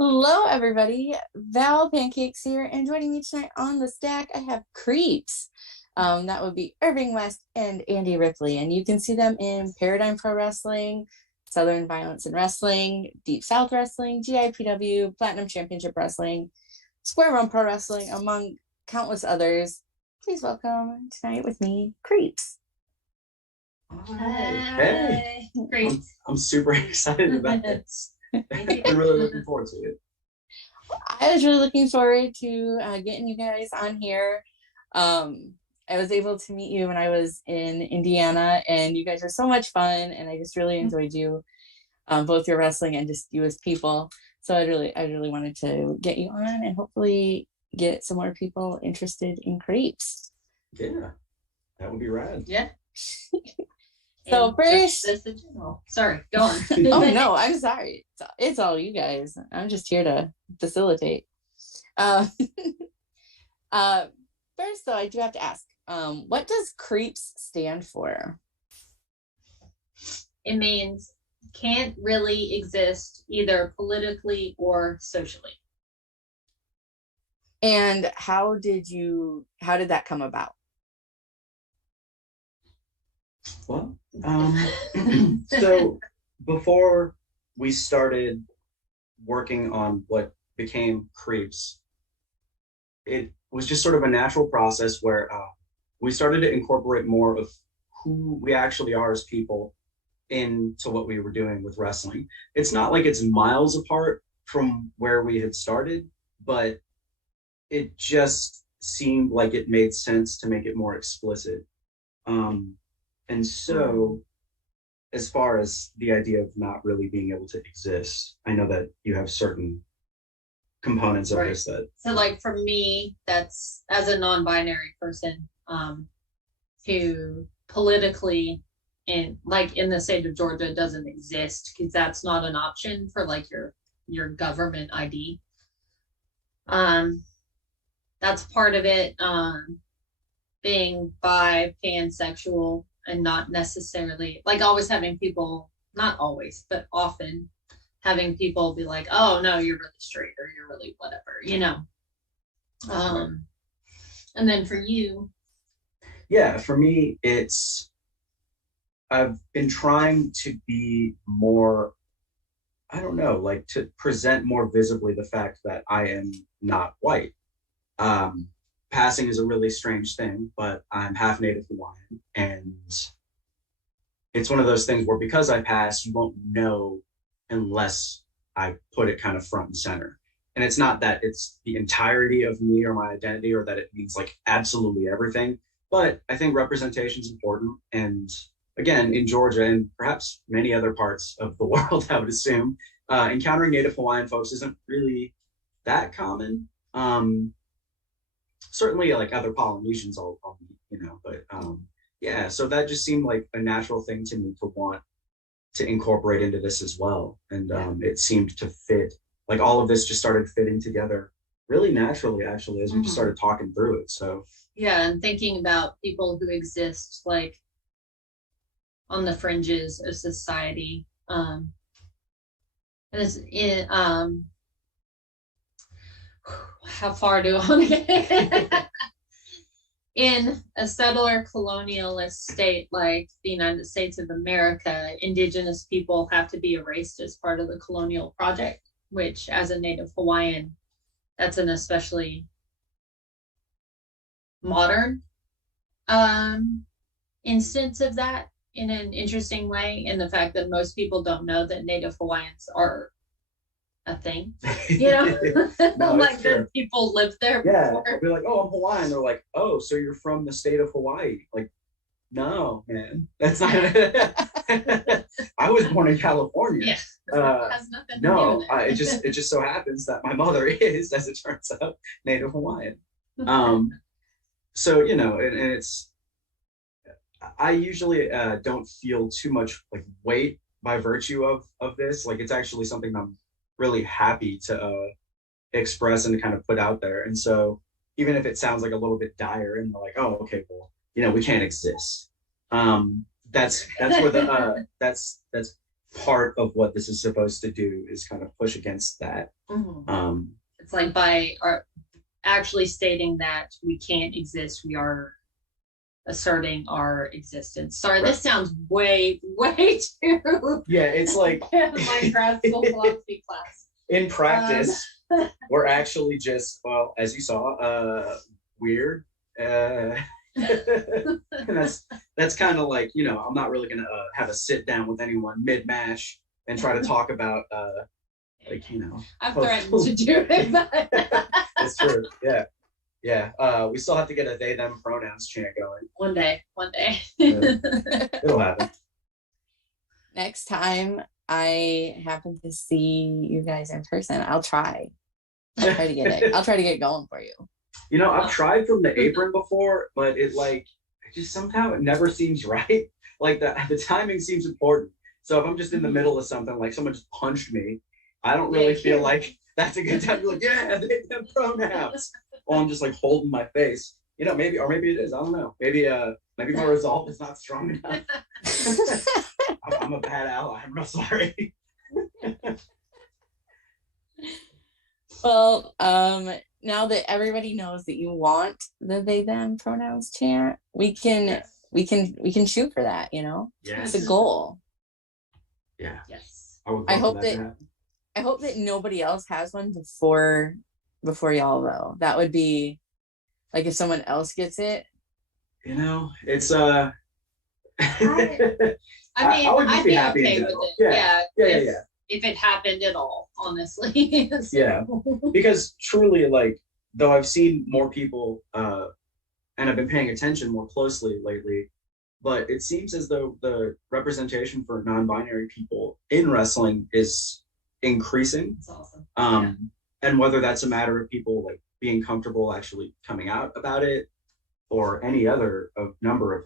Hello, everybody. Val Pancakes here, and joining me tonight on the stack, I have Creeps. That would be Irving West and AndeyRipley, and you can see them in Paradigm Pro Wrestling, Southern Violence and Wrestling, Deep South Wrestling, GIPW, Platinum Championship Wrestling, Square One Pro Wrestling, among countless others. Please welcome tonight with me, Creeps. Hi. Hey. Great. I'm super excited about this. I'm really looking forward to it. I was really looking forward to getting you guys on here. I was able to meet you when I was in Indiana, and you guys are so much fun, and I just really enjoyed you, both your wrestling and just you as people. So I really wanted to get you on and hopefully get some more people interested in Creeps. Yeah, that would be rad. Yeah. So first, sorry, go on. Oh no, I'm sorry. It's all you guys. I'm just here to facilitate. First, though, I do have to ask, what does CREEPS stand for? It means can't really exist either politically or socially. And how did that come about? Well, so before we started working on what became Creeps, it was just sort of a natural process where we started to incorporate more of who we actually are as people into what we were doing with wrestling. It's not like it's miles apart from where we had started, but it just seemed like it made sense to make it more explicit. And so, as far as the idea of not really being able to exist, I know that you have certain components of this that. So, like for me, that's as a non-binary person, who politically, in the state of Georgia, doesn't exist because that's not an option for like your government ID. That's part of it. Being bi, pansexual. And not necessarily like always having people, not always, but often having people be like, oh no, you're really straight or you're really whatever, you know. And then for you. Yeah, for me, I've been trying to be more, I don't know, like to present more visibly the fact that I am not white. Passing is a really strange thing, but I'm half Native Hawaiian, and it's one of those things where because I pass, you won't know unless I put it kind of front and center. And it's not that it's the entirety of me or my identity or that it means like absolutely everything, but I think representation is important. And again, in Georgia and perhaps many other parts of the world, I would assume, encountering Native Hawaiian folks isn't really that common. Certainly like other Polynesians all you know, but yeah, so that just seemed like a natural thing to me to want to incorporate into this as well. And it seemed to fit, like all of this just started fitting together really naturally actually as we just started talking through it. So yeah, and thinking about people who exist like on the fringes of society. How far do I want to get? In a settler colonialist state like the United States of America, indigenous people have to be erased as part of the colonial project, which as a Native Hawaiian, that's an especially modern instance of that in an interesting way. And the fact that most people don't know that Native Hawaiians are a thing, you know. No, like that people lived there before. I'll be like, oh, I'm Hawaiian. They're like, oh, so you're from the state of Hawaii. Like, no, man, that's not I was born in California. Has nothing to no, do with it. It just so happens that my mother is, as it turns out, Native Hawaiian. So you know, and it's I usually don't feel too much like weight by virtue of this. Like it's actually something I'm really happy to express and to kind of put out there. And so even if it sounds like a little bit dire and like, oh, okay, well, you know, we can't exist. That's where the that's part of what this is supposed to do is kind of push against that. It's like by our actually stating that we can't exist, we are asserting our existence. Sorry, this sounds way too. Yeah, it's like my grad school philosophy class. In practice, we're actually just, well, as you saw, weird. And that's kind of like, I'm not really gonna have a sit down with anyone mid mash and try to talk about I've threatened to do it, but that's true. Yeah. We still have to get a they them pronouns chant going. One day. It'll happen. Next time I happen to see you guys in person, I'll try to get it. I'll try to get it going for you. I've tried from the apron before, but it just somehow it never seems right. Like the timing seems important. So if I'm just in the middle of something, like someone just punched me, I don't really feel like that's a good time to be like, yeah, they have pronouns. Or I'm just like holding my face. Maybe it is. I don't know. Maybe my resolve is not strong enough. I'm a bad ally. I'm real sorry. Well, now that everybody knows that you want the they them pronouns chant, we can shoot for that, Yes. It's a goal. Yeah. Yes. I hope that nobody else has one before y'all, though. That would be like if someone else gets it. It's I would be happy okay with it. Yeah. If it happened at all, honestly. So. Yeah. Because truly, though I've seen more people and I've been paying attention more closely lately, but it seems as though the representation for non-binary people in wrestling is increasing. That's awesome. And whether that's a matter of people being comfortable actually coming out about it or any other number of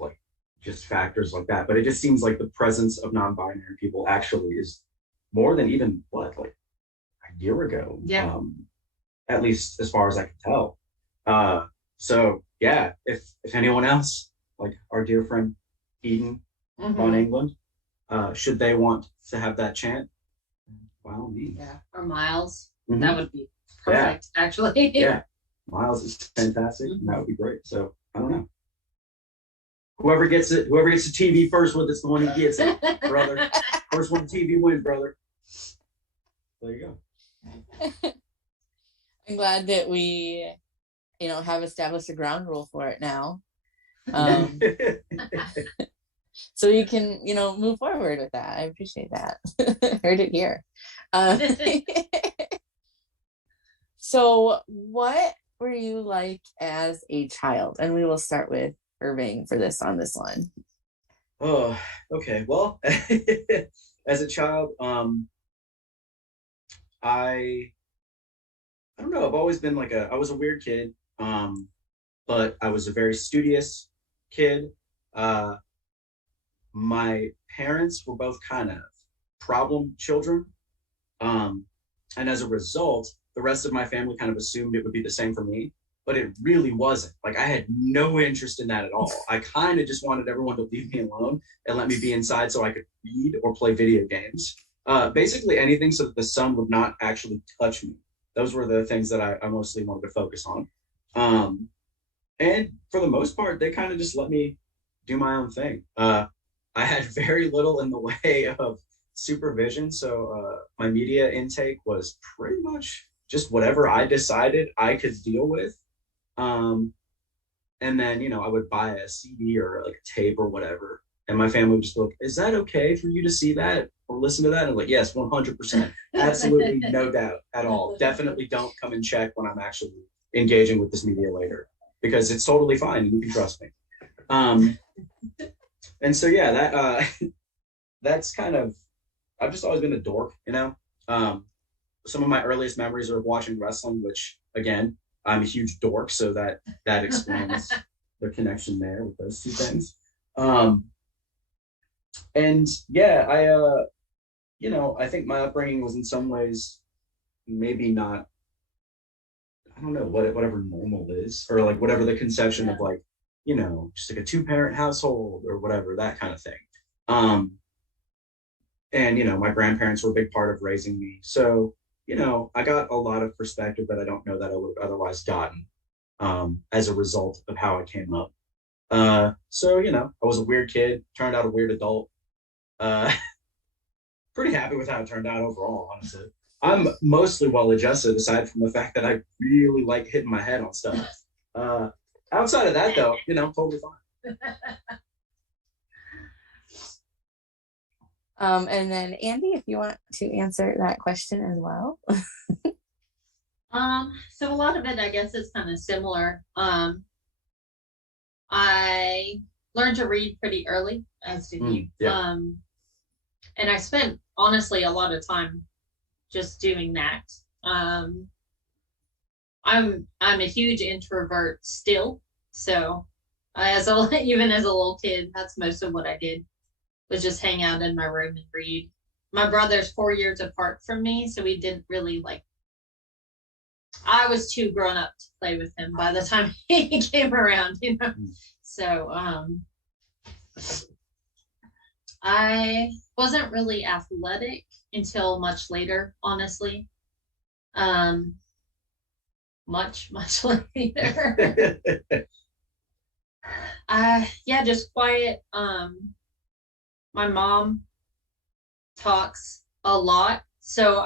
just factors like that. But it just seems like the presence of non-binary people actually is more than even a year ago. Yeah. At least as far as I can tell. So yeah, if anyone else, our dear friend Eden on England, should they want to have that chant, by all means. Yeah. Or Miles. That would be perfect, actually. Yeah. Miles is fantastic. And that would be great. So I don't know. Whoever gets the TV first with it's the one who gets it, brother. First one TV wins, brother. There you go. I'm glad that we, have established a ground rule for it now. So you can, move forward with that. I appreciate that. Heard it here. So what were you like as a child? And we will start with Irving for this one. Oh, okay. Well, as a child, I don't know. I've always been I was a weird kid, but I was a very studious kid. My parents were both kind of problem children. And as a result, the rest of my family kind of assumed it would be the same for me, but it really wasn't. I had no interest in that at all. I kind of just wanted everyone to leave me alone and let me be inside so I could read or play video games. Basically anything so that the sun would not actually touch me. Those were the things that I mostly wanted to focus on. And for the most part, they kind of just let me do my own thing. I had very little in the way of supervision. So my media intake was pretty much just whatever I decided I could deal with. And then, I would buy a CD or a tape or whatever. And my family would just be like, is that okay for you to see that or listen to that? And I'm like, yes, 100%. Absolutely no doubt at all. Definitely don't come and check when I'm actually engaging with this media later, because it's totally fine and you can trust me. And so, yeah, that that's kind of, I've just always been a dork, Some of my earliest memories are of watching wrestling, which, again, I'm a huge dork, so that explains the connection there with those two things. And yeah, I think my upbringing was in some ways maybe not, I don't know, whatever normal is, or whatever the conception of just a 2-parent household or whatever, that kind of thing. And, my grandparents were a big part of raising me. So, I got a lot of perspective that I don't know that I would have otherwise gotten as a result of how I came up. So, I was a weird kid, turned out a weird adult. Uh, Pretty happy with how it turned out overall, honestly. I'm mostly well adjusted, aside from the fact that I really like hitting my head on stuff. Uh, Outside of that, though, totally fine. And then Andy, if you want to answer that question as well. So a lot of it, I guess, is kind of similar. I learned to read pretty early, as did you. Yeah. And I spent honestly a lot of time just doing that. I'm a huge introvert still, so even as a little kid, that's most of what I did, was just hang out in my room and read. My brother's 4 years apart from me, so we didn't really I was too grown up to play with him by the time he came around, So I wasn't really athletic until much later, honestly. Much later. Yeah, just quiet. My mom talks a lot, so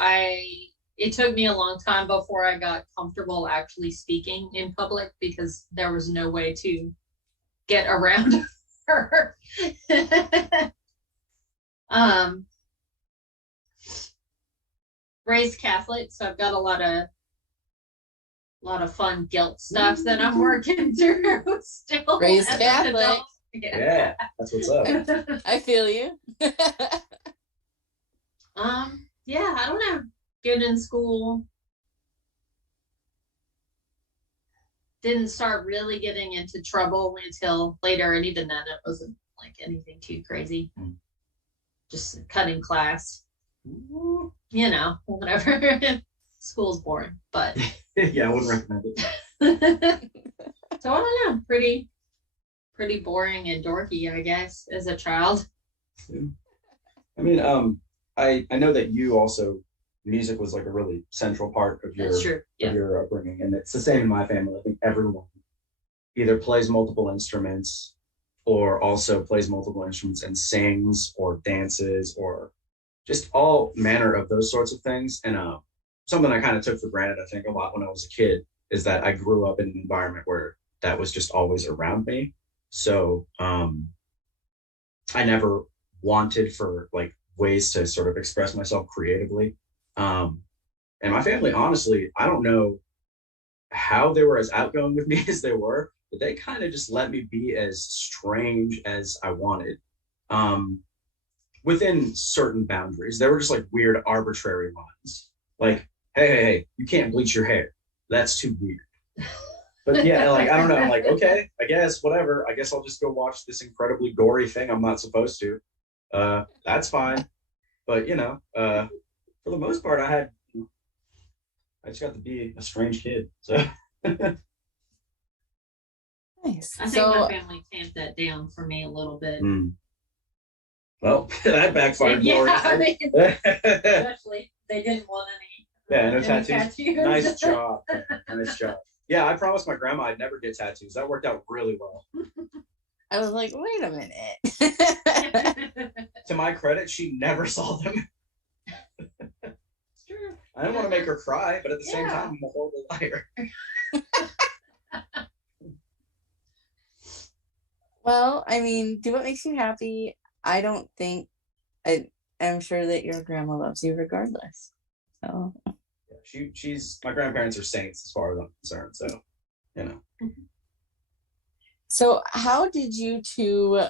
it took me a long time before I got comfortable actually speaking in public, because there was no way to get around her. Raised Catholic, so I've got a lot of fun guilt stuff that I'm working through still. Raised Catholic. Yeah, that's what's up. I feel you. Yeah, I don't know. Good in school. Didn't start really getting into trouble until later, and even then it wasn't anything too crazy. Just cutting class. Whatever. School's boring, but yeah, I wouldn't recommend it. So I don't know, pretty boring and dorky, I guess, as a child. Yeah. I mean, I know that you also, music was a really central part of your That's true. Yeah. of your upbringing, and it's the same in my family. I think everyone either plays multiple instruments or also plays multiple instruments and sings or dances or just all manner of those sorts of things. And something I kind of took for granted, I think, a lot when I was a kid, is that I grew up in an environment where that was just always around me. So I never wanted for ways to sort of express myself creatively. And my family, honestly, I don't know how they were as outgoing with me as they were, but they kind of just let me be as strange as I wanted. Within certain boundaries, there were just weird arbitrary lines. Hey, you can't bleach your hair. That's too weird. But yeah, I don't know. I'm okay, I guess, whatever. I guess I'll just go watch this incredibly gory thing I'm not supposed to. That's fine. But, for the most part, I just got to be a strange kid. So Nice. I think my family tamped that down for me a little bit. Well, that backfired. Yeah, especially they didn't want any. Yeah, no tattoos. Nice job. Nice job. Yeah, I promised my grandma I'd never get tattoos. That worked out really well. I was like, wait a minute. To my credit, she never saw them. It's true. I didn't want to make her cry, but at the same time, I'm a horrible liar. Well, I mean, do what makes you happy. I don't think I'm sure that your grandma loves you regardless. So yeah, she's my grandparents are saints as far as I'm concerned. So, So how did you two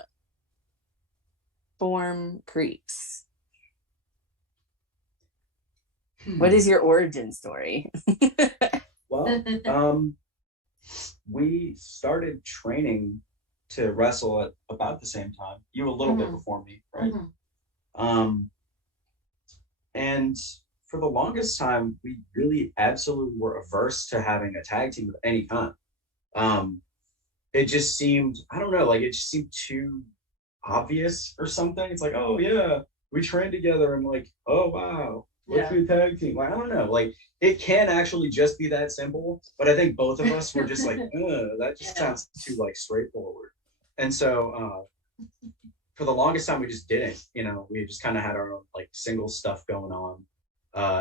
form C.R.E.E.P.S? What is your origin story? Well, we started training to wrestle at about the same time. You a little bit before me, right? And for the longest time, we really absolutely were averse to having a tag team of any kind. It just seemed, I don't know, it just seemed too obvious or something. It's oh yeah, we trained together and like, oh wow, let's Yeah. be a tag team. Like, I don't know, like it can actually just be that simple, but I think both of us were just like, that just sounds too like straightforward. And so for the longest time we just didn't, we just kind of had our own like single stuff going on,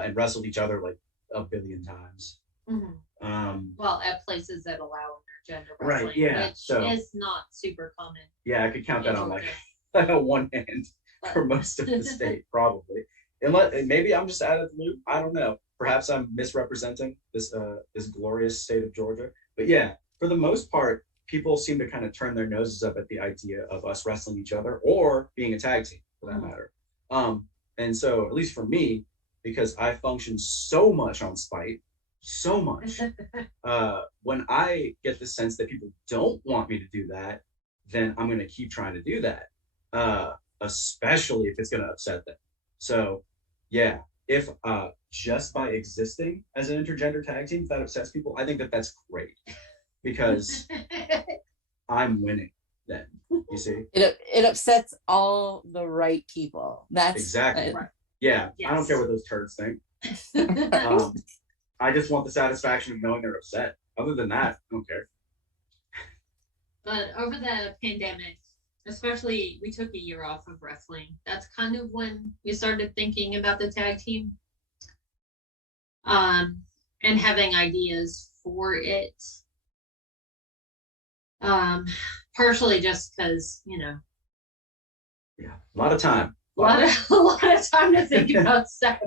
and wrestled each other like a billion times. Well, at places that allow intergender Right, wrestling, yeah, which so- is not super common. Yeah, I could count that on like Georgia. one hand for most of the state, probably. Unless maybe I'm just out of the loop. I don't know. Perhaps I'm misrepresenting this glorious state of Georgia. But yeah, for the most part, people seem to kind of turn their noses up at the idea of us wrestling each other or being a tag team, for that matter. And so, at least for me, because I function so much on spite, so much, when I get the sense that people don't want me to do that, then I'm going to keep trying to do that, especially if it's going to upset them. So, yeah, if just by existing as an intergender tag team, if that upsets people, I think that that's great, because I'm winning then, you see? It upsets all the right people. That's Exactly. Right. Yeah, Yes. I don't care what those turds think. I just want the satisfaction of knowing they're upset. Other than that, I don't care. But over the pandemic, especially, we took a year off of wrestling. That's kind of when we started thinking about the tag team, and having ideas for it. Partially just because, Yeah, a lot of time. a lot of time to think about stuff.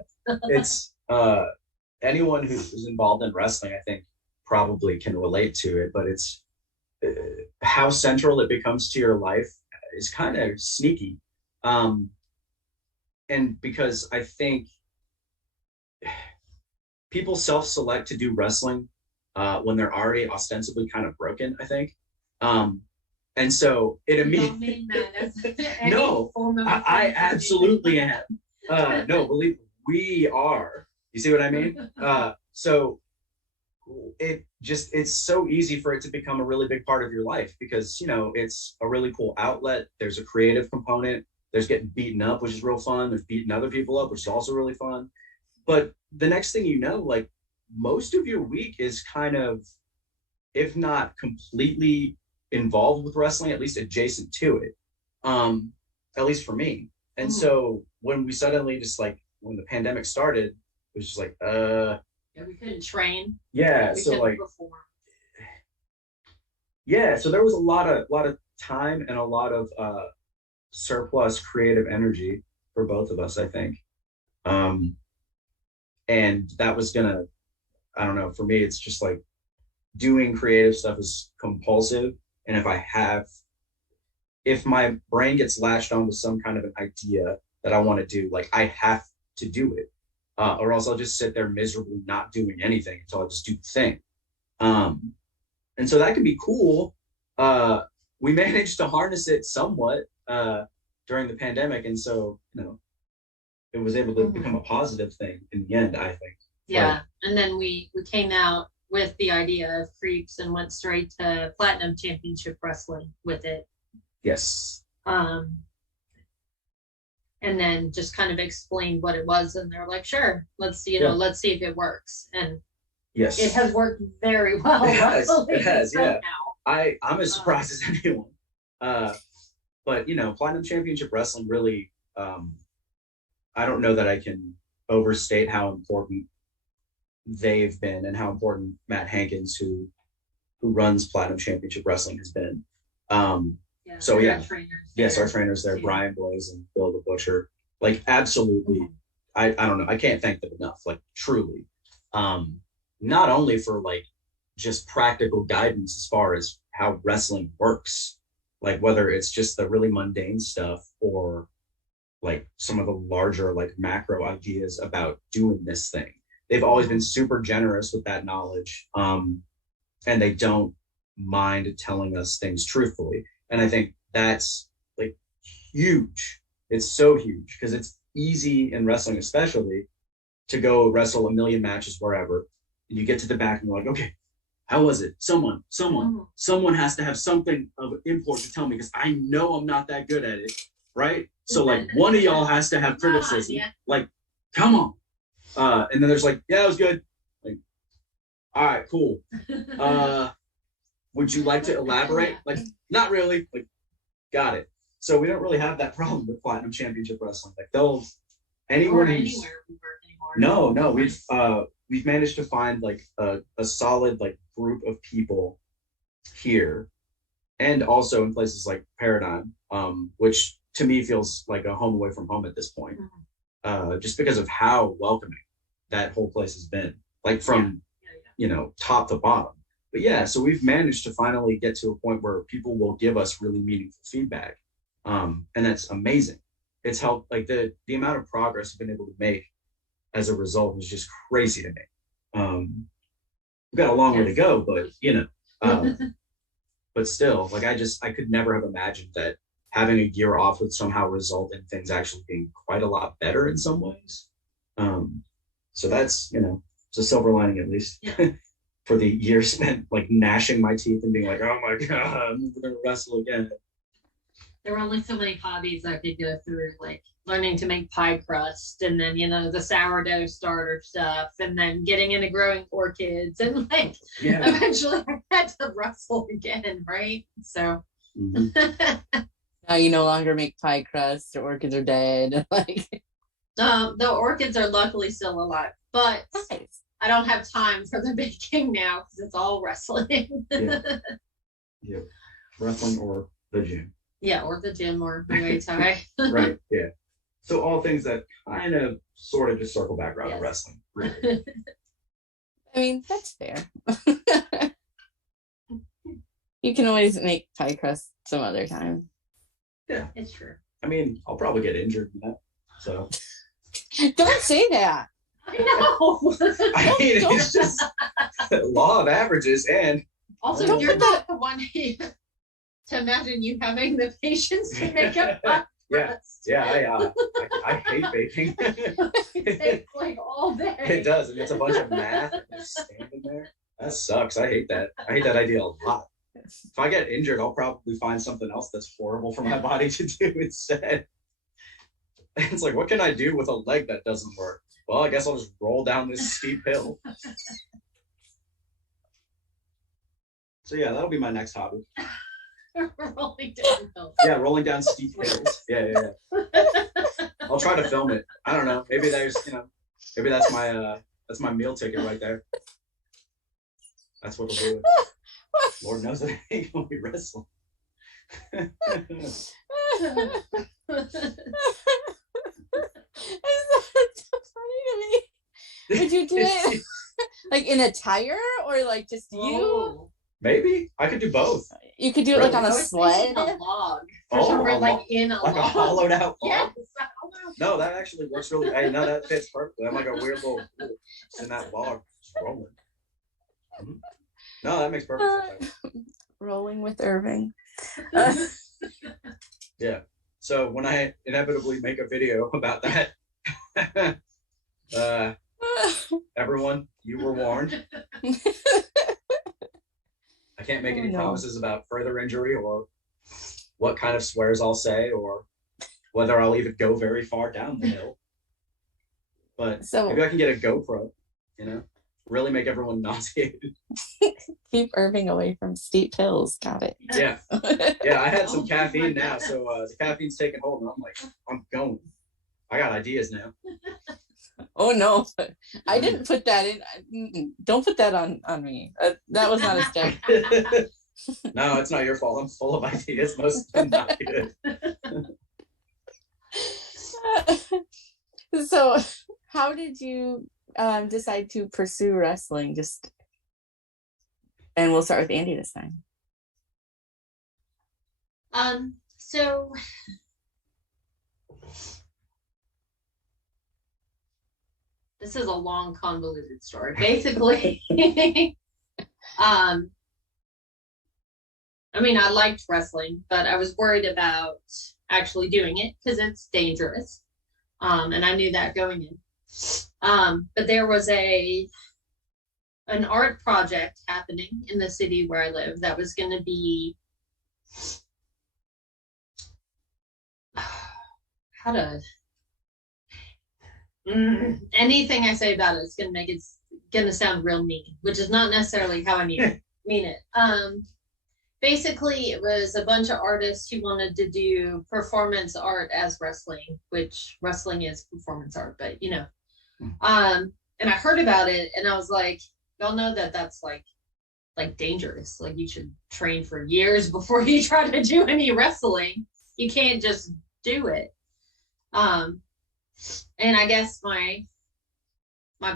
It's anyone who's involved in wrestling, I think, probably can relate to it, but it's how central it becomes to your life is kind of sneaky. And because I think people self-select to do wrestling when they're already ostensibly kind of broken, I think. And so it Don't immediately mean that as any No, form of I absolutely am. No, believe we are. You see what I mean? So it's so easy for it to become a really big part of your life because it's a really cool outlet. There's a creative component. There's getting beaten up, which is real fun. There's beating other people up, which is also really fun. But the next thing you know, like most of your week is kind of, if not completely involved with wrestling, at least adjacent to it. At least for me. And so when we suddenly when the pandemic started, it was just like, Yeah, we couldn't train. yeah, We so couldn't like, perform. yeah, so there was a lot of time and a lot of surplus creative energy for both of us, I think. And that was gonna, I don't know, for me, it's just like doing creative stuff is compulsive. And if my brain gets latched onto some kind of an idea that I want to do, like I have to do it, or else I'll just sit there miserably not doing anything until I just do the thing. And so that can be cool. We managed to harness it somewhat during the pandemic, and so it was able to become a positive thing in the end, I think. Yeah, and then we came out with the idea of C.R.E.E.P.S and went straight to Platinum Championship Wrestling with it. Yes. And then just kind of explained what it was, and they're like, "Sure, let's see if it works." And yes, it has worked very well. It has, yeah. Now. I'm as surprised as anyone. But Platinum Championship Wrestling really, I don't know that I can overstate how important they've been and how important Matt Hankins, who runs Platinum Championship Wrestling, has been. So yeah, yes, our trainers there, Brian Blows and Bill the Butcher, like absolutely. I don't know, I can't thank them enough, like truly. Not only for like just practical guidance as far as how wrestling works, like whether it's just the really mundane stuff or like some of the larger like macro ideas about doing this thing. They've always been super generous with that knowledge, and they don't mind telling us things truthfully. And I think that's like huge. It's so huge because it's easy in wrestling, especially, to go wrestle a million matches wherever. And you get to the back and you're like, okay, how was it? Someone has to have something of import to tell me because I know I'm not that good at it, right? So like one of y'all has to have criticism. Yeah. Like, come on. And then there's like, yeah, it was good. Like, all right, cool. Would you like to elaborate? Like, not really. Like, got it. So we don't really have that problem with Platinum Championship Wrestling. Like they'll anyone who's anywhere we work anymore. No, we've managed to find like a solid like group of people here, and also in places like Paradigm, which to me feels like a home away from home at this point, just because of how welcoming that whole place has been, like from top to bottom. But yeah, so we've managed to finally get to a point where people will give us really meaningful feedback, and that's amazing. It's helped, like the amount of progress we've been able to make as a result is just crazy to me. We've got a long way to go, but but still, like I could never have imagined that having a year off would somehow result in things actually being quite a lot better in some ways. So that's it's a silver lining at least. For the year spent like gnashing my teeth and being like, oh my god, I'm never gonna wrestle again. There were only so many hobbies I could go through, like learning to make pie crust, and then the sourdough starter stuff, and then getting into growing orchids, and like eventually I had to wrestle again, right? So now you no longer make pie crust. The orchids are dead. Like the orchids are luckily still alive, but nice. I don't have time for the baking now because it's all wrestling. Yeah, wrestling or the gym. Yeah, or the gym or Muay Thai. Right. Yeah. So all things that kind of sort of just circle back around to wrestling. Really. I mean, that's fair. You can always make pie crust some other time. Yeah, it's true. I mean, I'll probably get injured in that. So don't say that. I know. I mean, it's just law of averages, and also you're not the one to imagine you having the patience to make a pie crust. I hate baking. It takes like all day. It does, and it's a bunch of math and you're standing there. That sucks. I hate that. I hate that idea a lot. If I get injured, I'll probably find something else that's horrible for my body to do instead. It's like, what can I do with a leg that doesn't work? Well, I guess I'll just roll down this steep hill. So yeah, that'll be my next hobby. Rolling down hills. Yeah, rolling down steep hills. Yeah. I'll try to film it. I don't know. Maybe there's, maybe that's my meal ticket right there. That's what'll do it. Lord knows that I ain't gonna be wrestling. It's so funny to me. Would you do it like in a tire or like just you? Maybe I could do both. You could do it like on a sled. A log. Like in a like log. A hollowed out log. Yes. No, that actually works really. Hey, no, that fits perfectly. I'm like a weird little in that log, just rolling. Mm-hmm. No, that makes perfect sense. Rolling with Irving. Yeah. So when I inevitably make a video about that, everyone, you were warned. I can't make any promises about further injury or what kind of swears I'll say or whether I'll even go very far down the hill. But maybe I can get a GoPro, really make everyone nauseated. Keep Irving away from steep hills. Got it. Yeah. Yeah, I had some caffeine now, so the caffeine's taking hold, and I'm like, I'm going. I got ideas now. Oh no, I didn't put that in. Don't put that on me. That was not a step. No, it's not your fault. I'm full of ideas. Most of them not good. So, how did you decide to pursue wrestling? And we'll start with Andy this time. So this is a long, convoluted story. Basically, I mean, I liked wrestling, but I was worried about actually doing it because it's dangerous. And I knew that going in. But there was an art project happening in the city where I live that was going to be how to anything I say about it is gonna make it's gonna sound real mean, which is not necessarily how I mean it. Basically it was a bunch of artists who wanted to do performance art as wrestling, which wrestling is performance art, but and I heard about it and I was like, y'all know that that's like dangerous. Like you should train for years before you try to do any wrestling. You can't just do it. And I guess my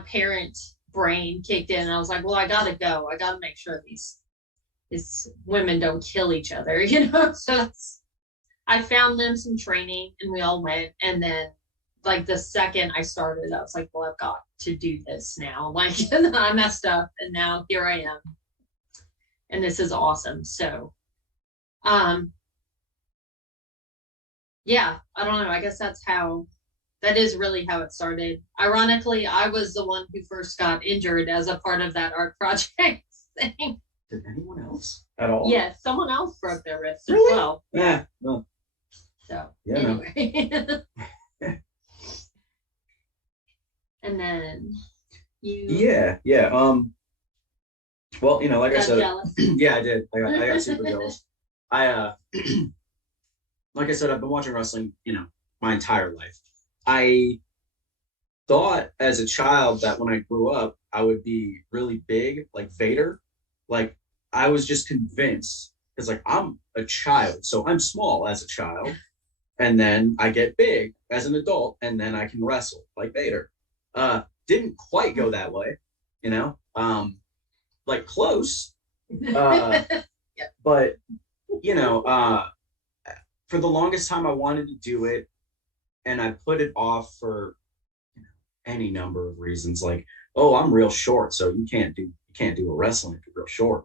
parent brain kicked in and I was like, well, I gotta go. I gotta make sure these women don't kill each other, So I found them some training and we all went. And then like the second I started, I was like, well, I've got to do this now. Like I messed up and now here I am. And this is awesome. So yeah, I don't know. I guess that is really how it started. Ironically, I was the one who first got injured as a part of that art project thing. Did anyone else at all? Yeah, someone else broke their wrist really? As well. Yeah, no. So, yeah, anyway. No. And then you. Yeah. Well, like I said, jealous. yeah, I did. I got super jealous. Like I said, I've been watching wrestling, my entire life. I thought as a child that when I grew up, I would be really big, like Vader. Like I was just convinced because like I'm a child, so I'm small as a child, and then I get big as an adult, and then I can wrestle like Vader. Didn't quite go that way, like close. Yeah. But for the longest time I wanted to do it, and I put it off for any number of reasons, like, oh, I'm real short, so you can't do a wrestling if you're real short.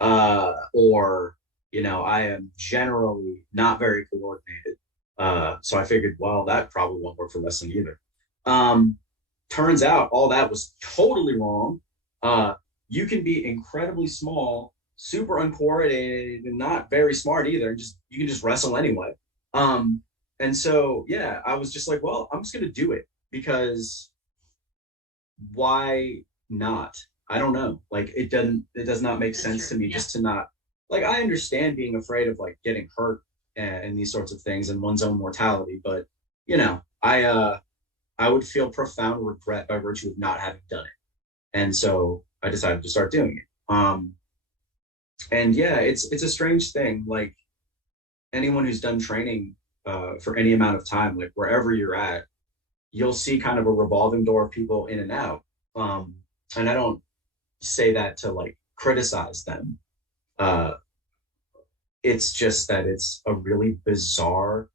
Or I am generally not very coordinated. So I figured, well, that probably won't work for wrestling either. Turns out all that was totally wrong. You can be incredibly small, super uncoordinated, and not very smart either. You can just wrestle anyway. And so, yeah, I was just like, well, I'm just going to do it because why not? I don't know. Like, it does not make sense to me just to not, like, I understand being afraid of like getting hurt and these sorts of things and one's own mortality. But, I would feel profound regret by virtue of not having done it. And so I decided to start doing it. And yeah, it's a strange thing. Like anyone who's done training for any amount of time, like wherever you're at, you'll see kind of a revolving door of people in and out. And I don't say that to like criticize them. It's just that it's a really bizarre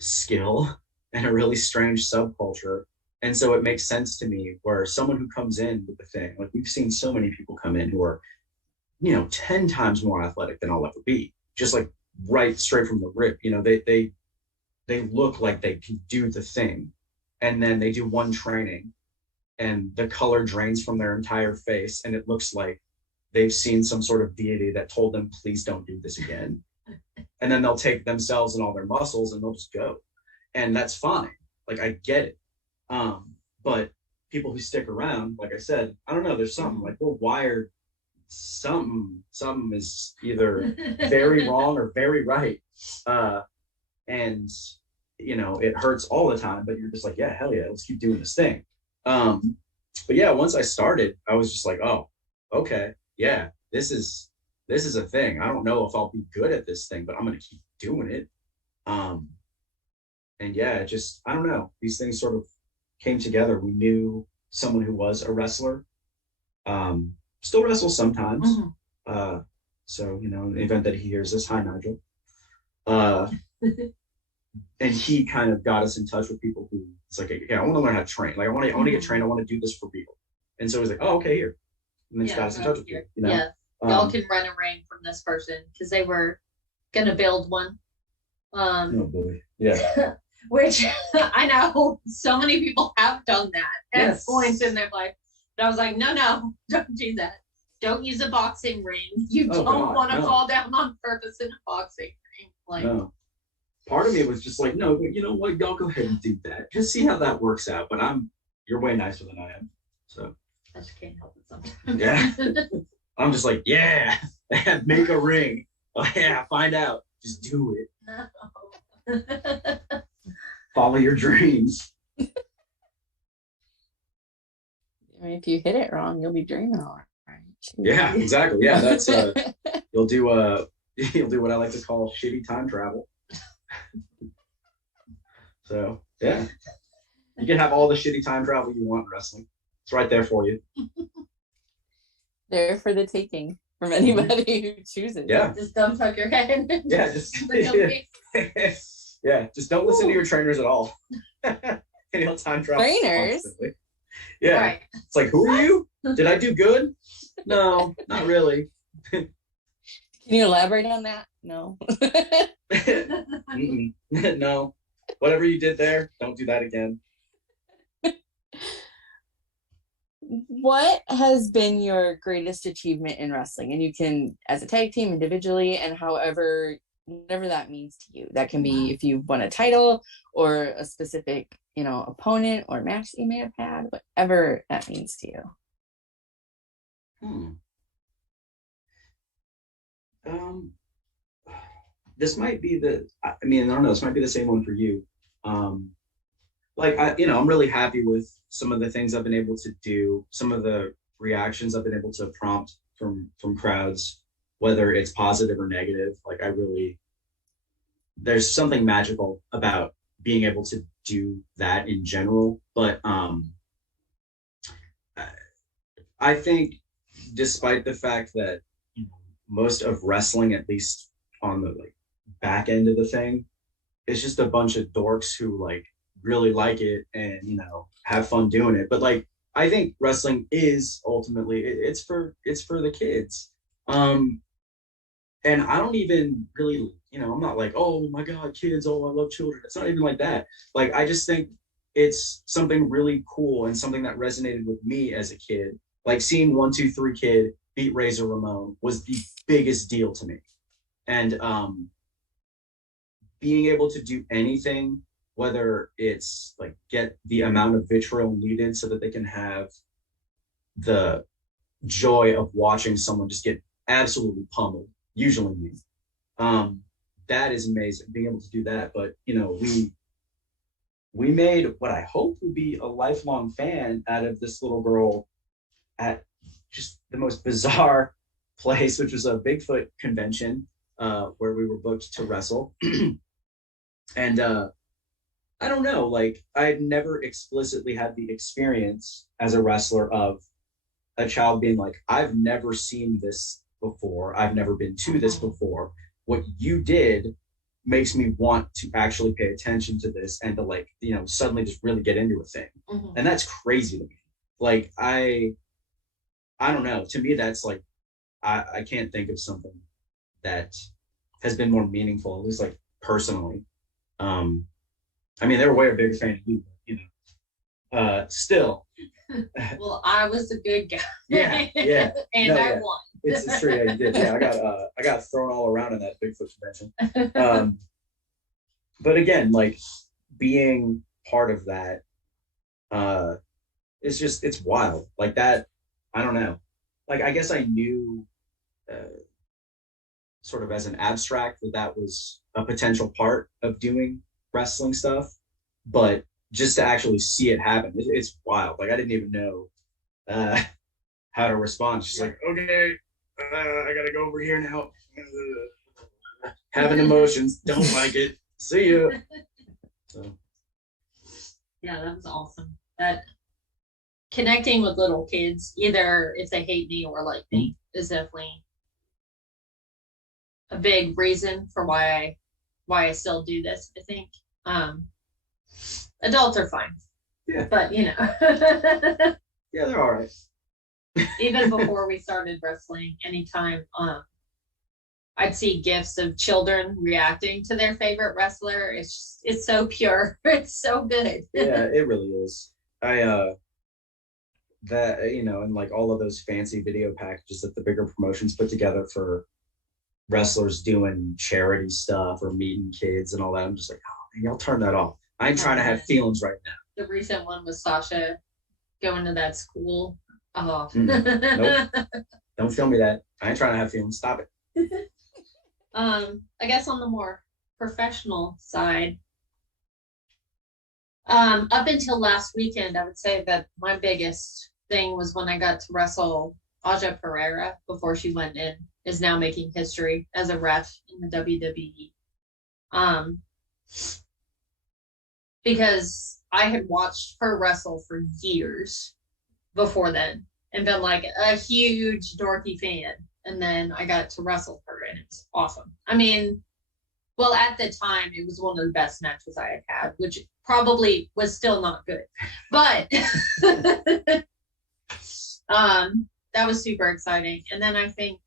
skill and a really strange subculture. And so it makes sense to me where someone who comes in with the thing, like we've seen so many people come in who are, 10 times more athletic than I'll ever be, just like right straight from the rip. They look like they can do the thing. And then they do one training and the color drains from their entire face. And it looks like they've seen some sort of deity that told them, please don't do this again. And then they'll take themselves and all their muscles and they'll just go. And that's fine. Like, I get it. But people who stick around, like I said, I don't know, there's something like we're wired. Something is either very wrong or very right. And it hurts all the time, but you're just like, yeah, hell yeah, let's keep doing this thing. But yeah, once I started, I was just like, oh, okay, yeah, this is a thing. I don't know if I'll be good at this thing, but I'm gonna keep doing it. And yeah, I don't know. These things sort of came together. We knew someone who was a wrestler. Still wrestles sometimes. Mm-hmm. So, in the event that he hears this, hi, Nigel. And he kind of got us in touch with people who, it's like, yeah, I want to learn how to train. Like, I want to get trained. I want to do this for real. And so he's like, oh, okay, here. And then he got us in touch with you. Yeah, y'all can run a ring from this person because they were going to build one. Oh, boy. Yeah. Which I know so many people have done that at points in their life. But I was like, no, don't do that. Don't use a boxing ring. You don't want to fall down on purpose in a boxing ring. Like, no. part of me was just like, no, but you know what? Y'all go ahead and do that. Just see how that works out. But you're way nicer than I am. So I just can't help it sometimes. yeah, I'm just like, yeah, make a ring. Oh yeah, find out. Just do it. No. Follow your dreams. I mean, if you hit it wrong, you'll be dreaming all right. Yeah, exactly. Yeah, that's you'll do what I like to call shitty time travel. So yeah, you can have all the shitty time travel you want in wrestling. It's right there for you. There for the taking from anybody who chooses. Yeah. Just don't tuck your head. Yeah, yeah, just don't listen to your trainers at all. And you'll time travel Trainers? constantly. Yeah. Right. It's like, who are you? Did I do good? No, not really. Can you elaborate on that? No. No. Whatever you did there, don't do that again. What has been your greatest achievement in wrestling? And you can, as a tag team, individually, and whatever that means to you. That can be if you won a title or a specific, opponent or match that you may have had, whatever that means to you. This might be I don't know, this might be the same one for you. I'm really happy with some of the things I've been able to do, some of the reactions I've been able to prompt from crowds, whether it's positive or negative. Like there's something magical about being able to do that in general. But I think despite the fact that most of wrestling, at least on the back end of the thing, it's just a bunch of dorks who really like it and have fun doing it. But I think wrestling is ultimately it's for the kids. And I don't even really, I'm not like, oh my God, kids, oh, I love children. It's not even like that. I just think it's something really cool and something that resonated with me as a kid. Seeing 1, 2, 3 Kid beat Razor Ramon was the biggest deal to me. And being able to do anything, whether it's get the amount of vitriol needed so that they can have the joy of watching someone just get absolutely pummeled, usually me. That is amazing, being able to do that. But we made what I hope would be a lifelong fan out of this little girl at just the most bizarre place, which was a Bigfoot convention where we were booked to wrestle. And I don't know, I'd never explicitly had the experience as a wrestler of a child being like, I've never seen this before. I've never been to this before. What you did makes me want to actually pay attention to this and to suddenly just really get into a thing. Mm-hmm. And that's crazy to me. I don't know. To me, that's I can't think of something that has been more meaningful, at least personally. They were way a bigger fan of you, still. Well, I was a good guy. Yeah. And I won. It's true. Yeah, you did. Yeah, I got thrown all around in that Bigfoot convention. But again, being part of that, it's wild. That, I don't know. I guess I knew, sort of as an abstract, that was a potential part of doing wrestling stuff, but just to actually see it happen, it's wild. I didn't even know how to respond. She's like, okay, I gotta go over here now. Having emotions, don't like it. See you. So. Yeah, that was awesome. That connecting with little kids, either if they hate me or like me, is definitely a big reason for why I still do this. I think adults are fine. Yeah. But yeah, they're all right. Even before we started wrestling, anytime I'd see gifs of children reacting to their favorite wrestler, it's so pure. It's so good. Yeah, it really is. And all of those fancy video packages that the bigger promotions put together for wrestlers doing charity stuff or meeting kids and all that. I'm just like, oh man, y'all turn that off. I ain't trying to have feelings right now. The recent one was Sasha going to that school. Oh. Nope. Don't film me that. I ain't trying to have feelings. Stop it. I guess on the more professional side, up until last weekend, I would say that my biggest thing was when I got to wrestle Aja Pereira before she went in, is now making history as a ref in the WWE. Because I had watched her wrestle for years before then and been like a huge dorky fan. And then I got to wrestle her and it was awesome. I mean, well, at the time, it was one of the best matches I had had, which probably was still not good. But that was super exciting. And then I think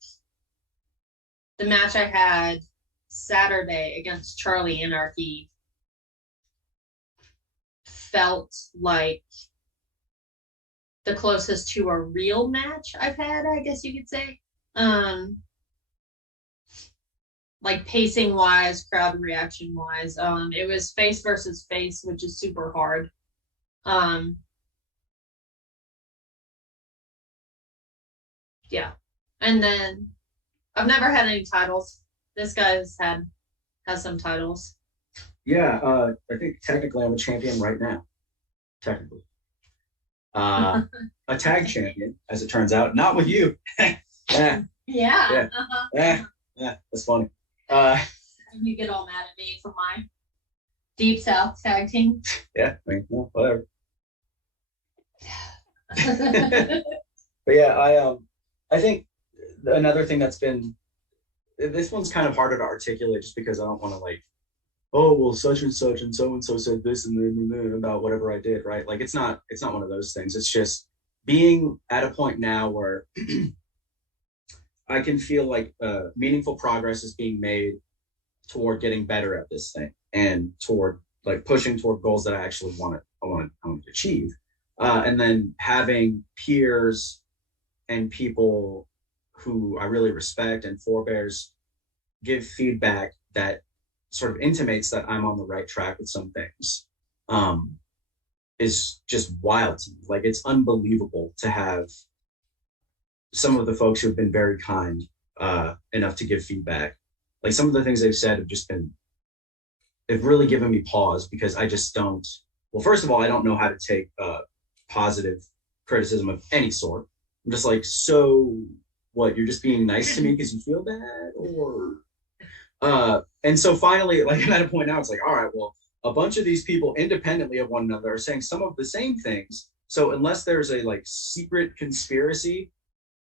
the match I had Saturday against Charlie Anarchy felt like the closest to a real match I've had, I guess you could say. Like pacing wise, crowd reaction wise. It was face versus face, which is super hard. Yeah. And then I've never had any titles. This guy's has some titles. Yeah, I think technically I'm a champion right now. Technically. A tag champion, as it turns out. Not with you. Yeah. Yeah. Yeah, that's funny. And you get all mad at me for my Deep South tag team. Yeah, I mean, well, whatever. But yeah, I think another thing that's been, this one's kind of harder to articulate just because I don't want to like, oh well, such and so said this and then about whatever I did, right? Like it's not one of those things. It's just being at a point now where I can feel like meaningful progress is being made toward getting better at this thing and toward like pushing toward goals that I actually want to achieve. And then having peers and people who I really respect and forebears give feedback that sort of intimates that I'm on the right track with some things is just wild to me. Like it's unbelievable to have some of the folks who have been very kind enough to give feedback. Like some of the things they've said have really given me pause because I just don't, well, first of all, I don't know how to take positive criticism of any sort. I'm just like, so what, you're just being nice to me because you feel bad? Or and so finally, like I'm at a point now, it's like, all right, well, a bunch of these people independently of one another are saying some of the same things. So unless there's a like secret conspiracy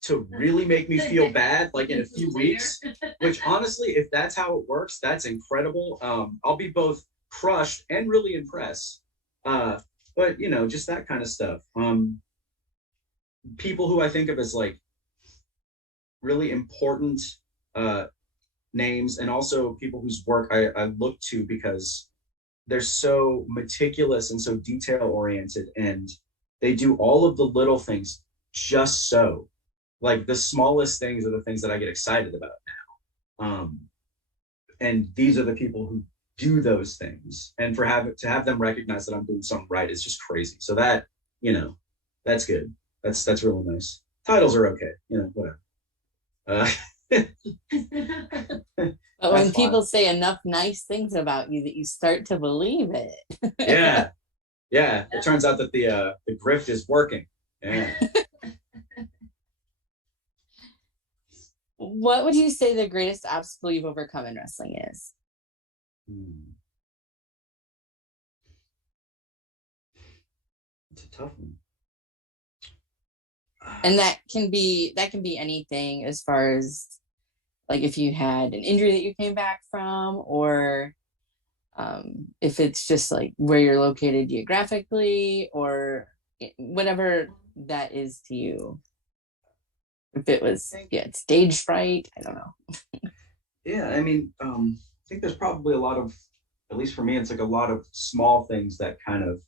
to really make me feel bad, like in a few weeks, which honestly, if that's how it works, that's incredible. I'll be both crushed and really impressed. But you know, just that kind of stuff. People who I think of as like really important names, and also people whose work I look to because they're so meticulous and so detail oriented, and they do all of the little things just so. Like the smallest things are the things that I get excited about now. And these are the people who do those things. And to have them recognize that I'm doing something right is just crazy. So that, you know, that's good. That's really nice. Titles are okay, you know, whatever. But when people say enough nice things about you that you start to believe it. Yeah. It turns out that the grift is working. Yeah. What would you say the greatest obstacle you've overcome in wrestling is? It's a tough one. And that can be anything, as far as like if you had an injury that you came back from, or if it's just like where you're located geographically, or whatever that is to you. If it was stage fright, I don't know. Yeah, I mean, I think there's probably a lot of, at least for me, it's like a lot of small things that kind of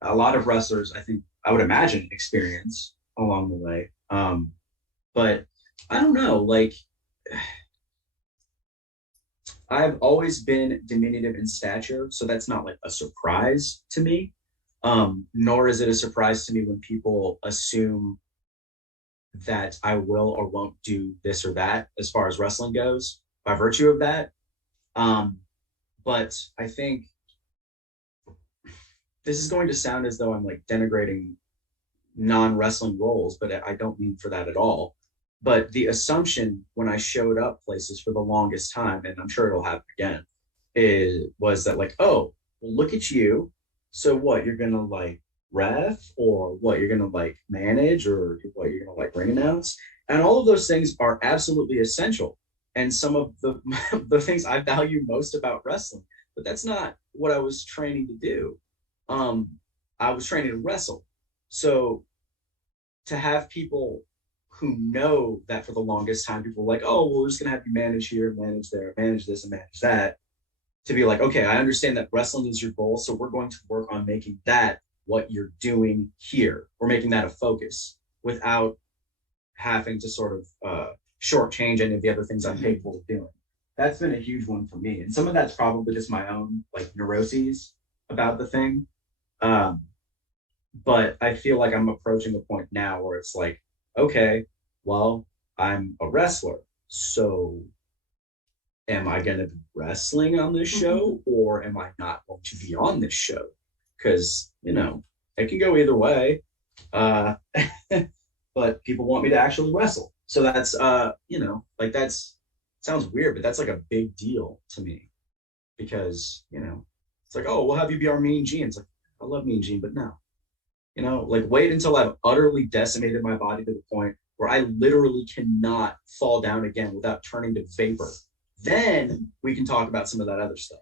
a lot of wrestlers, I think, I would imagine, experience along the way. But I don't know, like I've always been diminutive in stature, so that's not like a surprise to me. Nor is it a surprise to me when people assume that I will or won't do this or that as far as wrestling goes by virtue of that. Um, but I think this is going to sound as though I'm like denigrating non-wrestling roles, but I don't mean for that at all. But the assumption when I showed up places for the longest time, and I'm sure it'll happen again, was that like, oh, well, look at you. So what, you're gonna like ref, or what, you're gonna like manage, or what, you're gonna like ring announce? And all of those things are absolutely essential. And some of the the things I value most about wrestling, but that's not what I was training to do. Um, I was training to wrestle. So to have people who know that for the longest time, people were like, oh, well, we're just gonna have you manage here, manage there, manage this, and manage that. To be like, okay, I understand that wrestling is your goal, so we're going to work on making that what you're doing here. We're making that a focus without having to sort of shortchange any of the other things I'm capable of doing. That's been a huge one for me, and some of that's probably just my own like neuroses about the thing. Um, but I feel like I'm approaching a point now where it's like, okay, well, I'm a wrestler, so am I going to be wrestling on this show, or am I not going to be on this show? Because, you know, it can go either way. Uh, but people want me to actually wrestle. So that's, you know, like that's, sounds weird, but that's like a big deal to me because, you know, it's like, oh, we'll have you be our Mean Gene. It's like, I love Mean Gene, but no, you know, like wait until I've utterly decimated my body to the point where I literally cannot fall down again without turning to vapor. Then we can talk about some of that other stuff.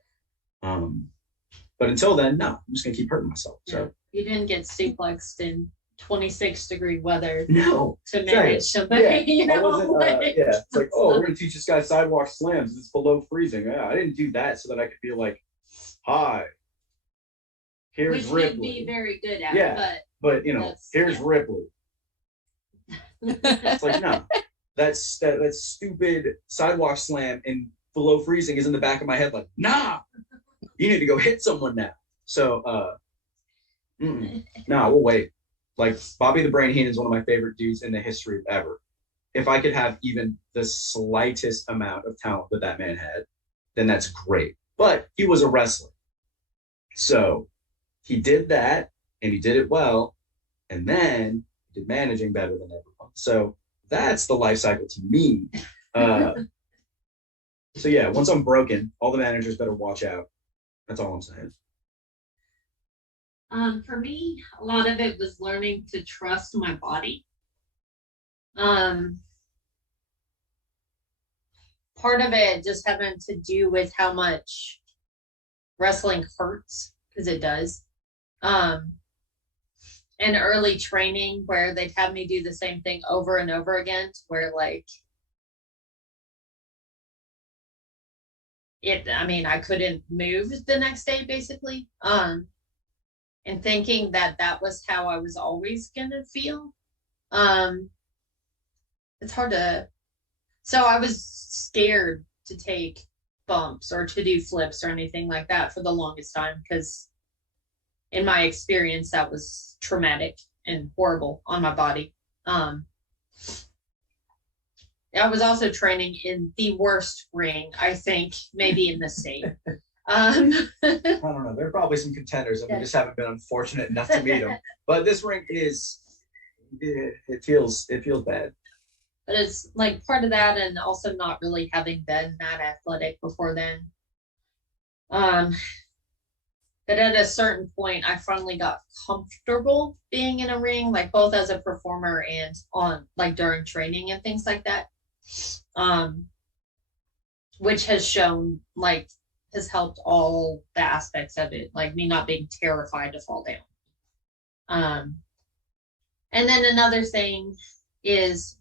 But until then, no, I'm just gonna keep hurting myself. So you didn't get suplexed in 26-degree weather no, to manage somebody. Yeah, you know, I wasn't, yeah, it's like, oh, we're gonna teach this guy sidewalk slams. It's below freezing. Yeah, I didn't do that so that I could be like, hi, here's which Ripley. you'd be very good at. Yeah, but you know, here's Ripley. It's like, no, that stupid sidewalk slam in below freezing is in the back of my head. Like, nah, you need to go hit someone now. So, nah, we'll wait. Like Bobby the Brain Heenan is one of my favorite dudes in the history of ever. If I could have even the slightest amount of talent that that man had, then that's great. But he was a wrestler. So he did that and he did it well. And then he did managing better than everyone. So that's the life cycle to me. So yeah, once I'm broken, all the managers better watch out. That's all I'm saying. For me, a lot of it was learning to trust my body. Part of it just having to do with how much wrestling hurts, because it does. And early training where they'd have me do the same thing over and over again, where like I couldn't move the next day basically. And thinking that that was how I was always gonna feel. It's hard to, so I was scared to take bumps or to do flips or anything like that for the longest time, because in my experience, that was traumatic and horrible on my body. I was also training in the worst ring, I think, maybe in the state. I don't know. There are probably some contenders, and we just haven't been unfortunate enough to meet them. But this ring is, it feels bad. But it's like part of that, and also not really having been that athletic before then. That at a certain point, I finally got comfortable being in a ring, like both as a performer and on like during training and things like that. Which has shown like has helped all the aspects of it, like me not being terrified to fall down. And then another thing is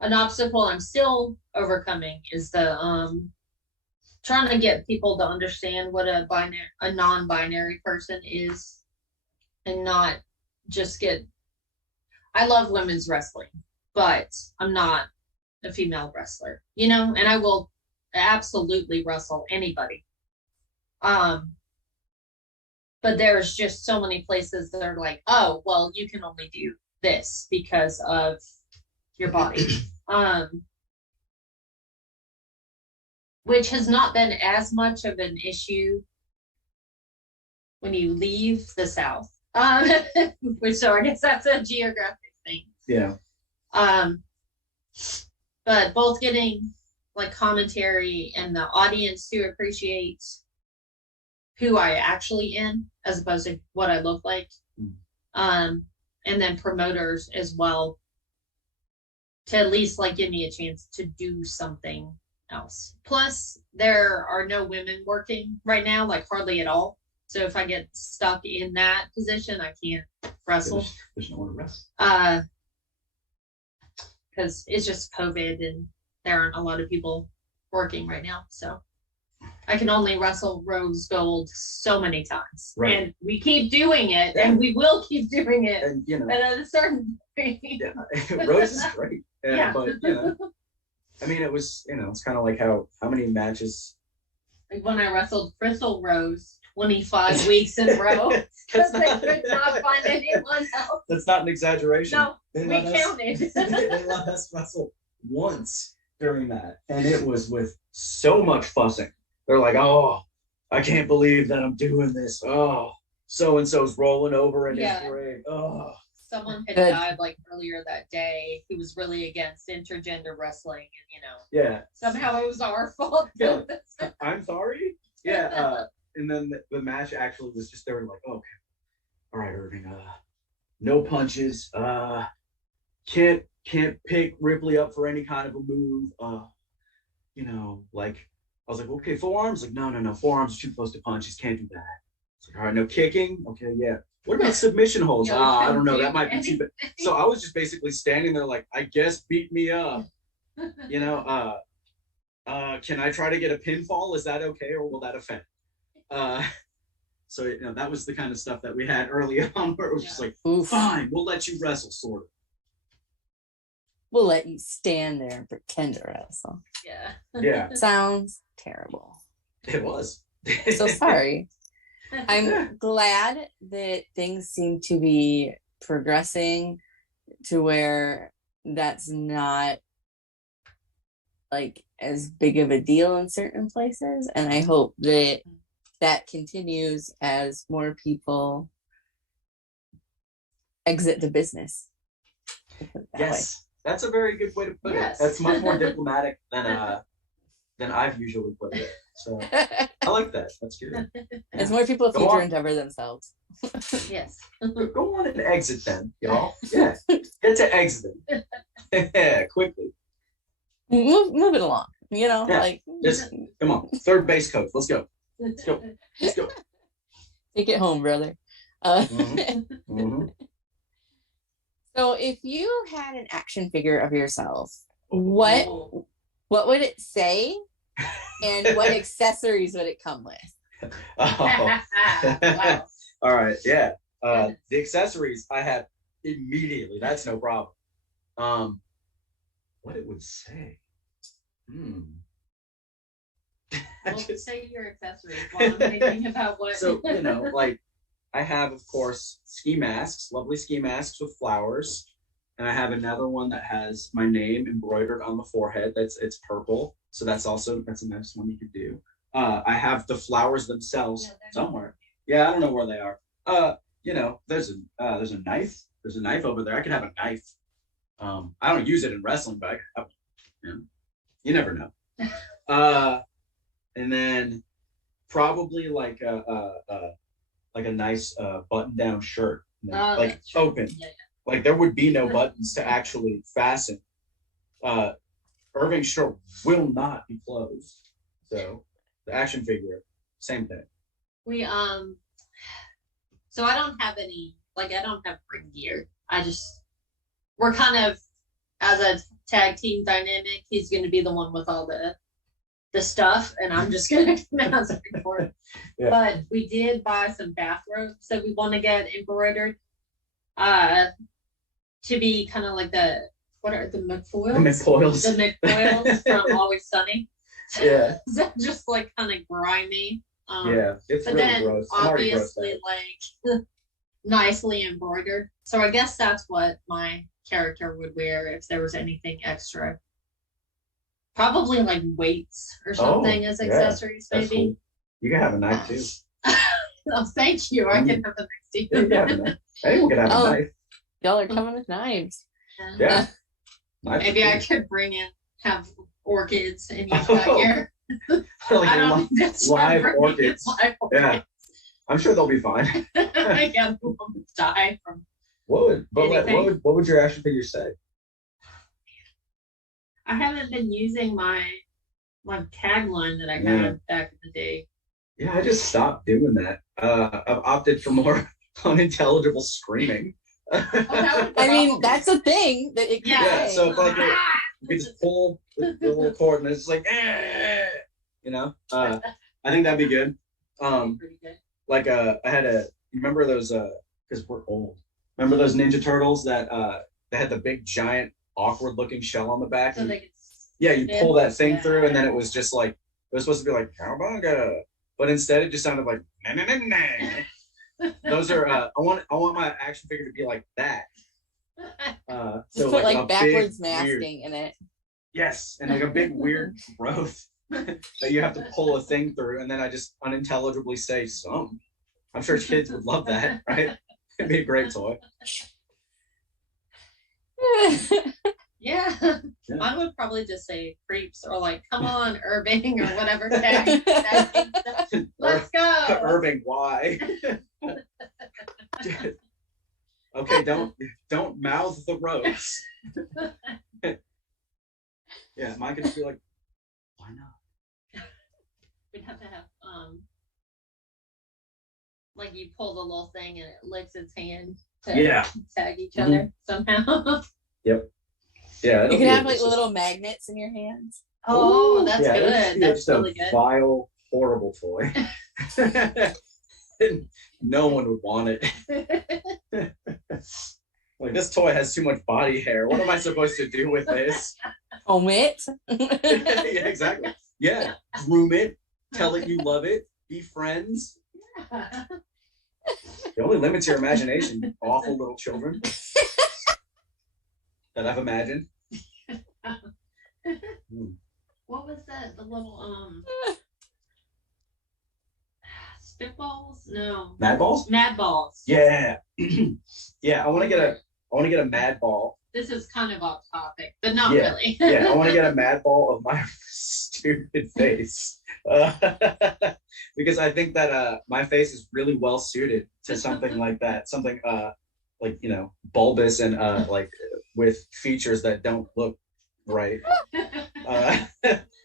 an obstacle I'm still overcoming is the trying to get people to understand what a non-binary person is, and not just I love women's wrestling, but I'm not a female wrestler, you know, and I will absolutely wrestle anybody. But there's just so many places that are like, oh, well, you can only do this because of your body. Which has not been as much of an issue when you leave the South. Which, so I guess that's a geographic thing. Yeah. But both getting like commentary and the audience to appreciate who I actually am as opposed to what I look like. And then promoters as well to at least like give me a chance to do something else. Plus, there are no women working right now, like hardly at all. So if I get stuck in that position, I can't wrestle. There's no one to wrestle. Because it's just COVID and there aren't a lot of people working right now. So I can only wrestle Rose Gold so many times. Right. And we keep doing it, and we will keep doing it. And, you know, at a certain point. yeah, Rose is great. Yeah. But, you know, I mean, it was, you know, it's kind of like how many matches. Like when I wrestled Crystal Rose 25 weeks in a row because they could not find anyone else. That's not an exaggeration. No, we counted. They let us wrestle once during that, and it was with so much fussing. They're like, oh, I can't believe that I'm doing this. Oh, so-and-so's rolling over in his grave. Oh. Someone had died like earlier that day who was really against intergender wrestling, and you know, somehow it was our fault. Yeah. I'm sorry. Yeah. And then the match actually was just, they were like, okay, all right, Irving, no punches, can't pick Ripley up for any kind of a move, you know, like, I was like, okay, forearms? Like, no, forearms are too close to punches, can't do that. It's like, all right, no kicking? Okay, yeah. What about submission holds? I don't know, that might be too bad. So I was just basically standing there like, I guess beat me up, you know, can I try to get a pinfall? Is that okay, or will that offend? So you know, that was the kind of stuff that we had early on where it was just like, fine, we'll let you wrestle, sort of. We'll let you stand there and pretend to wrestle. Yeah. Sounds terrible. It was. So sorry. I'm glad that things seem to be progressing to where that's not like as big of a deal in certain places, and I hope that continues as more people exit the business. Yes, that's a very good way to put it. That's much more diplomatic than I've usually put it. So I like that. That's good. As more people future endeavor themselves. Yes. Go on and exit then, y'all. Yeah. Get to exit. Quickly. Move it along. You know, like just come on. Third base coach. Let's go. Let's go. Take it home, brother. So if you had an action figure of yourself, what would it say, and what accessories would it come with? Wow. All right, yeah. The accessories I have immediately. That's no problem. What it would say? Say your accessories while I'm thinking about what. So, you know, like I have, of course, ski masks, lovely ski masks with flowers. And I have another one that has my name embroidered on the forehead. It's purple. So that's a nice one you could do. I have the flowers themselves somewhere. Yeah, I don't know where they are. You know, there's a knife. There's a knife over there. I could have a knife. I don't use it in wrestling, but you never know. And then probably like a nice button-down shirt, like open. Yeah. Like there would be no buttons to actually fasten. Irving's shirt will not be closed. So the action figure, same thing. We so I don't have any, like I don't have ring gear. We're kind of as a tag team dynamic. He's going to be the one with all the stuff, and I'm just going to come out as a report. Yeah. But we did buy some bathrobes that we want to get embroidered. To be kind of like what are the McFoyles? The McFoyles from Always Sunny. Yeah. So just like kind of grimy. Yeah, it's But really then gross. I'm already grossed obviously out. like nicely embroidered. So I guess that's what my character would wear if there was anything extra. Probably like weights or something as yeah, accessories, that's maybe. cool. You can have a knife too. Oh, thank you. I can have a next Yeah, you can have a knife. Anyone can have a Oh. knife. Y'all are coming with knives. Yeah. Knives Maybe are I cool. could bring in, have orchids, and you've got your. Like I don't think that's live live orchids. Live Yeah. orchids. I'm sure they'll be fine. I guess we won't die from. What Anything. would your action figure say? I haven't been using my tagline that I had back in the day. Yeah, I just stopped doing that. I've opted for more unintelligible screaming. Oh, I mean, that's a thing that it could Yeah, say. so if like you could just pull the little cord and it's just like, you know, I think that'd be good. Pretty good. Like I had remember those because we're old. Remember those Ninja Turtles that they had the big giant awkward looking shell on the back? So they could Yeah, you pull that thing Yeah. through and then it was just like it was supposed to be like cowabunga, but instead it just sounded like nah, nah, nah, nah. Those are I want my action figure to be like that. Just So put like like a backwards big, weird, masking in it. yes, and like a big weird growth that you have to pull a thing through, and then I just unintelligibly say some. I'm sure kids would love that, right? It'd be a great toy. Yeah. Yeah. I would probably just say creeps or like, come on, Irving or whatever. Tag. Let's go. Irving, why? Okay, don't mouth the ropes. Yeah, mine could just be like, why not? We'd have to have like you pull the little thing and it licks its hand to tag each other somehow. Yep. Yeah. You can have like little magnets in your hands. Oh, that's yeah, good. That's really good. Vile, horrible toy. No one would want it. Like, this toy has too much body hair. What am I supposed to do with this? Comb it. Yeah, exactly. Yeah, groom it, tell it you love it, be friends. It only limits your imagination, you awful little children that I've imagined. What was that? The little spitballs? No. Mad balls? Mad balls. Yeah. Yeah, I want to get a mad ball. This is kind of off topic, but not Yeah. really. Yeah, I want to get a mad ball of my stupid face. Because I think that my face is really well suited to something like that. Something like, you know, bulbous and like with features that don't look right.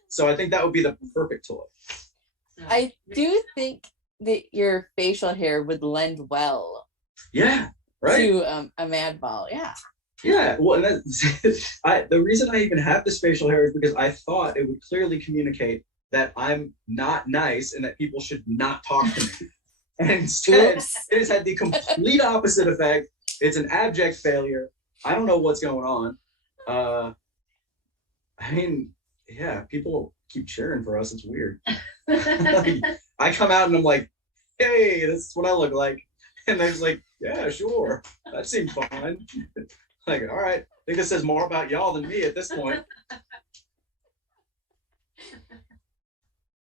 So I think that would be the perfect toy. I do think that your facial hair would lend well Yeah, right. to a mad ball. Yeah. Yeah, well, and that's, the reason I even have this facial hair is because I thought it would clearly communicate that I'm not nice and that people should not talk to me. And instead, it has had the complete opposite effect. It's an abject failure. I don't know what's going on. I mean, yeah, people keep cheering for us. It's weird. Like, I come out and I'm like, hey, this is what I look like. And they're just like, yeah, sure. That seems fine. Like, all right, I think this says more about y'all than me at this point.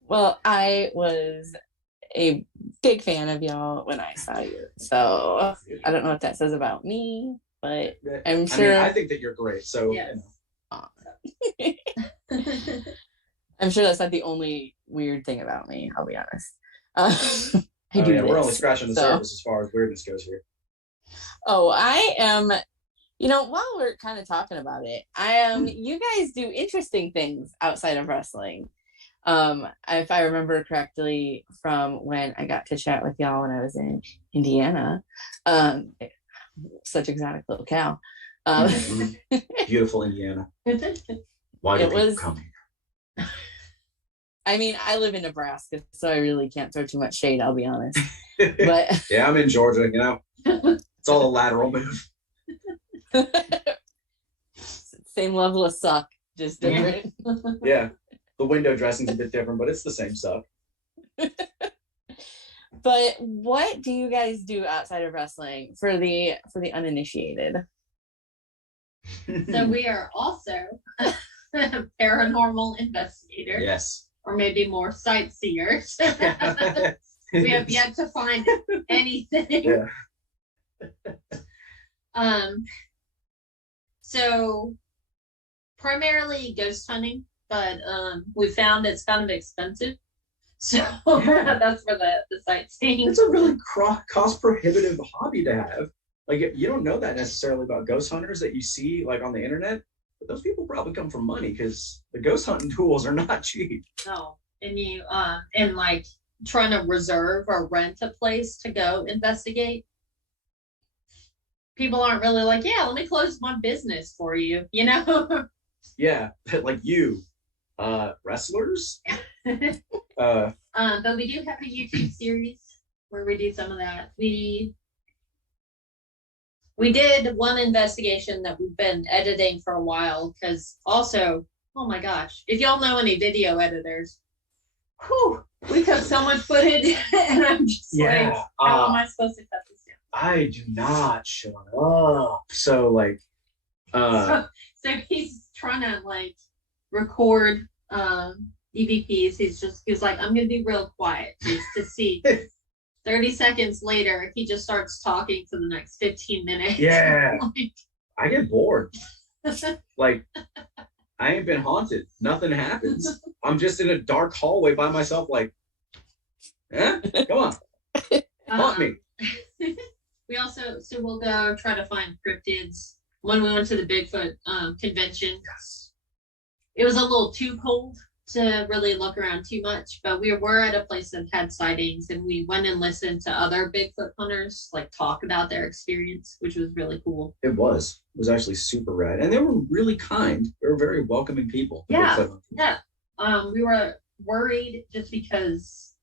Well, I was a big fan of y'all when I saw you. So I don't know what that says about me, but I'm sure. I mean, I think that you're great. So, yes. You know. I'm sure that's not the only weird thing about me, I'll be honest. We're only scratching the surface as far as weirdness goes here. Oh, I am. You know, while we're kind of talking about it, you guys do interesting things outside of wrestling. If I remember correctly from when I got to chat with y'all when I was in Indiana, such exotic locale. Beautiful Indiana. Why did people come here? I mean, I live in Nebraska, so I really can't throw too much shade, I'll be honest. But yeah, I'm in Georgia, you know. It's all a lateral move. Same level of suck, just different. Yeah. The window dressing's a bit different, but it's the same stuff. But what do you guys do outside of wrestling for the uninitiated? So we are also paranormal investigators. Yes. Or maybe more sightseers. We have yet to find anything. Yeah. So primarily ghost hunting, but we found it's kind of expensive. So that's for the sightseeing. It's a really cost prohibitive hobby to have. Like, you don't know that necessarily about ghost hunters that you see like on the internet, but those people probably come from money because the ghost hunting tools are not cheap. No, and you and like trying to reserve or rent a place to go investigate. People aren't really like, yeah, let me close my business for you, you know? Yeah, like you, wrestlers. But we do have a YouTube series where we do some of that. We did one investigation that we've been editing for a while because also, oh my gosh, if y'all know any video editors, whew, we took so much footage and I'm just like, how am I supposed to cut this down? I do not shut up. So like, so he's trying to like record EVPs. He's like, I'm gonna be real quiet just to see. 30 seconds later, he just starts talking for the next 15 minutes. Yeah. I get bored. Like, I ain't been haunted. Nothing happens. I'm just in a dark hallway by myself, like, come on. Haunt me. We also, so we'll go try to find cryptids. When we went to the Bigfoot convention, it was a little too cold to really look around too much, but we were at a place that had sightings and we went and listened to other Bigfoot hunters like talk about their experience, which was really cool. It was actually super rad. And they were really kind. They were very welcoming people. Yeah. We were worried just because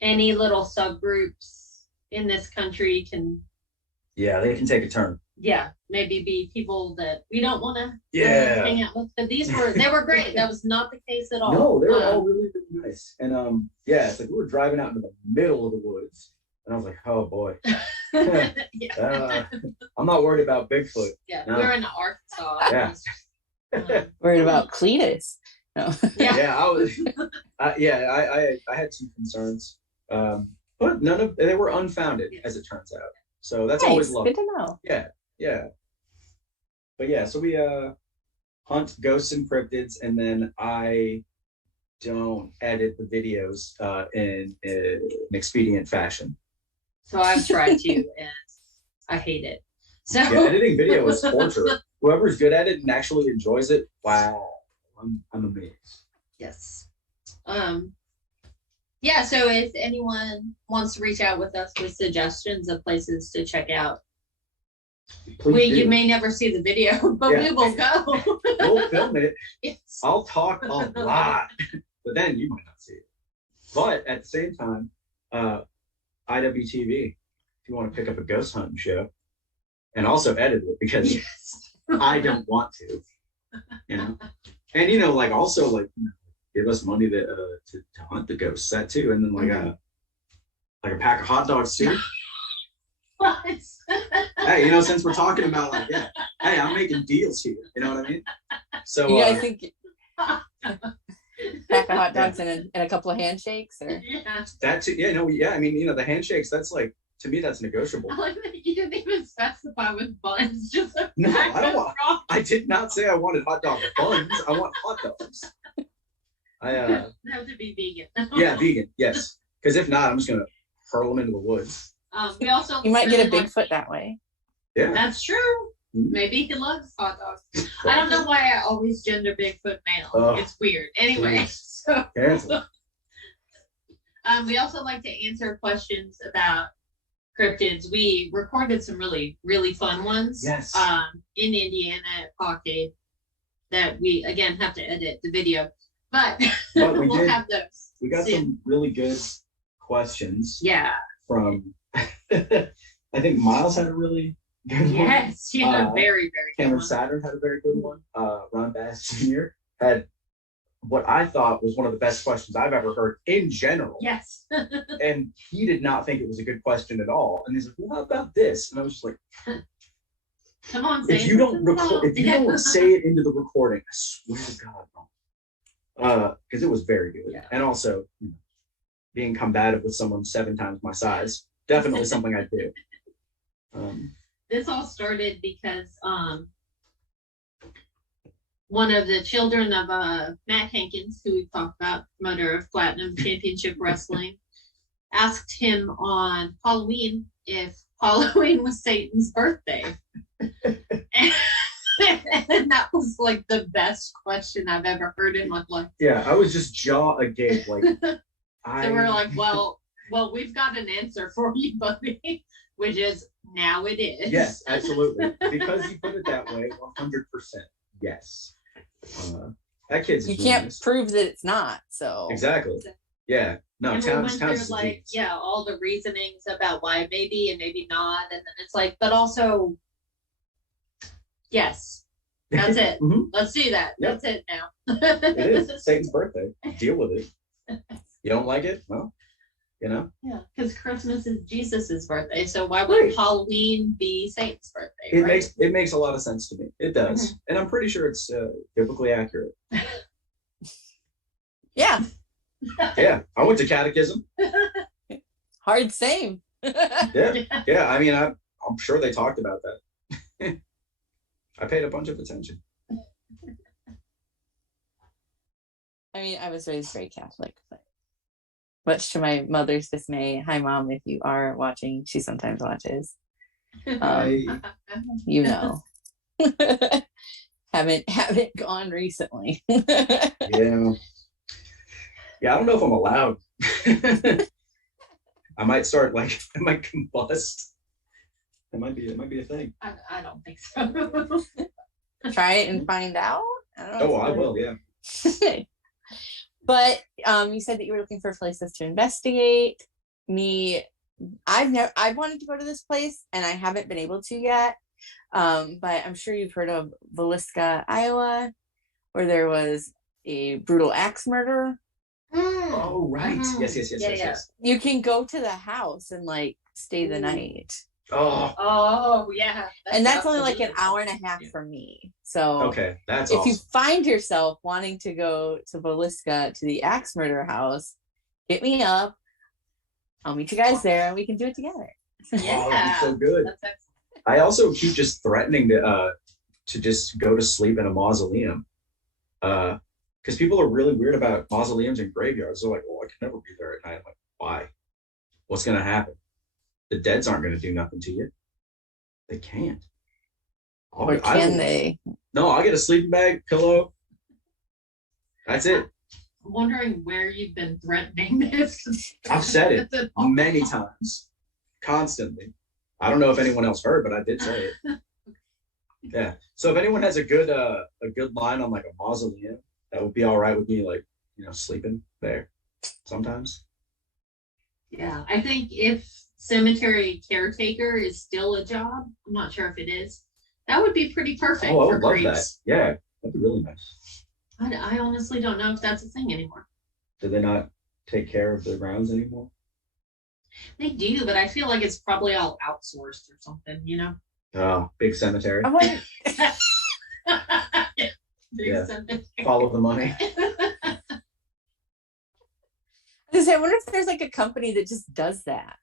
any little subgroups in this country can they can take a turn. Maybe be people that we don't want to hang out with. But they were great. That was not the case at all. No, they were all really, really nice. And it's like we were driving out into the middle of the woods. And I was like, oh boy. I'm not worried about Bigfoot. Yeah, no. We were in Arkansas. Yeah. Worried about Cletus. No. Yeah, I was I had some concerns. But they were unfounded, as it turns out. So that's always lovely. Good to know. Yeah. But yeah, so we hunt ghosts and cryptids, and then I don't edit the videos in an expedient fashion. So I've tried to, and I hate it. So editing video is torture. Whoever's good at it and actually enjoys it, wow, I'm amazed. Yes. Yeah, so if anyone wants to reach out with us with suggestions of places to check out, you may never see the video, but we will go. We'll film it. Yes. I'll talk a lot, but then you might not see it. But at the same time, IWTV, if you want to pick up a ghost hunting show and also edit it because I don't want to, and like also like give us money to hunt the ghosts, that too, and then like a pack of hot dogs too. What? Hey, since we're talking about like, hey, I'm making deals here. You know what I mean? So you guys think pack of hot dogs and a couple of handshakes, or that too? Yeah. I mean, the handshakes. That's like, to me, that's negotiable. I like that you didn't even specify with buns. Just no, I don't want. I did not say I wanted hot dog buns. I want hot dogs. They have to be vegan. Yeah, vegan. Yes, because if not, I'm just gonna hurl them into the woods. We also you might get a Bigfoot that way. Yeah, that's true. Mm-hmm. Maybe he loves hot dogs. I don't know why I always gender Bigfoot male. It's weird. Anyway, so we also like to answer questions about cryptids. We recorded some really, really fun ones. Yes. In Indiana at Pocket that we again have to edit the video, but we'll have those. We got some really good questions. Yeah. From I think Miles had a really good one. Yes, very, very Cameron Saturn had a very good one. Ron Bass Jr. had what I thought was one of the best questions I've ever heard in general. Yes. And he did not think it was a good question at all. And he's like, well, how about this? And I was just like, come on, if you don't don't say it into the recording, I swear to God, because it was very good. Yeah. And also, being combative with someone 7 times my size, definitely something I do. This all started because one of the children of Matt Hankins, who we've talked about, promoter of Platinum Championship Wrestling, asked him on Halloween if Halloween was Satan's birthday. And that was like the best question I've ever heard in my life. Yeah, I was just jaw agape. Like, so we're like, well, we've got an answer for you, buddy, which is now it is. Yes, absolutely. Because you put it that way, 100%. Yes. That kid's. You can't prove that it's not. So exactly. Yeah. No. And Towns we went through like all the reasonings about why maybe and maybe not, and then it's like, but also, yes, that's it. Mm-hmm. Let's do that. Yep. That's it now. It is Satan's birthday. Deal with it. You don't like it? Well, Yeah, because Christmas is Jesus's birthday, so why would Halloween be Satan's birthday? It makes a lot of sense to me. It does, and I'm pretty sure it's biblically accurate. Yeah. Yeah, I went to catechism. Hard same. Yeah. I mean, I'm sure they talked about that. I paid a bunch of attention. I mean, I was raised very Catholic, but much to my mother's dismay. Hi, Mom, if you are watching, she sometimes watches. You know, haven't gone recently. Yeah. I don't know if I'm allowed. I might combust. It might be a thing. I don't think so. Try it and find out. I will. Yeah. But you said that you were looking for places to investigate. I've wanted to go to this place and I haven't been able to yet. But I'm sure you've heard of Villisca, Iowa, where there was a brutal axe murder. Oh, right. Yes. You can go to the house and like stay the night. Oh yeah. That's only like an hour and a half from me. So okay, that's if awesome. you find yourself wanting to go to Villisca to the axe murder house, hit me up. I'll meet you guys there and we can do it together. Yeah, that'd be so good. I also keep just threatening to just go to sleep in a mausoleum. Because people are really weird about mausoleums and graveyards. They're like, "Oh, I can never be there at night." I'm like, why? What's gonna happen? The deads aren't gonna do nothing to you. They can't. Or can they? No, I'll get a sleeping bag, pillow. That's it. I'm wondering where you've been threatening this. I've said it many times, constantly. I don't know if anyone else heard, but I did say it. Yeah. So if anyone has a good line on like a mausoleum, that would be all right with me, like, sleeping there sometimes. Yeah, I think if cemetery caretaker is still a job, I'm not sure if it is, that would be pretty perfect. Oh, I would love that. Yeah, that'd be really nice. I honestly don't know if that's a thing anymore. Do they not take care of the grounds anymore? They do, but I feel like it's probably all outsourced or something, Oh, big cemetery. Cemetery. Follow the money. I wonder if there's like a company that just does that.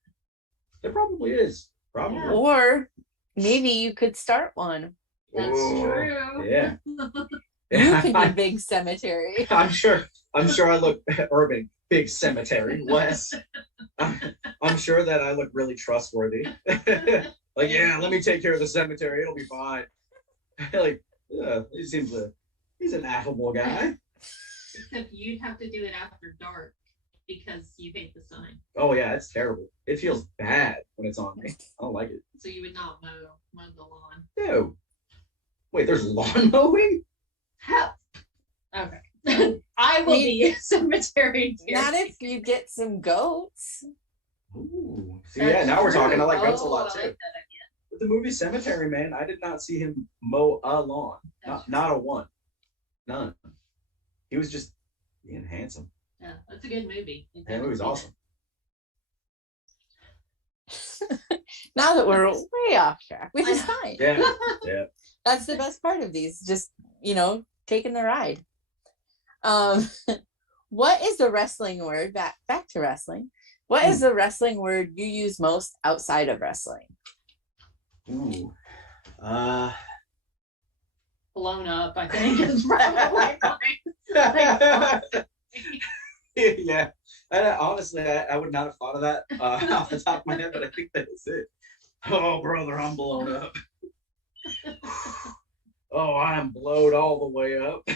There probably is. Probably. Yeah. Or maybe you could start one. That's true. Yeah. You can be big cemetery. I'm sure I look urban. Big cemetery. Less. I'm sure that I look really trustworthy. Like, yeah, let me take care of the cemetery. It'll be fine. Like, yeah, he's an affable guy. Except you'd have to do it after dark because you hate the sign. Oh yeah, it's terrible. It feels bad when it's on me. I don't like it. So you would not mow the lawn. No. Wait, there's lawn mowing? Hell. Okay. I will be a cemetery. Not if you get some goats. Ooh. See, yeah, now we're talking. I like goats a lot too. I like that With the movie Cemetery Man, I did not see him mow a lawn. Not a one. None. He was just being handsome. Yeah, that's a good movie. That movie's awesome. Now that we're way off track, which is fine. Yeah, yeah. That's the best part of these, just, taking the ride. What is the wrestling word, back to wrestling, what is the wrestling word you use most outside of wrestling? Ooh. Blown up, I think, is probably Yeah. Honestly, I would not have thought of that off the top of my head, but I think that is it. Oh, brother, I'm blown up. Oh, I'm blowed all the way up.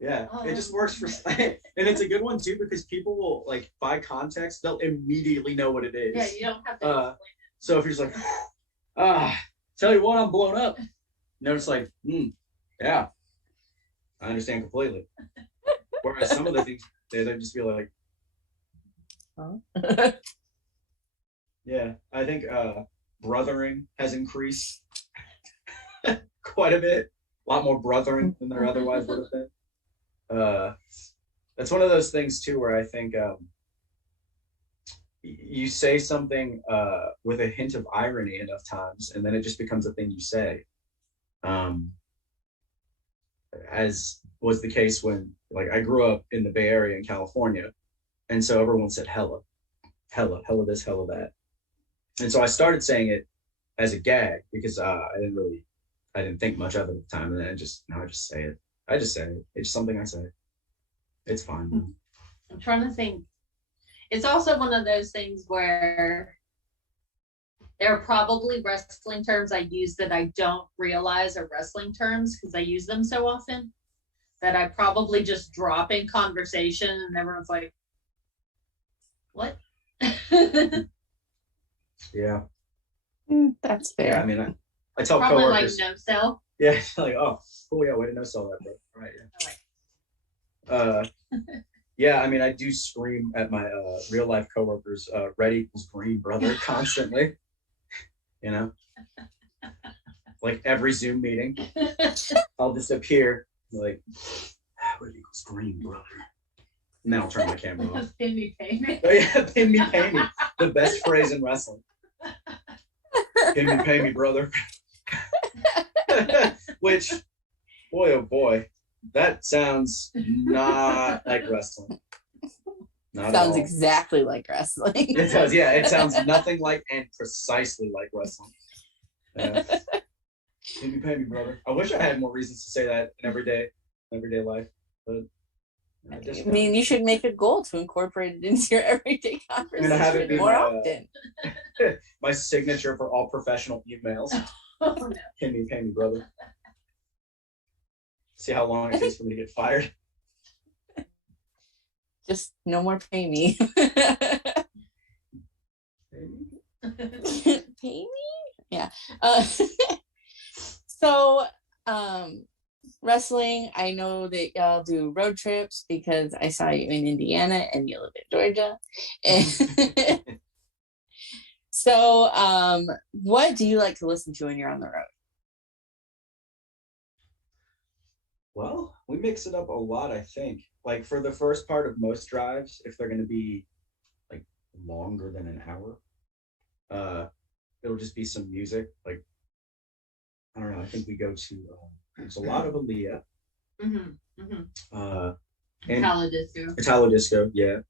Yeah, it just works for, and it's a good one too, because people will, like, by context, they'll immediately know what it is. Yeah, you don't have to explain it. So if you're just like, tell you what, I'm blown up. It's like, yeah, I understand completely. Whereas some of the things, they'd just be like, huh? Yeah, I think brothering has increased quite a bit. A lot more brothering than there otherwise would have been. That's one of those things too, where I think you say something with a hint of irony enough times, and then it just becomes a thing you say. As was the case when, like, I grew up in the Bay Area in California, and so everyone said hella this, hella that, and so I started saying it as a gag because I didn't think much of it at the time, and then I just say it. I just say it. It's something I say. It's fine. I'm trying to think. It's also one of those things where there are probably wrestling terms I use that I don't realize are wrestling terms because I use them so often that I probably just drop in conversation and everyone's like, what? Yeah. That's fair. Yeah, I mean, I tell probably coworkers. Like no sell. Yeah, like, oh, cool, yeah, way to no sell that, bro. Right, yeah. Yeah, I mean, I do scream at my real life coworkers, red equals green, brother, constantly. Like every Zoom meeting, I'll just appear like, red equals green, brother. And then I'll turn my camera off. Pin me, pay me. Oh yeah, pin me, pay me. The best phrase in wrestling. Pin me, pay me, brother. Which, boy, oh boy, that sounds not like wrestling. Sounds exactly like wrestling. It does, yeah. It sounds nothing like and precisely like wrestling. Pay me, pay me, brother. I wish I had more reasons to say that in everyday life, but I mean, you should make a goal to incorporate it into your everyday conversation have it be more often. My signature for all professional emails. Oh, no. Pay me, brother. See how long it takes for me to get fired. Just no more pay me. Pay me? Yeah. So, wrestling, I know that y'all do road trips because I saw you in Indiana and you live in Georgia. And so, what do you like to listen to when you're on the road? Well, we mix it up a lot, I think. Like for the first part of most drives, if they're going to be like longer than an hour, it'll just be some music. Like, I don't know. I think we go to there's a lot of Aaliyah. Italo disco, yeah.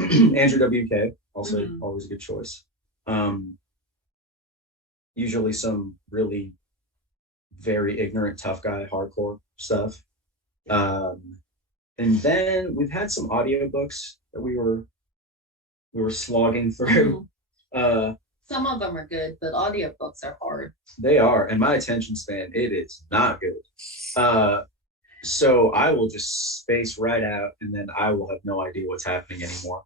Andrew WK, also always a good choice. Usually some really very ignorant tough guy hardcore stuff. And then we've had some audiobooks that we were slogging through. Some of them are good, but audiobooks are hard. They are, and my attention span, it is not good. So I will just space right out, and then I will have no idea what's happening anymore.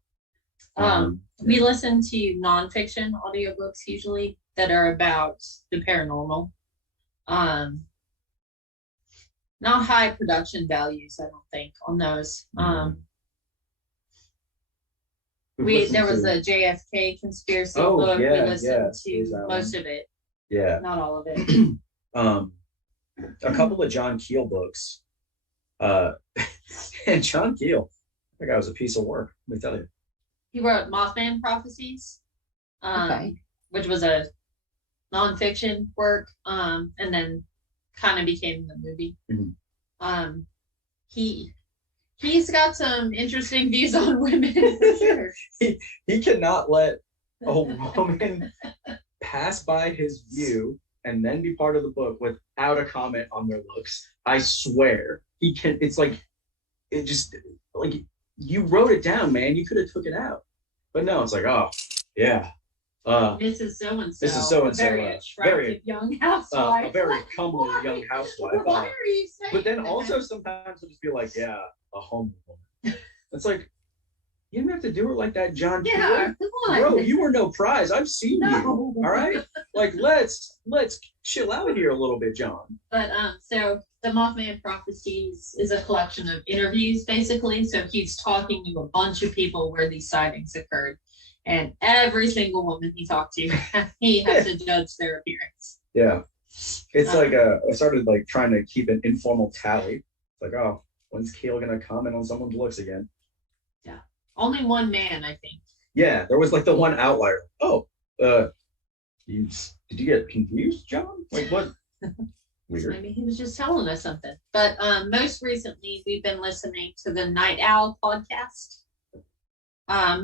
We listen to nonfiction audiobooks usually that are about the paranormal. Not high production values, I don't think, on those. There was a JFK conspiracy book. We listened to most of it. Yeah. Not all of it. A couple of John Keel books. Uh, and John Keel, that guy was a piece of work. Let me tell you. He wrote Mothman Prophecies, Okay. which was a nonfiction work, and then kind of became the movie. Mm-hmm. He's got some interesting views on women for sure. He cannot let a woman pass by his view and then be part of the book without a comment on their looks. I swear. He can. It's like, it just, like, you wrote it down, man. You could have took it out. But no, it's like, oh, yeah. Mrs. So-and-so. Mrs. So-and-so. Very attractive young housewife. A very comely young housewife. Why are you saying But then that? also sometimes we'll just be like, yeah, a home woman. It's like, you didn't have to do it like that, John. Yeah, Keel. come on. Bro, you were no prize. I've seen No. you. All right? Like, let's chill out here a little bit, John. But so the Mothman Prophecies is a collection of interviews, basically. So he's talking to a bunch of people where these sightings occurred, and every single woman he talked to, he has to judge their appearance. Yeah. It's like I started like trying to keep an informal tally. It's like, oh, when's Keel gonna comment on someone's looks again? Yeah. Only one man, I think. Yeah, there was like the one outlier. Oh, did you get confused, John? Like what? Weird. Maybe he was just telling us something. But most recently, we've been listening to the Night Owl podcast,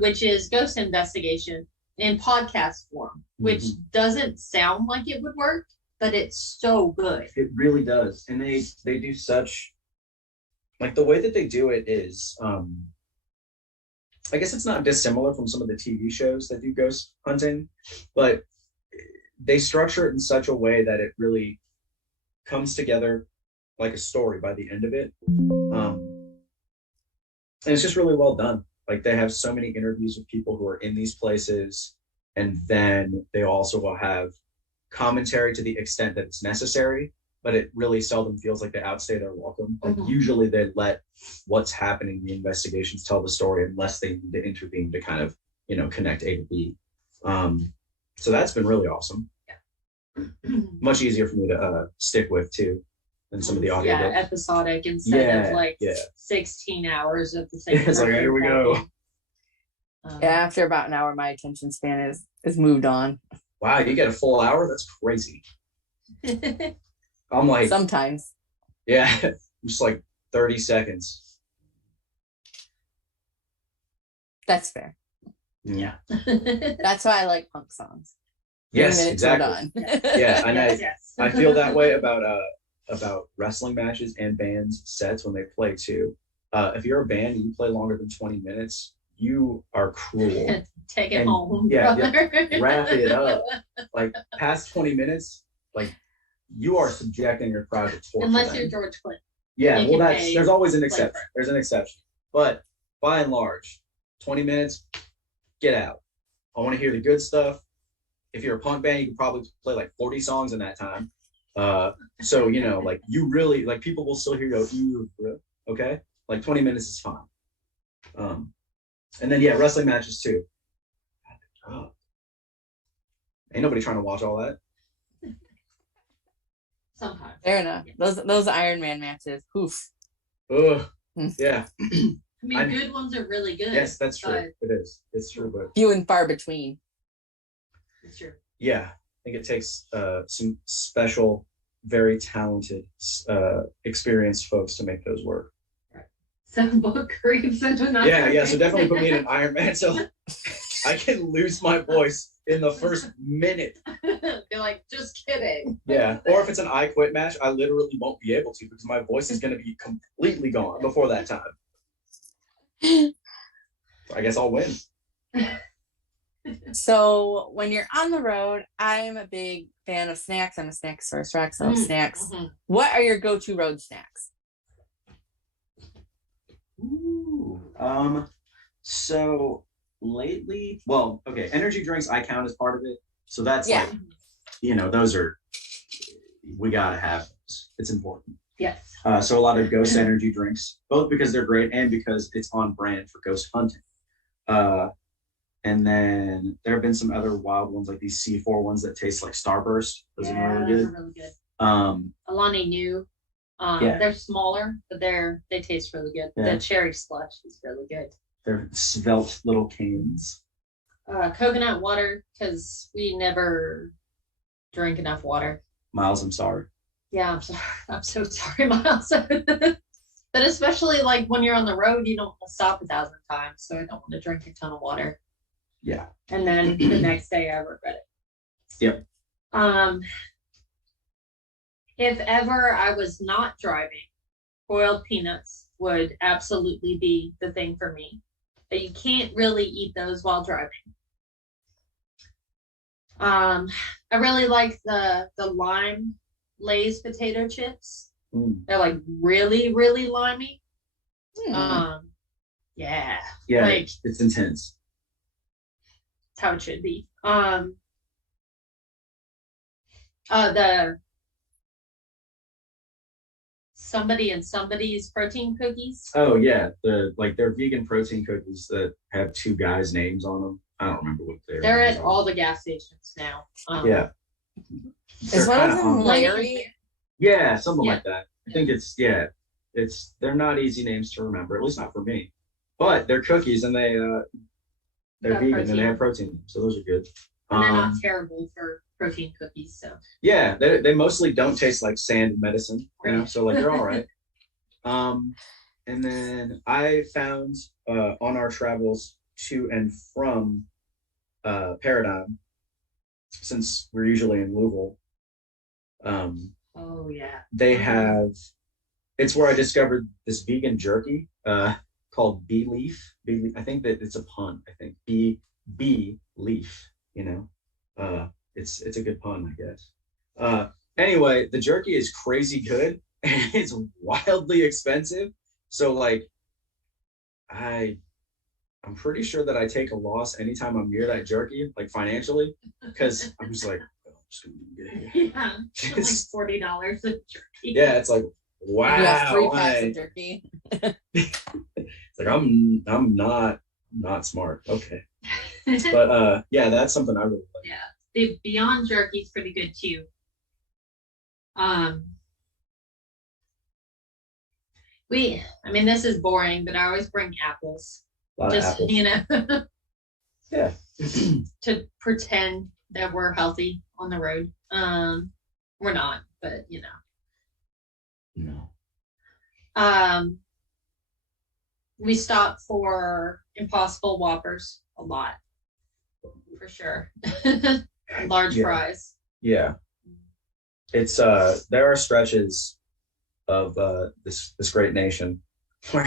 which is ghost investigation in podcast form, which doesn't sound like it would work, but it's so good. It really does. And they do such, like, the way that they do it is, I guess it's not dissimilar from some of the TV shows that do ghost hunting, but they structure it in such a way that it really comes together like a story by the end of it. And it's just really well done. Like, they have so many interviews with people who are in these places, and then they also will have commentary to the extent that it's necessary, but it really seldom feels like they outstay their welcome. Like, usually they let what's happening in the investigations tell the story unless they need to intervene to kind of, connect A to B. So that's been really awesome. Much easier for me to stick with too than some of the audio. Yeah, episodic instead of 16 hours of the same. It's like, here we go. Yeah, after about an hour, my attention span is moved on. Wow, you get a full hour? That's crazy. I'm like, sometimes. Yeah, just like 30 seconds. That's fair. Yeah. That's why I like punk songs. Yes, exactly. Yeah, and I feel that way about wrestling matches and bands sets when they play too. If you're a band and you play longer than 20 minutes, you are cruel. Take it home. Yeah, wrap it up. Like, past 20 minutes, like, you are subjecting your crowd to torture. Unless you're George Clinton. Yeah, well, there's always an exception. There's an exception. But by and large, 20 minutes, get out. I want to hear the good stuff. If you're a punk band, you can probably play like 40 songs in that time. So, like, you really, like, people will still hear you go, okay? Like, 20 minutes is fine. And then, wrestling matches too. Ain't nobody trying to watch all that. Sometimes. Fair enough. Those Iron Man matches. Oof. Ugh. Yeah. I mean, good ones are really good. Yes, that's true. It is. It's true, but few and far between. It's true. Yeah, I think it takes some special, very talented, experienced folks to make those work. Right. Some book creeps into nothing. Yeah. So definitely put me in an Iron Man, so I can lose my voice in the first minute. You're like, just kidding. Yeah, or if it's an I Quit match, I literally won't be able to because my voice is going to be completely gone before that time. I guess I'll win. So when you're on the road, I'm a big fan of snacks. I'm a snack source, rack so snacks. What are your go-to road snacks? Ooh, so lately, well, okay, energy drinks I count as part of it. So that's like, those are, we gotta have those. It's important. Yes. So a lot of ghost energy drinks, both because they're great and because it's on brand for ghost hunting. And then there have been some other wild ones like these C4 ones that taste like Starburst. Those are really good. Alani knew. Yeah. They're smaller, but they taste really good. Yeah. The cherry slush is really good. They're svelte little cans. Coconut water, because we never drink enough water. Miles, I'm sorry. Yeah, I'm sorry. I'm so sorry, Miles. But especially like when you're on the road, you don't want to stop 1,000 times. So I don't want to drink a ton of water. Yeah. And then the next day I regret it. Yep. If ever I was not driving, boiled peanuts would absolutely be the thing for me. But you can't really eat those while driving. I really like the lime Lay's potato chips. They're like really, really limey. Yeah. Yeah, like it's intense. That's how it should be. The somebody and somebody's protein cookies. Oh yeah, they're vegan protein cookies that have two guys' names on them. I don't remember what They're at all the gas stations now. Yeah. Is one of them Larry? Yeah, something like that. I think they're not easy names to remember, at least not for me. But they're cookies and they're vegan protein. And they have protein, so those are good. And they're not terrible for protein cookies, so. Yeah, they mostly don't taste like sand medicine, so like they're all right. And then I found on our travels to and from Paradigm, since we're usually in Louisville. Oh yeah. They have. It's where I discovered this vegan jerky called Bee Leaf. I think that it's a pun. I think bee leaf. It's a good pun, I guess. Anyway, the jerky is crazy good and it's wildly expensive. So like, I'm pretty sure that I take a loss anytime I'm near that jerky, like financially, because I'm just like, oh, I'm just gonna get it. Yeah, it's like $40 a jerky. Yeah, it's like, wow. You have 3 packs of jerky. It's like I'm not smart. Okay. But yeah, that's something I really like. Yeah. The Beyond Jerky is pretty good too. This is boring, but I always bring apples. Just, apples. Yeah. To pretend that we're healthy on the road. We're not, but No. We stop for Impossible Whoppers a lot, for sure. Large fries. Yeah. It's there are stretches of this great nation where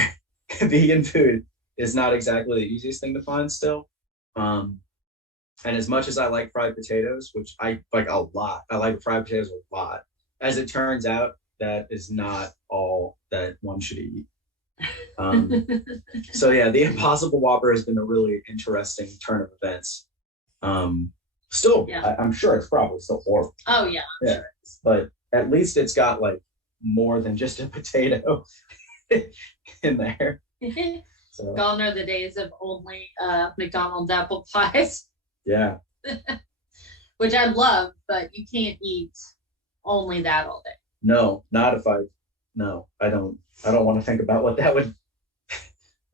vegan food is not exactly the easiest thing to find still. And as much as I like fried potatoes, which I like a lot, I like fried potatoes a lot. As it turns out, that is not all that one should eat. So yeah, the Impossible Whopper has been a really interesting turn of events. Still, yeah. I'm sure it's probably still horrible. Oh yeah, yeah. Sure. But at least it's got like more than just a potato in there. So. Gone are the days of only McDonald's apple pies. Yeah. Which I love, but you can't eat only that all day. No, not if I don't want to think about what that would.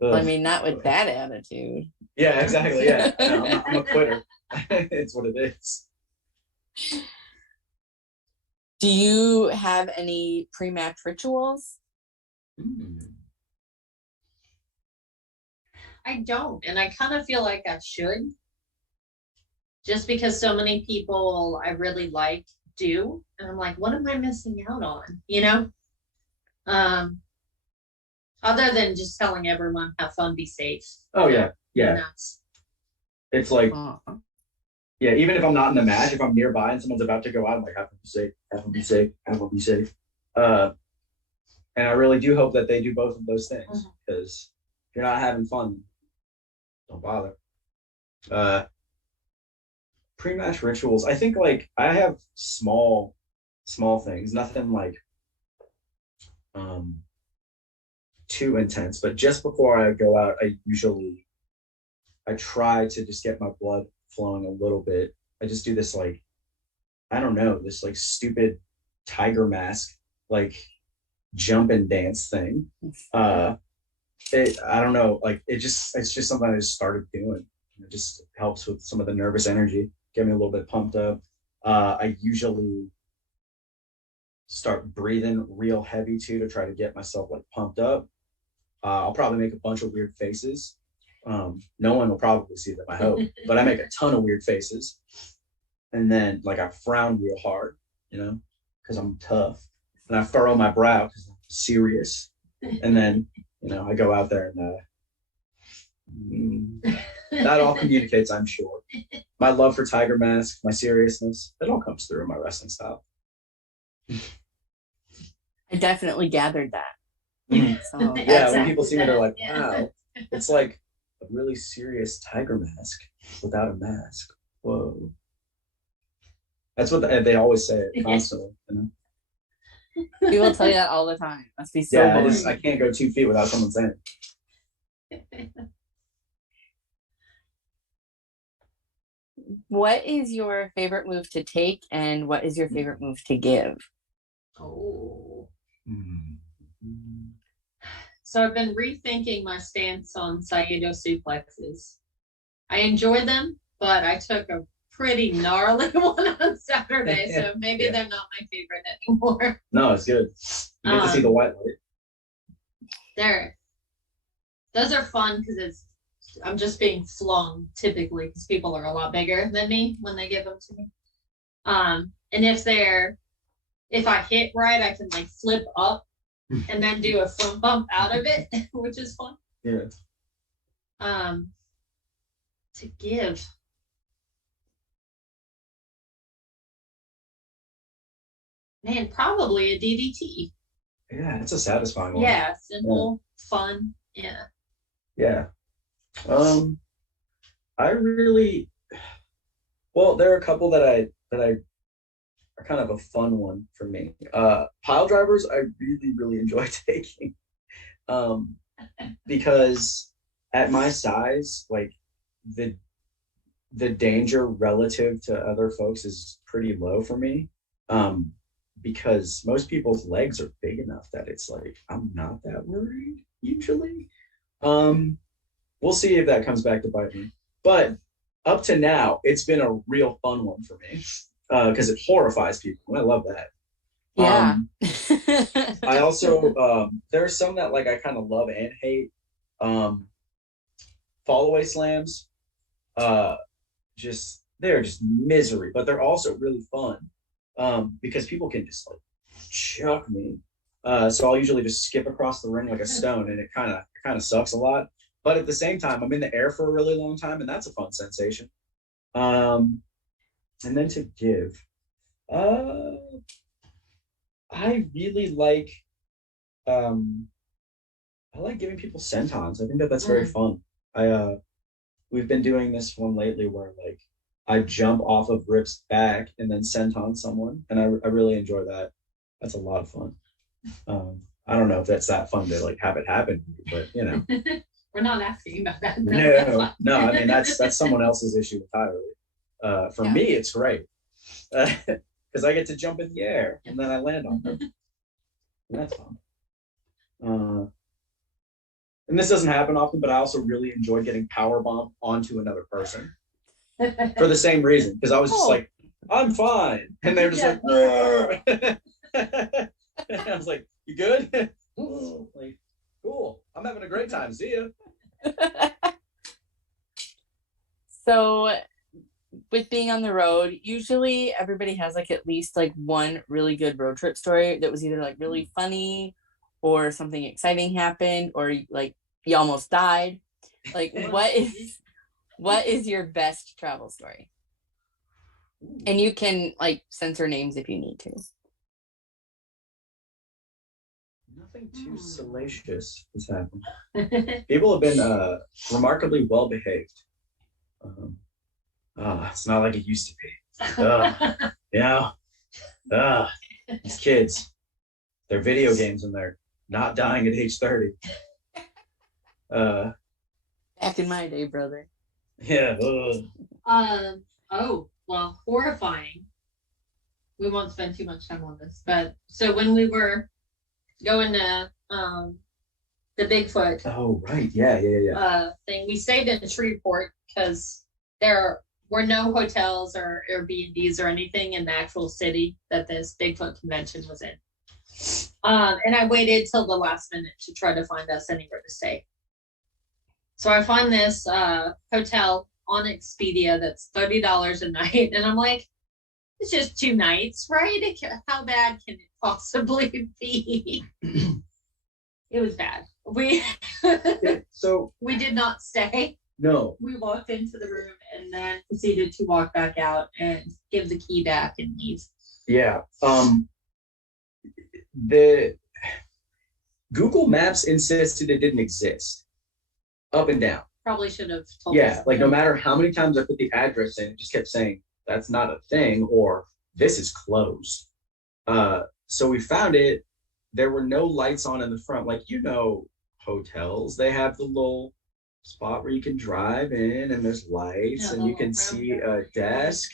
I mean, not with that attitude. Yeah, exactly. Yeah, no, I'm a quitter. It's what it is. Do you have any pre-match rituals? I don't, and I kind of feel like I should. Just because so many people I really like do, and I'm like, what am I missing out on? Other than just telling everyone have fun, be safe. Oh yeah. It's like, yeah, even if I'm not in the match, if I'm nearby and someone's about to go out, I'm like, have them be safe, have them be safe, have them be safe. And I really do hope that they do both of those things, because if you're not having fun, don't bother. Pre-match rituals, I think like I have small things, nothing like too intense, but just before I go out, I try to just get my blood flowing a little bit. I just do this like, I don't know, this like stupid tiger mask. Like jump and dance thing. I don't know, like it's just something I just started doing. It just helps with some of the nervous energy, get me a little bit pumped up. I usually start breathing real heavy too to try to get myself like pumped up. I'll probably make a bunch of weird faces. No one will probably see them, I hope, but I make a ton of weird faces. And then like I frown real hard, because I'm tough. And I furrow my brow because I'm serious. And then, I go out there and that all communicates, I'm sure. My love for Tiger Mask, my seriousness, it all comes through in my wrestling style. I definitely gathered that. So, yeah, when people see me, they're like, wow, it's like a really serious Tiger Mask without a mask. Whoa. That's what they always say it constantly, People tell you that all the time. Must be so boring. I can't go 2 feet without someone saying it. What is your favorite move to take, and what is your favorite move to give? Oh. So I've been rethinking my stance on Saito suplexes. I enjoy them, but I took a pretty gnarly one on Saturday, so maybe they're not my favorite anymore. No, it's good. You get to see the white light. Those are fun because I'm just being flung typically because people are a lot bigger than me when they give them to me. And if I hit right, I can like flip up and then do a front bump out of it, which is fun. Yeah. To give. Man, probably a DDT. Yeah, it's a satisfying one. Yeah, simple, fun. Yeah. Yeah. I really, well, there are a couple that I are kind of a fun one for me. Pile drivers, I really, really enjoy taking. Because at my size, like the danger relative to other folks is pretty low for me. Because most people's legs are big enough that it's like I'm not that worried usually. We'll see if that comes back to bite me. But up to now, it's been a real fun one for me because it horrifies people. I love that. Yeah. I also there are some that like I kind of love and hate. Fall away slams, they're just misery, but they're also really fun. Because people can just like chuck me. So I'll usually just skip across the ring like a stone, and it kind of sucks a lot. But at the same time, I'm in the air for a really long time, and that's a fun sensation. And then to give, I really like, I like giving people sentons. I think that's very fun. We've been doing this one lately where like I jump off of Rip's back and then senton someone, and I really enjoy that. That's a lot of fun. I don't know if that's that fun to like have it happen, but We're not asking about that. No. I mean that's someone else's issue entirely. For me, it's great because I get to jump in the air and then I land on them. And that's fun. And this doesn't happen often, but I also really enjoy getting power bombed onto another person for the same reason. Because I was just like, I'm fine, and they're just like, I was like, you good? Like, cool. I'm having a great time. See ya. So with being on the road, usually everybody has like at least like one really good road trip story that was either like really funny or something exciting happened or like you almost died. Like what is your best travel story? And you can like censor names if you need to. Nothing too salacious has happened. People have been remarkably well behaved. It's not like it used to be. These kids, their video games and they're not dying at age 30. Back in my day, brother. Yeah. Oh, well, horrifying. We won't spend too much time on this, but so when we were going to the Bigfoot Oh, right. Yeah. thing. We stayed in Shreveport because there were no hotels or Airbnbs or anything in the actual city that this Bigfoot convention was in. And I waited till the last minute to try to find us anywhere to stay. So I find this hotel on Expedia that's $30 a night, and I'm like, it's just 2 nights, right? How bad can it possibly be? It was bad. So we did not stay. no. We walked into the room and then proceeded to walk back out and give the key back and leave. Yeah. The Google Maps insisted it didn't exist. Up and down. Probably should have told us. Yeah, like no matter how many times I put the address in, it just kept saying that's not a thing or this is closed. So we found it. There were no lights on in the front. Like, hotels, they have the little spot where you can drive in and there's lights and you can see a desk.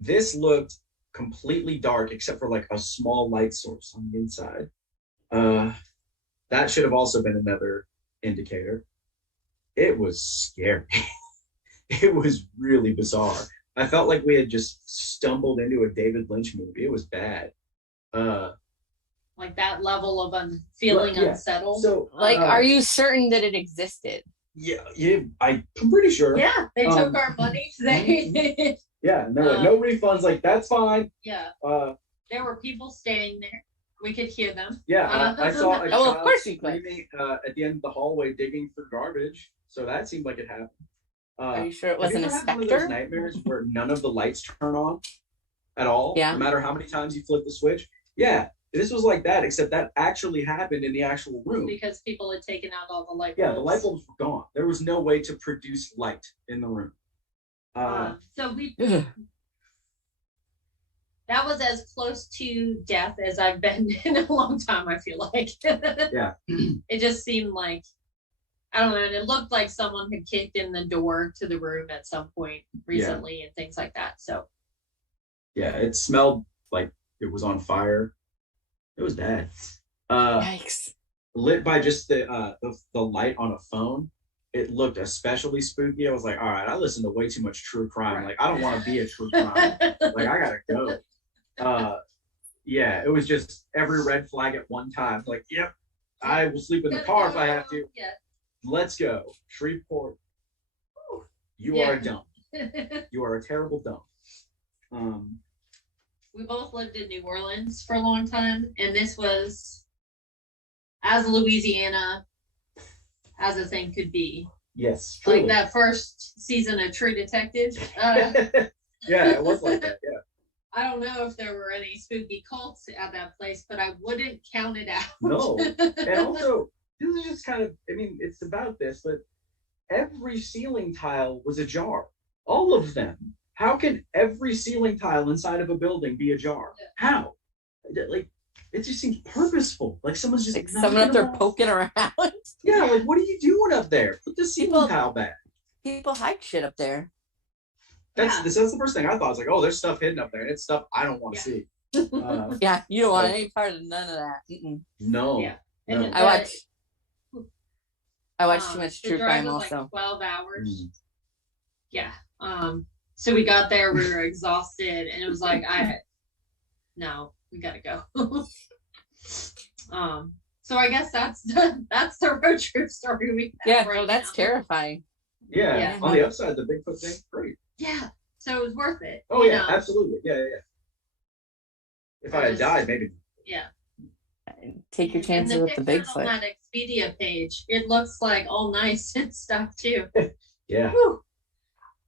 This looked completely dark except for like a small light source on the inside. That should have also been another indicator. It was scary. It was really bizarre. I felt like we had just stumbled into a David Lynch movie. It was bad. Like that level of feeling unsettled. So, are you certain that it existed? Yeah, I'm pretty sure. Yeah, they took our money. Yeah, and they're like, no refunds. Like, that's fine. Yeah. There were people staying there. We could hear them. Yeah, I saw a of child course we could. screaming at the end of the hallway digging for garbage. So that seemed like it happened. Are you sure it wasn't a One of specter? those nightmares where none of the lights turn on at all? Yeah. No matter how many times you flip the switch? Yeah. This was like that, except that actually happened in the actual room. Because people had taken out all the light bulbs. Yeah, the light bulbs were gone. There was no way to produce light in the room. So that was as close to death as I've been in a long time, I feel like. Yeah. It just seemed like, I don't know, and it looked like someone had kicked in the door to the room at some point recently and things like that. So yeah, it smelled like it was on fire. It was bad. Yikes. Lit by just the light on a phone. It looked especially spooky. I was like, all right, I listen to way too much true crime. Like, I don't want to be a true crime. Like, I gotta go. Yeah, it was just every red flag at one time. Like, yep, I will sleep in the car if I have to. Yeah. Let's go. Shreveport. You are dumb. You are a terrible dumb. We both lived in New Orleans for a long time, and this was as Louisiana as a thing could be. Yes, truly. Like that first season of True Detective. Yeah, it was like that. Yeah. I don't know if there were any spooky cults at that place, but I wouldn't count it out. No. And also, this is just kind of, I mean, it's about this, but every ceiling tile was ajar. All of them. How can every ceiling tile inside of a building be ajar? How? Like, it just seems purposeful. Like someone's just like someone up there poking around. Yeah, like what are you doing up there? Put the ceiling tile back. People hide shit up there. That's the first thing I thought. I was like, oh, there's stuff hidden up there. And it's stuff I don't want to see. Yeah, you don't want any part of none of that. No. Yeah. No. I watch too much true crime also. Like 12 hours. Yeah. So we got there, we were exhausted, and it was like, no, we gotta go. So I guess that's the road trip story we have right that's now. terrifying. Yeah. On the upside, the Bigfoot thing, great. Yeah. So it was worth it. Oh yeah, absolutely. Yeah. If I had died, maybe. Yeah. Take your chances with the Bigfoot. On that Expedia page, it looks like all nice and stuff too. Yeah. Whew.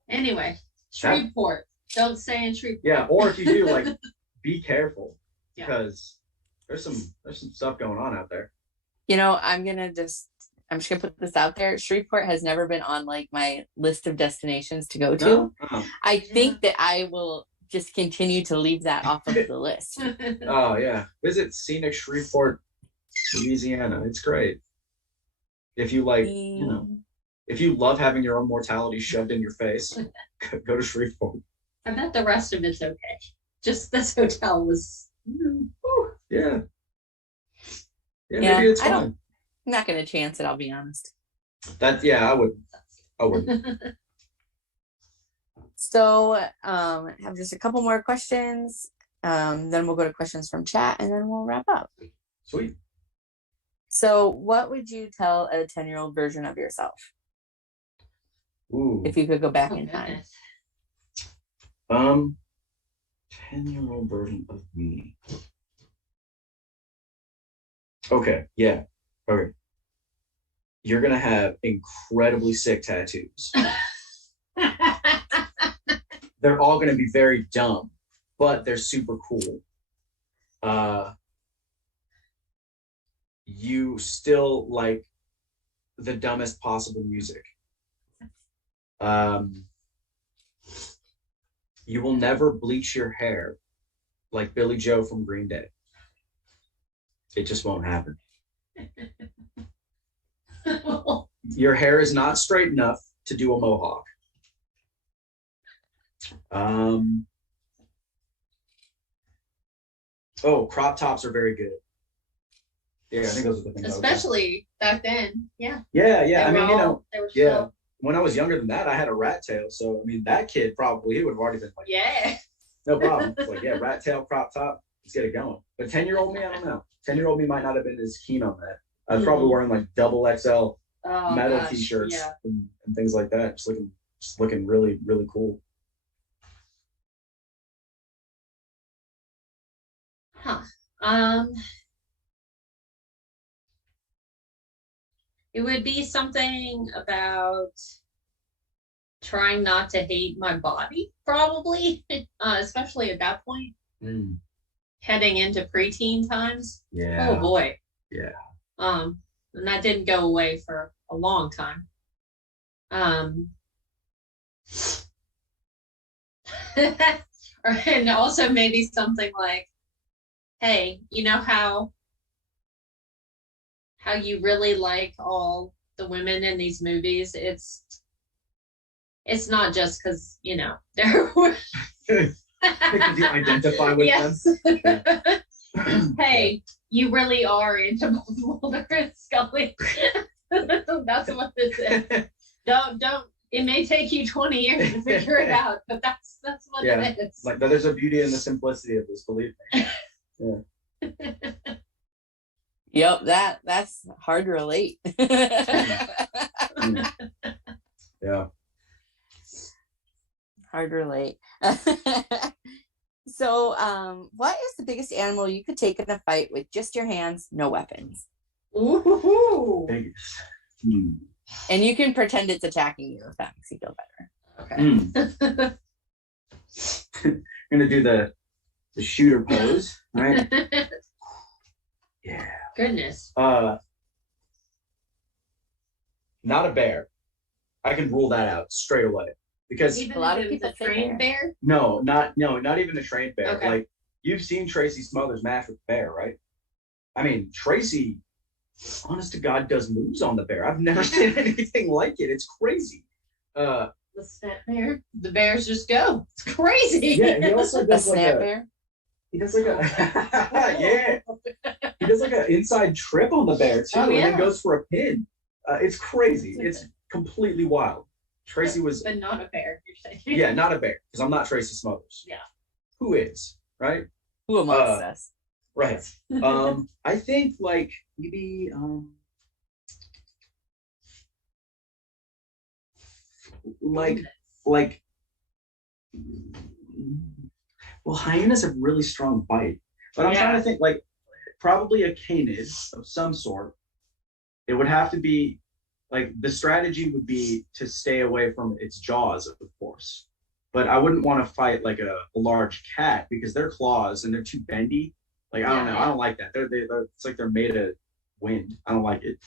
Anyway, Shreveport. Don't stay in Shreveport. Yeah, or if you do, like, be careful because there's some stuff going on out there. I'm just gonna put this out there. Shreveport has never been on like my list of destinations to go to. No? I think that I will just continue to leave that off of the list. Oh yeah, visit scenic Shreveport, Louisiana. It's great. If you like, if you love having your own mortality shoved in your face, go to Shreveport. I bet the rest of it's okay. Just this hotel was. Yeah. Yeah, Yeah, maybe it's I don't. fine. I'm not gonna chance it. I'll be honest. That yeah, I would. I wouldn't. So, I have just a couple more questions. Then we'll go to questions from chat, and then we'll wrap up. Sweet. So, what would you tell a 10-year-old version of yourself Ooh. if you could go back in time? 10-year-old version of me. Okay, yeah. Okay. You're gonna have incredibly sick tattoos. They're all gonna be very dumb, but they're super cool. You still like the dumbest possible music. You will never bleach your hair like Billy Joe from Green Day. It just won't happen. Your hair is not straight enough to do a mohawk. Oh, crop tops are very good. Yeah, I think those are the things. Especially back then. Yeah. Yeah. I mean, they were yeah. still... When I was younger than that, I had a rat tail. So I mean, that kid probably he would have already been like, yeah, no problem. It's like, yeah, rat tail, crop top, let's get it going. But 10-year-old me, I don't know. 10-year-old me might not have been as keen on that. I was probably wearing like double XL metal t-shirts and things like that, just looking really, really cool. Huh. It would be something about trying not to hate my body, probably, especially at that point. Heading into preteen times. Yeah. Oh boy. Yeah. And that didn't go away for a long time. And also maybe something like, hey, you know how you really like all the women in these movies? It's not just because, they're because you identify with them. Hey, you really are into Mulder and Scully. That's what this is. Don't. It may take you 20 years to figure it out, but that's what it is. Like there's a beauty in the simplicity of this, believe me. Yeah. Yep, that's hard to relate. Yeah. Hard to relate. So, what is the biggest animal you could take in a fight with just your hands, no weapons? Ooh. Biggest. And you can pretend it's attacking you if that makes you feel better. Okay. I'm gonna do the shooter pose, right? Yeah. Goodness. Not a bear. I can rule that out straight away. Because even a lot of people trained bear? No, not even a trained bear. Okay. Like you've seen Tracy Smothers match with the bear, right? I mean, Tracy, honest to God, does moves on the bear. I've never seen anything like it. It's crazy. The snap bear. The bears just go. It's crazy. Yeah, he also does a snap bear. He does like a yeah. He does like an inside trip on the bear too, and then goes for a pin. It's crazy. It's completely wild. Tracy was, but not a bear. You're saying? Yeah, not a bear, because I'm not Tracy Smothers. Yeah. Who is, right? Who amongst us? Right. I think like maybe like well, hyenas have really strong bite, but I'm trying to think like probably a canid of some sort. It would have to be like the strategy would be to stay away from its jaws, of course. But I wouldn't want to fight like a large cat because their claws and they're too bendy. Like I don't know, I don't like that. They're it's like they're made of wind. I don't like it.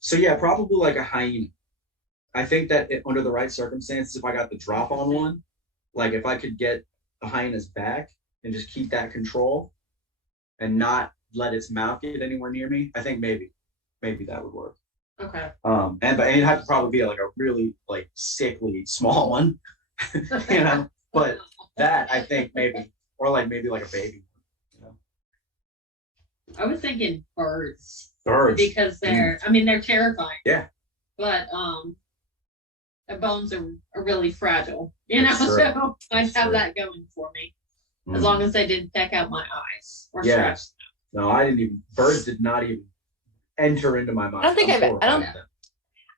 So yeah, probably like a hyena. I think that under the right circumstances, if I got the drop on one, like if I could get a hyena's back and just keep that control and not let its mouth get anywhere near me, I think maybe that would work. Okay. But it'd have to probably be like a really like sickly small one, But that I think maybe, or like maybe like a baby, I was thinking birds. Birds. Because they're terrifying. Yeah. But their bones are really fragile, you know, That's true. so I'd That's have true. that going for me. As long as they didn't peck out my eyes or scratch them. No, I didn't even, birds did not even enter into my mind. I don't think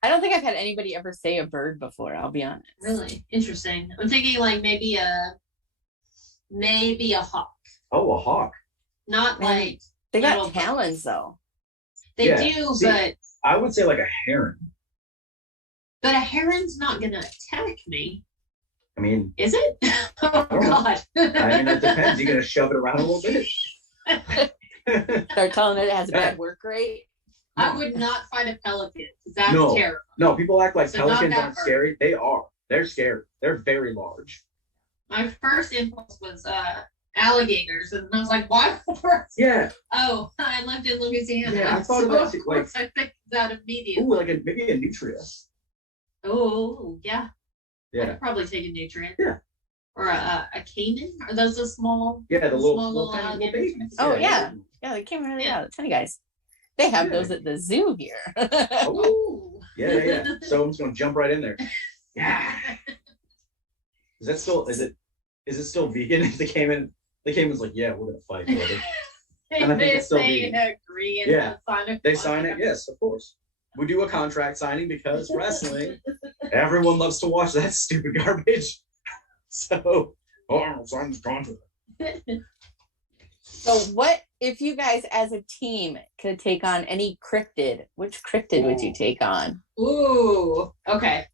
I don't think I've had anybody ever say a bird before, I'll be honest. Really interesting. I'm thinking like maybe a hawk. Oh, a hawk. Not like they got talons though. They do, but I would say like a heron. But a heron's not gonna attack me. I mean, is it? Oh God. I mean, it depends. You're gonna shove it around a little bit. Start telling it has a bad work rate. I would not fight a pelican because that's terrifying. No, people act like pelicans aren't scary. They are. They're scary. They're very large. My first impulse was alligators, and I was like, "Why?" Yeah. Oh, I lived in Louisiana. Yeah, I thought about it. Like, I think that immediately. Ooh, like maybe a nutria. Oh, yeah. Yeah. I'd probably take a nutrient. Yeah. Or a caiman? Are those the small? Yeah, the little tiny alligators. babies. Oh yeah. Yeah, they came really out. Tiny guys. They have those at the zoo here. Oh. Yeah. So I'm just gonna jump right in there. Yeah. Is it still vegan? The caiman's like, yeah, we're gonna fight, brother. And I think it's still vegan. Agree and sign it. They sign it, yes, of course. We do a contract signing because wrestling, everyone loves to watch that stupid garbage. So, sign this contract. So what if you guys as a team could take on any cryptid? Which cryptid would you take on? Ooh, okay.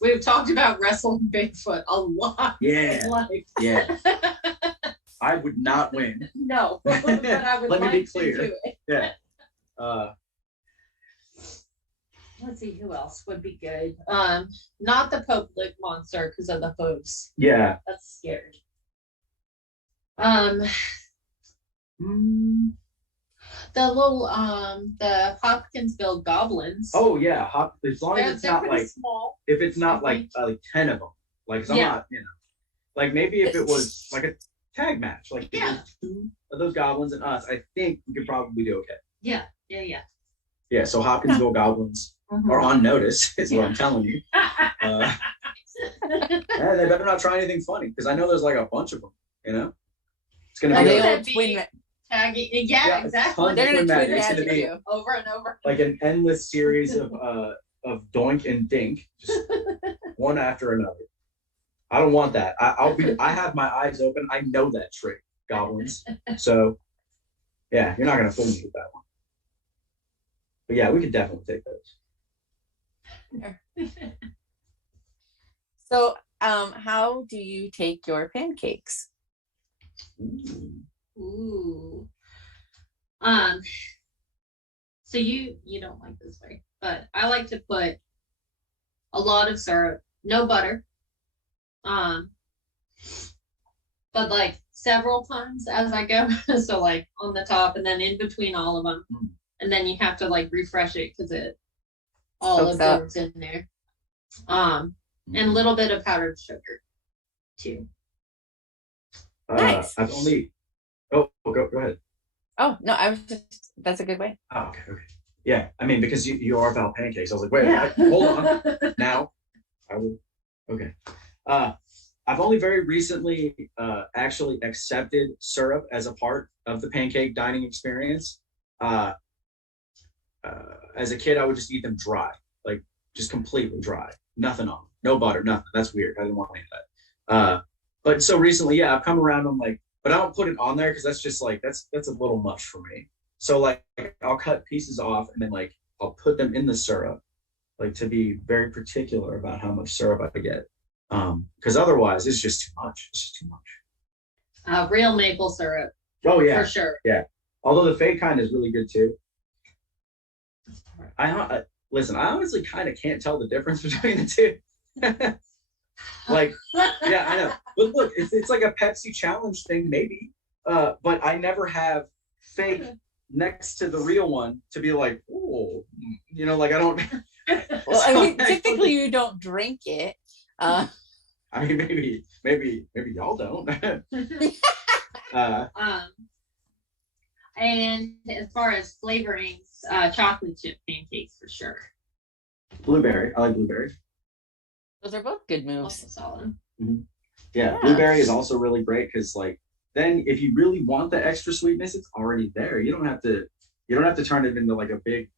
We've talked about wrestling Bigfoot a lot. Yeah. Yeah. I would not win. No, but I would Let me be clear. to do it. Yeah. Let's see who else would be good. Not the Pope Lick monster because of the hooves. Yeah. That's scary. The little the Hopkinsville goblins. Oh yeah, as long as it's not like small. If it's not like 10 of them, like 'cause I'm not, like maybe if it was like a tag match, like if it was 2 of those goblins and us, I think we could probably do okay. Yeah. Yeah, so Hopkinsville goblins are on notice, is what I'm telling you. And they better not try anything funny because I know there's like a bunch of them. You know, it's gonna be twin tagging. Yeah, exactly. They're gonna twin it's gonna be over and over, like an endless series of doink and dink, just one after another. I don't want that. I have my eyes open. I know that trick, goblins. So yeah, you're not gonna fool me with that one. But yeah, we could definitely take those. So how do you take your pancakes? Ooh. So you don't like this way, but I like to put a lot of syrup, no butter. But like several times as I go. So like on the top and then in between all of them. And then you have to like refresh it because it all absorbs in there. And a little bit of powdered sugar too. Nice. I've only go ahead. Oh no, I was just that's a good way. Oh, okay. Yeah, I mean because you are Val Pancakes. I was like, wait, hold on. Now I will. Okay. I've only very recently actually accepted syrup as a part of the pancake dining experience. As a kid, I would just eat them dry, like just completely dry, nothing on them, no butter, nothing. That's weird. I didn't want any of that. But so recently, I've come around. I'm like, but I don't put it on there because that's just like that's a little much for me. So like I'll cut pieces off and then like I'll put them in the syrup, like to be very particular about how much syrup I get. Because otherwise it's just too much. It's just too much. Real maple syrup. Oh yeah, for sure. Yeah. Although the fake kind is really good too. Listen, I honestly kind of can't tell the difference between the two. Like, yeah, I know. But look, it's like a Pepsi challenge thing, maybe. But I never have fake next to the real one to be like, oh, like I don't. Well, I mean, typically you don't drink it. I mean, maybe y'all don't. I And as far as flavorings, chocolate chip pancakes for sure. Blueberry. I like blueberry. Those are both good Also moves. solid. Mm-hmm. Yeah, Yeah. blueberry is also really great because like then if you really want the extra sweetness, it's already there. You don't have to turn it into like a big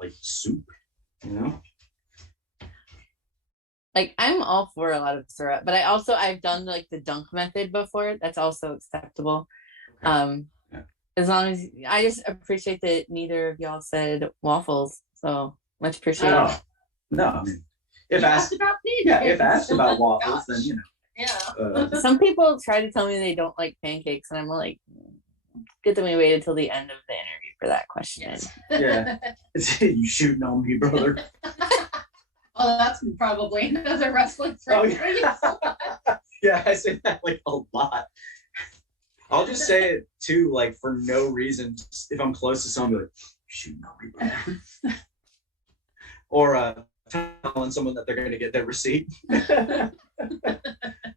like soup, you know? Like I'm all for a lot of syrup, but I've done like the dunk method before. That's also acceptable. Okay. Yeah. As long as I just appreciate that neither of y'all said waffles. So much appreciated. Oh, no, I mean if asked about if asked about waffles, then you know. Yeah. Some people try to tell me they don't like pancakes, and I'm like, good that we waited till the end of the interview for that question. Yes. Yeah. You shooting on me, brother. Oh, that's probably another wrestling phrase. Yeah, I say that like a lot. I'll just say it too, like for no reason. Just if I'm close to someone, be like, shooting on me, brother. Or telling someone that they're going to get their receipt.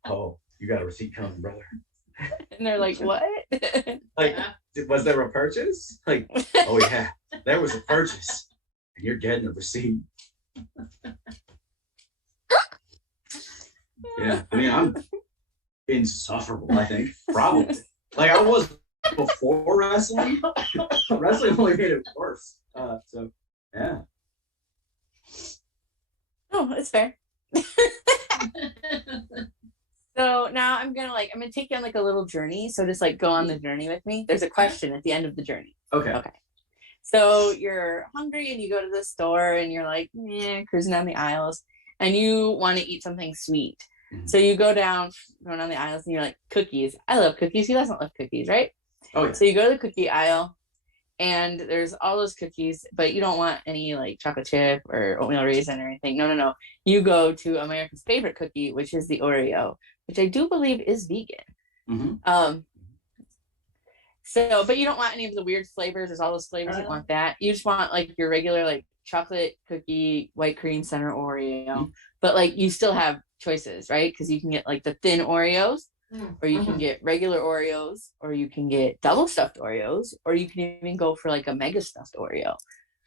Oh, you got a receipt coming, brother. And they're like, what? Like, was there a purchase? Like, oh yeah, there was a purchase, and you're getting a receipt. Yeah, I mean, I'm insufferable, I think, probably. Like I was before wrestling. Wrestling only made it worse. So yeah. Oh, it's fair. So now I'm gonna take you on like a little journey. So just like go on the journey with me. There's a question at the end of the journey. Okay. Okay. So you're hungry and you go to the store and you're like, cruising down the aisles and you want to eat something sweet. Mm-hmm. So you go down the aisles and you're like, cookies. I love cookies. Who doesn't love cookies, right? Oh yeah. So you go to the cookie aisle and there's all those cookies, but you don't want any like chocolate chip or oatmeal raisin or anything. No. You go to America's favorite cookie, which is the Oreo, which I do believe is vegan. Mm-hmm. So, but you don't want any of the weird flavors. There's all those flavors. You don't want that. You just want like your regular like chocolate cookie, white cream center Oreo. Mm-hmm. But like you still have choices, right? Because you can get like the thin Oreos, or you can get regular Oreos, or you can get double stuffed Oreos, or you can even go for like a mega stuffed Oreo.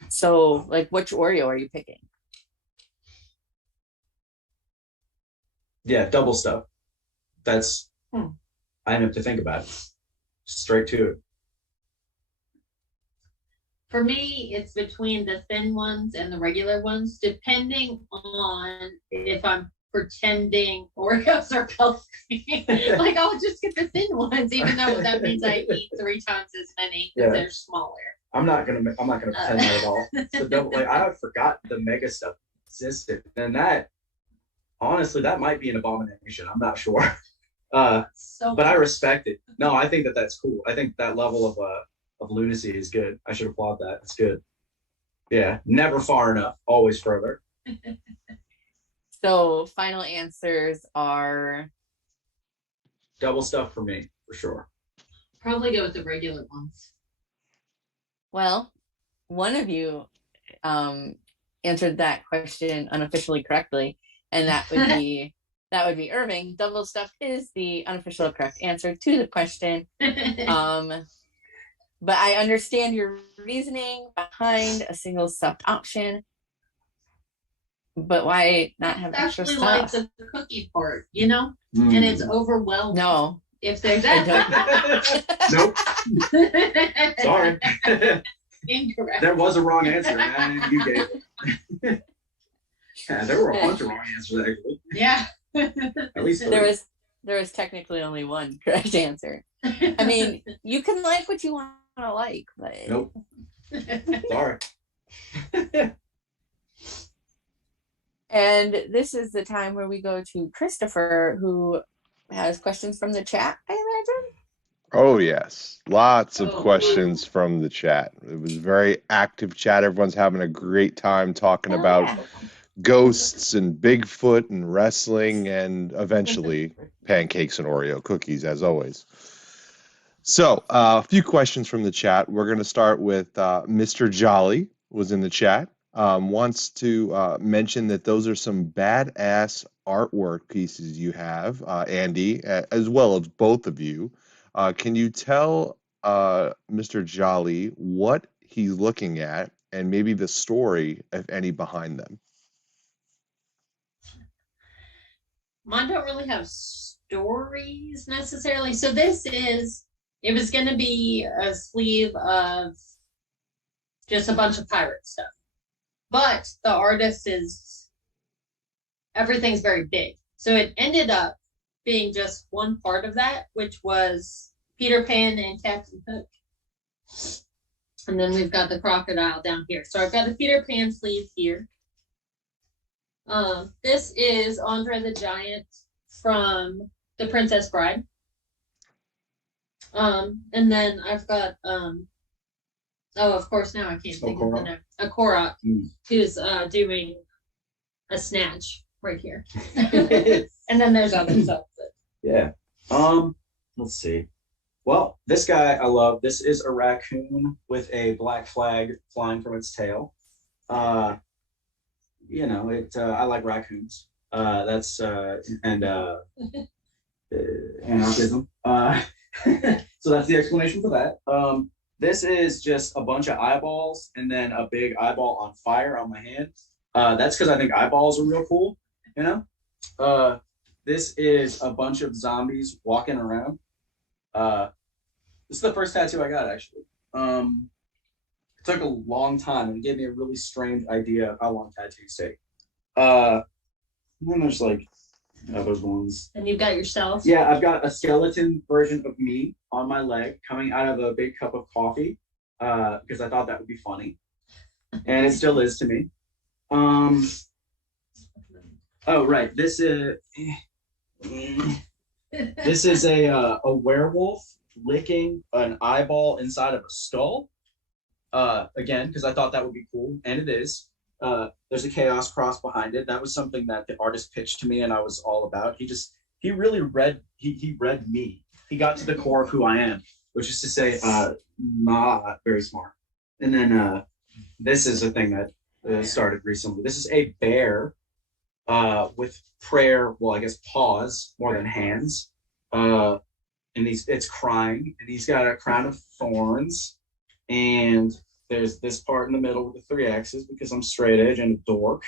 So like which Oreo are you picking? Yeah, double stuff. That's I didn't have to think about it. Straight to it. For me, it's between the thin ones and the regular ones, depending on if I'm pretending Oreos are healthy. Like I'll just get the thin ones, even though that means I eat 3 times as many because they're smaller. I'm not gonna pretend that at all. So double, like I forgot the mega stuff existed, and that honestly that might be an abomination. I'm not sure. But I respect it. No, I think that's cool. I think that level of lunacy is good. I should applaud that. It's good. Yeah, never far enough. Always further. So final answers are double stuff for me, for sure. Probably go with the regular ones. Well, one of you answered that question unofficially correctly, and that would be Irving. Double stuffed is the unofficial correct answer to the question. But I understand your reasoning behind a single stuffed option. But why not have extra stuff? Like the cookie part, you know? And it's overwhelming. No. If there's that. Nope. Sorry. Incorrect. There was a wrong answer, and you gave it. Yeah, there were a bunch of wrong answers actually. Yeah. At least there was technically only one correct answer. I mean, you can like what you want to like, but nope. Sorry. And this is the time where we go to Christopher, who has questions from the chat, I imagine. Oh, yes. Lots of questions from the chat. It was a very active chat. Everyone's having a great time talking about ghosts and Bigfoot and wrestling and eventually pancakes and Oreo cookies, as always. So a few questions from the chat. We're going to start with Mr. Jolly was in the chat. Wants to mention that those are some badass artwork pieces you have, Andy, as well as both of you. Can you tell Mr. Jolly what he's looking at and maybe the story, if any, behind them. Mine don't really have stories necessarily. So it was going to be a sleeve of just a bunch of pirate stuff. But the artist everything's very big. So it ended up being just one part of that, which was Peter Pan and Captain Hook. And then we've got the crocodile down here. So I've got a Peter Pan sleeve here. This is Andre the Giant from The Princess Bride. And then I've got of course now I can't think of the name. A Korok, who's doing a snatch right here. And then there's other stuff. Yeah. Let's see. Well, this guy I love. This is a raccoon with a black flag flying from its tail. You know, I like raccoons. That's and anarchism. So that's the explanation for that. This is just a bunch of eyeballs and then a big eyeball on fire on my hand. That's because I think eyeballs are real cool, you know? This is a bunch of zombies walking around. This is the first tattoo I got, actually. It took a long time and it gave me a really strange idea of how long tattoos take. And then there's like other ones. And you've got yourself? Yeah, I've got a skeleton version of me on my leg coming out of a big cup of coffee because I thought that would be funny. And it still is to me. Oh, right. This is a werewolf licking an eyeball inside of a skull. Again, because I thought that would be cool, and it is. There's a chaos cross behind it. That was something that the artist pitched to me, and I was all about. He really read me. He got to the core of who I am, which is to say, not very smart. And then this is a thing that started recently. This is a bear with prayer. Well, I guess paws more than hands. And it's crying, and he's got a crown of thorns. And there's this part in the middle with the 3 axes because I'm straight edge and a dork.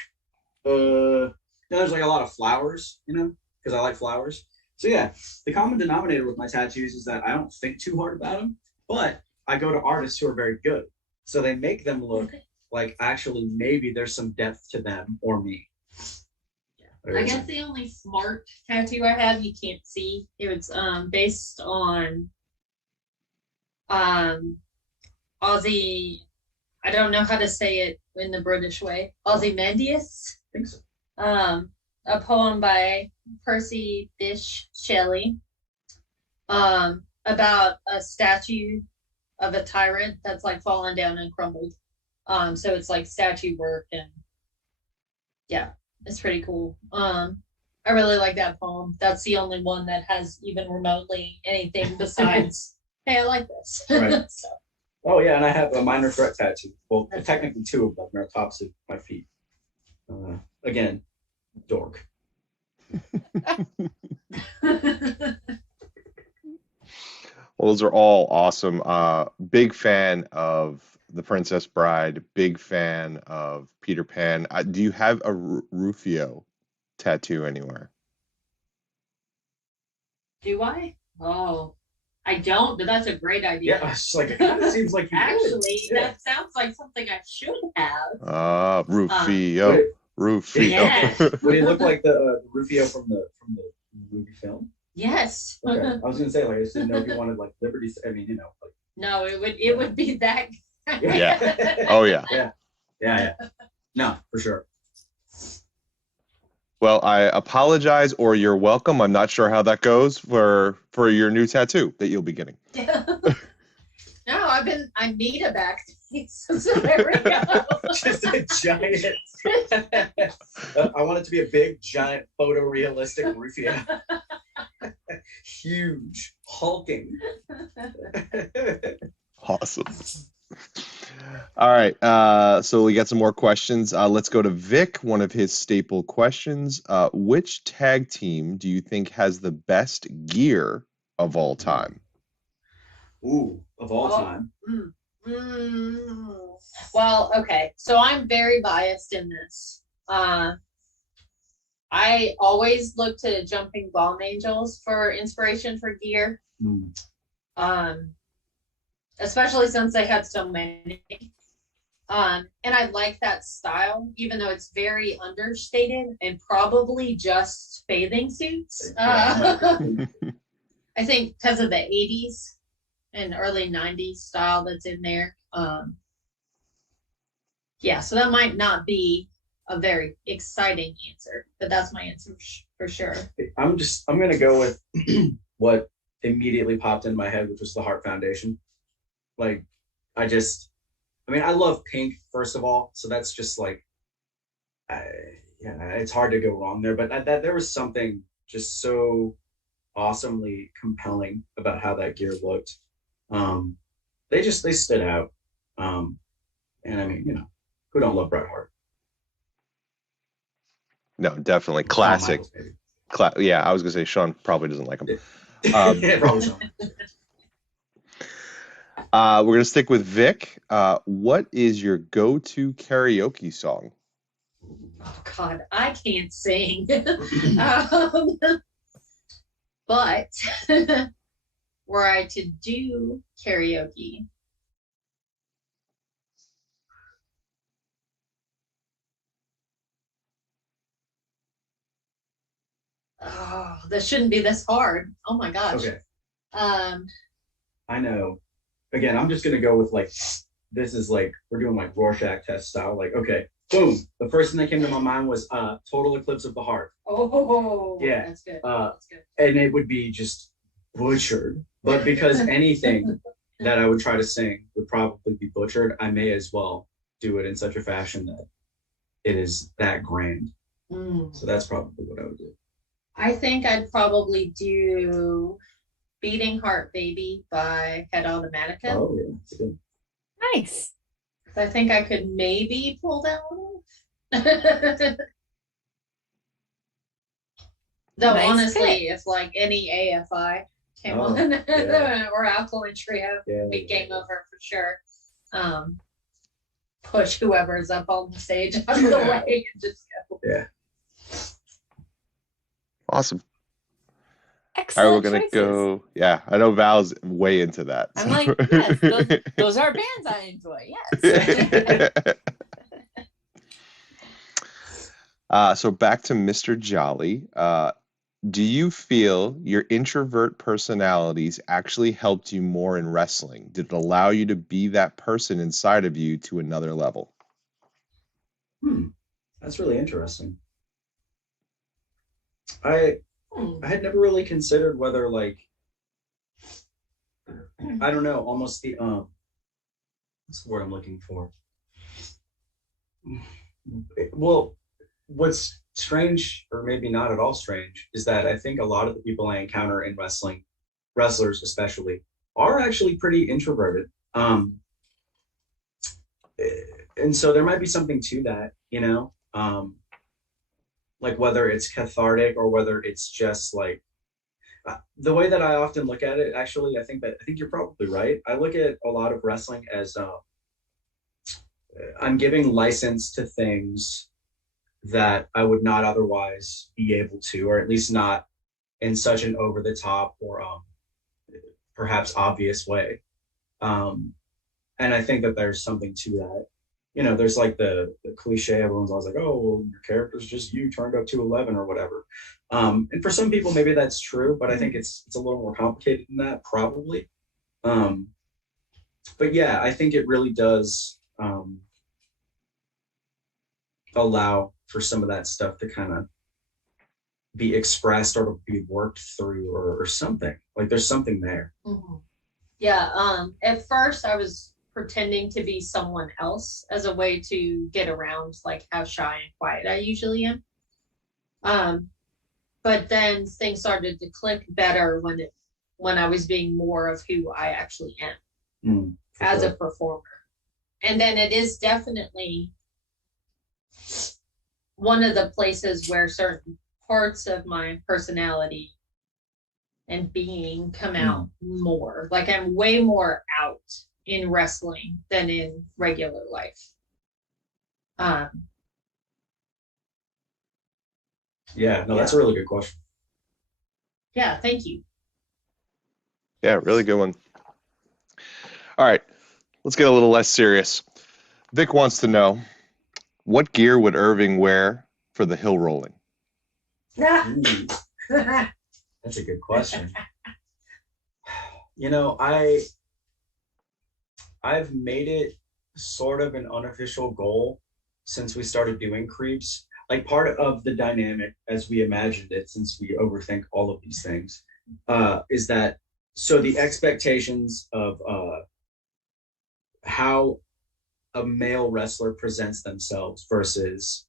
There's like a lot of flowers, you know, because I like flowers. So yeah, the common denominator with my tattoos is that I don't think too hard about them, but I go to artists who are very good. So they make them look like actually maybe there's some depth to them or me. Yeah. I guess the only smart tattoo I have you can't see. It was based on Aussie, I don't know how to say it in the British way. Ozymandias. I think so. A poem by Percy Bysshe Shelley about a statue of a tyrant that's like fallen down and crumbled. So it's like statue work, and yeah, it's pretty cool. I really like that poem. That's the only one that has even remotely anything besides, hey, I like this. Right. So. Oh yeah, and I have a minor threat tattoo. Well, technically 2 of them are tops of my feet. Again, dork. Well, those are all awesome. Big fan of The Princess Bride. Big fan of Peter Pan. Do you have a Rufio tattoo anywhere? Do I? Oh, I don't, but that's a great idea. Yeah, it's like it kind of seems like you Actually, would. that sounds like something I should have. Rufio. Rufio. Yes. Would he look like the Rufio from the movie film? Yes. Okay. I was gonna say, like, I just didn't know if you wanted like Liberty. I mean, you know, like. No, it would be that. Yeah. Oh yeah. Yeah. No, for sure. Well, I apologize, or you're welcome. I'm not sure how that goes for your new tattoo that you'll be getting. No, I need a back. So there we go. Just a giant. I want it to be a big, giant, photorealistic Rufio. Huge, hulking. Awesome. All right, so we got some more questions. Let's go to Vic, one of his staple questions. Which tag team do you think has the best gear of all time? Ooh, of all Oh. time. Well, okay. So I'm very biased in this. I always look to Jumping Bomb Angels for inspiration for gear. Especially since they had so many. And I like that style, even though it's very understated and probably just bathing suits. I think because of the 80s and early 90s style that's in there. Yeah, so that might not be a very exciting answer, but that's my answer for sure. I'm gonna go with what immediately popped in my head, which was the Heart Foundation. Like, I mean, I love pink, first of all, so that's just like, yeah, it's hard to go wrong there. But that there was something just so awesomely compelling about how that gear looked. They stood out. And I mean, who don't love Bret Hart? No, definitely classic. Yeah, I was gonna say Sean probably doesn't like him. Yeah, probably Sean. We're gonna stick with Vic. What is your go-to karaoke song? Oh God, I can't sing. But were I to do karaoke, oh, this shouldn't be this hard. Oh my gosh. Okay. I know. Again, I'm just gonna go with like, this is like, we're doing like Rorschach test style. Like, okay, boom. The first thing that came to my mind was Total Eclipse of the Heart. Oh, yeah, that's good. That's good. And it would be just butchered. But because anything that I would try to sing would probably be butchered, I may as well do it in such a fashion that it is that grand. So that's probably what I would do. I think I'd probably do Beating Heart Baby by Head Automatica. Oh, yeah. That's good. Nice. I think I could maybe pull that one off. Though Nice honestly, pick. if like any AFI came on or Alkaline Trio, be game over for sure. Push whoever's up on the stage out of the way and just go. Yeah. Awesome. Excellent. All right, we're gonna go. Yeah, I know Val's way into that. I'm like, yes, those are bands I enjoy. Yes. So back to Mr. Jolly. Do you feel your introvert personalities actually helped you more in wrestling? Did it allow you to be that person inside of you to another level? That's really interesting. I had never really considered whether, like, I don't know, almost the what's the word I'm looking for? Well, what's strange, or maybe not at all strange, is that I think a lot of the people I encounter in wrestling, wrestlers especially, are actually pretty introverted. And so there might be something to that, like whether it's cathartic or whether it's just like the way that I often look at it. Actually, I think you're probably right. I look at a lot of wrestling as I'm giving license to things that I would not otherwise be able to, or at least not in such an over the top or perhaps obvious way. And I think that there's something to that. There's like the cliche, everyone's always like, oh, well, your character's just you turned up to 11 or whatever. And for some people, maybe that's true, but I think it's a little more complicated than that, probably. But yeah, I think it really does allow for some of that stuff to kind of be expressed or to be worked through or something. Like there's something there. Mm-hmm. Yeah. At first I was pretending to be someone else as a way to get around like how shy and quiet I usually am. But then things started to click better when I was being more of who I actually am as a performer. And then it is definitely one of the places where certain parts of my personality and being come out more. Like I'm way more out in wrestling than in regular life. Yeah, no, that's a really good question. Yeah, thank you. Yeah, really good one. All right, let's get a little less serious. Vic wants to know, what gear would Irving wear for the hill rolling? Ooh, that's a good question. You know, I've made it sort of an unofficial goal since we started doing creeps. Like part of the dynamic as we imagined it, since we overthink all of these things, is that so the expectations of how a male wrestler presents themselves versus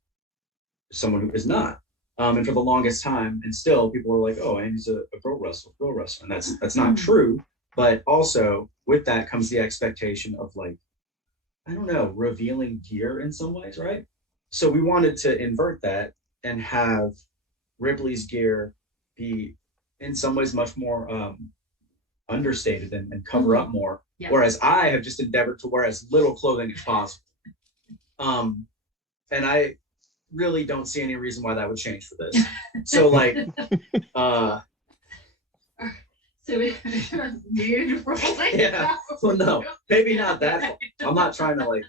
someone who is not. And for the longest time, and still people were like, "Oh, Andy's a pro wrestler," and that's not true. But also with that comes the expectation of like, I don't know, revealing gear in some ways, right? So we wanted to invert that and have Ripley's gear be in some ways much more understated and cover up more. Yeah. Whereas I have just endeavored to wear as little clothing as possible. And I really don't see any reason why that would change for this. So like so nude rolling. Yeah. Well, no, maybe not that. I'm not trying to like,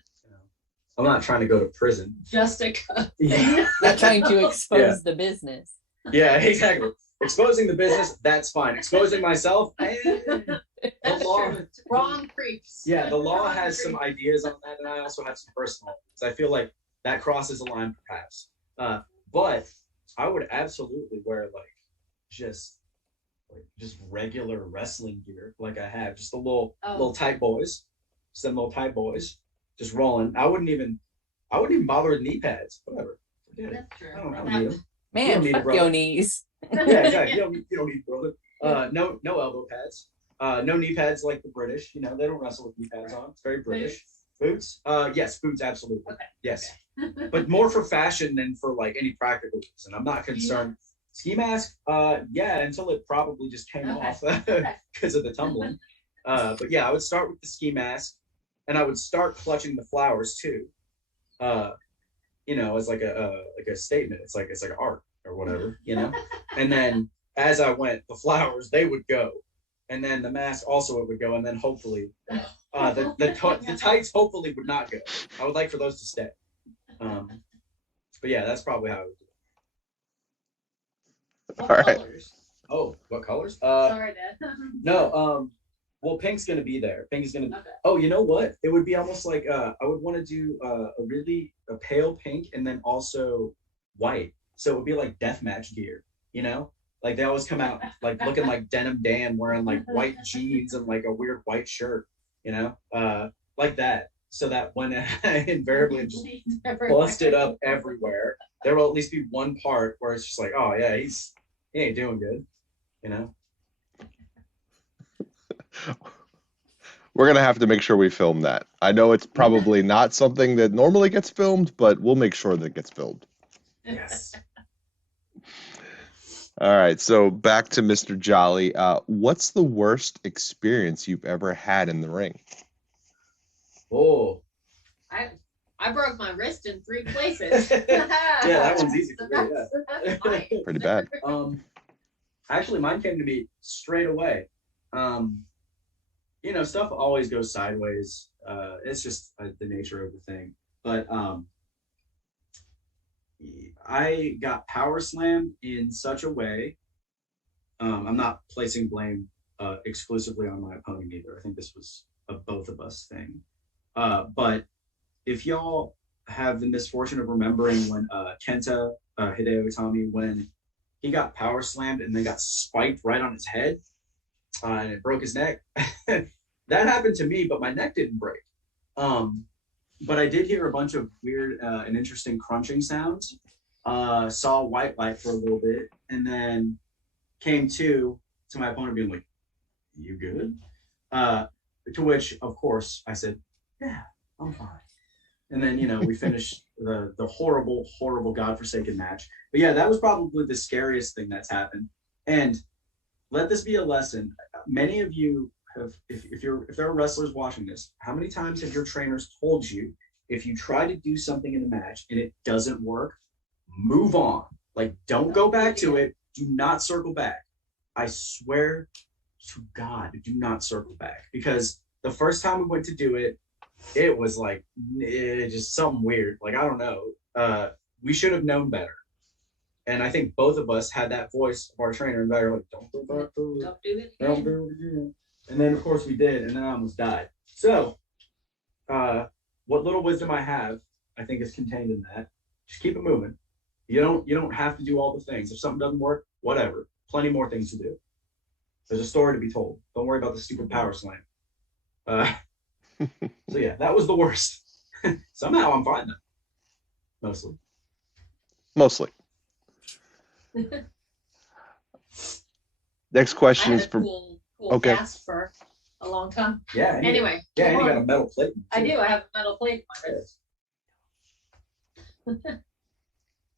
I'm not trying to go to prison. Just a cut. Yeah. Not trying to expose the business. Yeah, exactly. Exposing the business, that's fine. Exposing myself, the law. Wrong creeps. Yeah, the law has some ideas on that, and I also have some personal ones. I feel like that crosses a line, perhaps. But I would absolutely wear just regular wrestling gear, like I have, just the little tight boys, just them little tight boys, just rolling. I wouldn't even bother with knee pads. Whatever. Forget it. That's true. I don't need them. Man, fuck your knees. Yeah, exactly. You don't need brother. No elbow pads. No knee pads like the British. You know, they don't wrestle with knee pads on. It's very British. Boots? Yes, boots, absolutely. Okay. Yes. Okay. But more for fashion than for like any practical reason. I'm not concerned. Ski mask? Yeah, until it probably just came off because of the tumbling. But yeah, I would start with the ski mask, and I would start clutching the flowers too. You know, as like a statement. It's like art or whatever, you know. And then as I went, the flowers they would go, and then the mask also would go, and then hopefully the tights hopefully would not go. I would like for those to stay. But yeah, that's probably how I would do it. All right. Colors? Oh, what colors? Sorry, Dad. No, well, pink's gonna be there. Pink is gonna. Okay. Oh, you know what? It would be almost like I would want to do a pale pink and then also white. So it would be like deathmatch gear, you know? Like they always come out like looking like Denim Dan, wearing like white jeans and like a weird white shirt, you know? Like that. So that when I invariably just busted up everywhere, there will at least be one part where it's just like, oh yeah, he ain't doing good, you know? We're going to have to make sure we film that. I know it's probably not something that normally gets filmed, but we'll make sure that it gets filmed. Yes. All right, so back to Mr. Jolly. What's the worst experience you've ever had in the ring? Oh. I broke my wrist in 3 places. Yeah, that one's easy for me. That's fine. Pretty bad. Actually, mine came to me straight away. You know, stuff always goes sideways. It's just the nature of the thing. But I got power slammed in such a way. I'm not placing blame exclusively on my opponent either. I think this was a both of us thing. But if y'all have the misfortune of remembering when Kenta Hideo Itami, when he got power slammed and then got spiked right on his head and it broke his neck. That happened to me, but my neck didn't break. But I did hear a bunch of weird and interesting crunching sounds. Saw white light for a little bit, and then came to my opponent being like, "You good?" To which, of course, I said, "Yeah, I'm fine." And then, you know, we finished the horrible, horrible, godforsaken match. But yeah, that was probably the scariest thing that's happened. And let this be a lesson. Many of you have, if there are wrestlers watching this, how many times have your trainers told you if you try to do something in a match and it doesn't work, move on. Like, don't go back to it. Do not circle back. I swear to God, do not circle back, because the first time we went to do it, it was like just something weird. Like, I don't know. We should have known better. And I think both of us had that voice of our trainer, and they were like, "Don't go back to it. Don't do it Don't again. do it again." And then, of course, we did, and then I almost died. So, what little wisdom I have, I think, is contained in that. Just keep it moving. You don't have to do all the things. If something doesn't work, whatever. Plenty more things to do. There's a story to be told. Don't worry about the stupid power slam. So yeah, that was the worst. Somehow I'm fine though. Mostly. Next I question had is a from. cool Okay. cast for a long time. Yeah. Anyway, Yeah, and come you got on. a metal plate. I do. I have a metal plate in my wrist.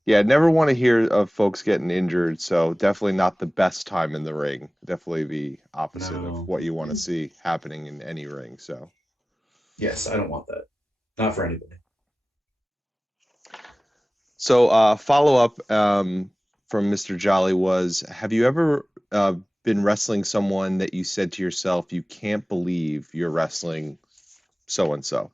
Yeah, never want to hear of folks getting injured, so definitely not the best time in the ring. Definitely the opposite No. of what you want to see happening in any ring. So, Yes, I don't want that. Not for anybody. so follow up from Mr. Jolly was: have you ever been wrestling someone that you said to yourself, "You can't believe you're wrestling so and so"?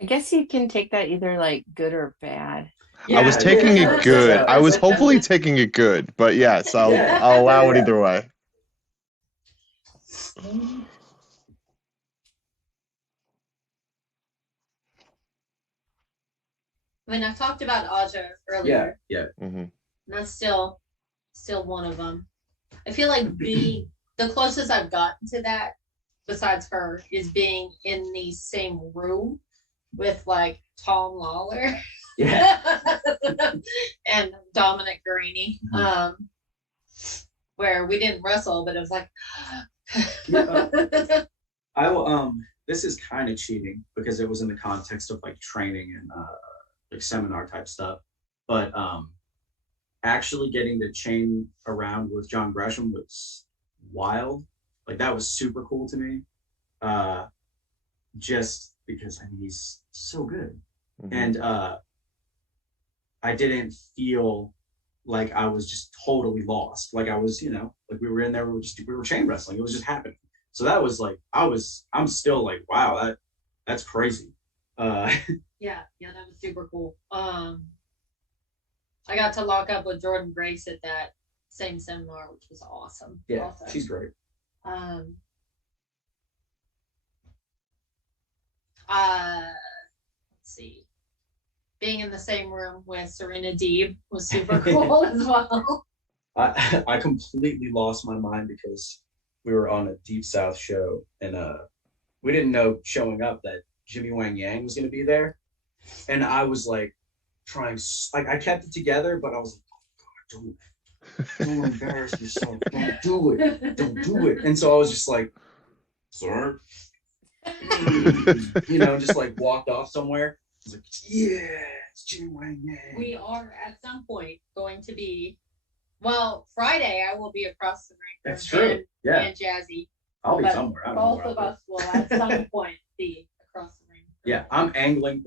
I guess you can take that either like good or bad. I was taking it good. I was hopefully taking it good, but yes, I'll allow it either way. I mean, I've talked about Aja earlier. Yeah. Mm-hmm. And that's still one of them. I feel like the closest I've gotten to that, besides her, is being in the same room with like Tom Lawler. Yeah. And Dominic Guarini. Where we didn't wrestle, but it was like I will this is kind of cheating because it was in the context of like training and like seminar type stuff. But actually getting to chain around with John Gresham was wild. Like, that was super cool to me. Just because he's so good. Mm-hmm. And I didn't feel like I was just totally lost. Like I was, like we were in there, we were chain wrestling. It was just happening. So that was like, I'm still like, wow, that's crazy. yeah, that was super cool. I got to lock up with Jordan Grace at that same seminar, which was awesome. Yeah, also. She's great. Let's see. Being in the same room with Serena Deeb was super cool as well. I completely lost my mind because we were on a Deep South show, and we didn't know showing up that Jimmy Wang Yang was going to be there. And I was like I kept it together, but I was like, oh, God, don't embarrass yourself. Don't do it. And so I was just like, sir, just like walked off somewhere. I was like, yeah, it's Jimmy Wang Yang. We are at some point going to be, well, Friday I will be across the ring. That's true. Yeah. And Jazzy. I'll be somewhere. I don't know both of us will at some point be across the ring. Yeah, I'm angling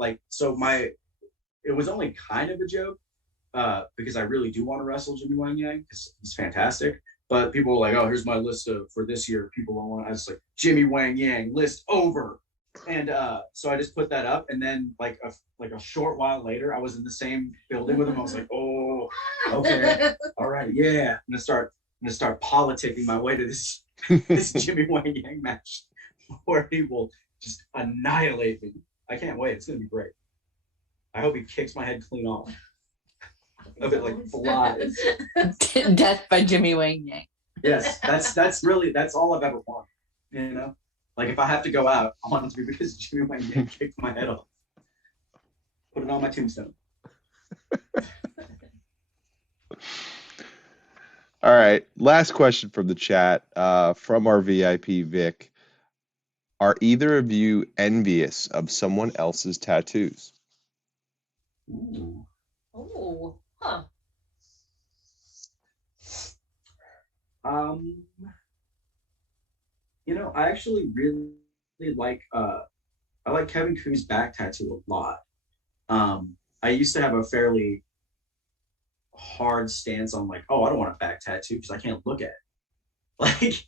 it was only kind of a joke because I really do want to wrestle Jimmy Wang Yang because he's fantastic. But people were like, oh, here's my list for this year. People don't want. I was like, Jimmy Wang Yang list over. And so I just put that up, and then like a short while later, I was in the same building with him. I was like, oh, okay, all right, yeah. I'm gonna start politicking my way to this Jimmy Wang Yang match where he will just annihilate me. I can't wait. It's gonna be great. I hope he kicks my head clean off. Of it like flies. Death by Jimmy Wang Yang. Yes, that's all I've ever wanted. Like if I have to go out, I want it to be because Jimmy Wang Yang kicked my head off. Put it on my tombstone. All right, last question from the chat from our VIP Vic. Are either of you envious of someone else's tattoos? Ooh. Oh, huh. I actually really like I like Kevin Ku's back tattoo a lot. I used to have a fairly hard stance on like, oh, I don't want a back tattoo because I can't look at it.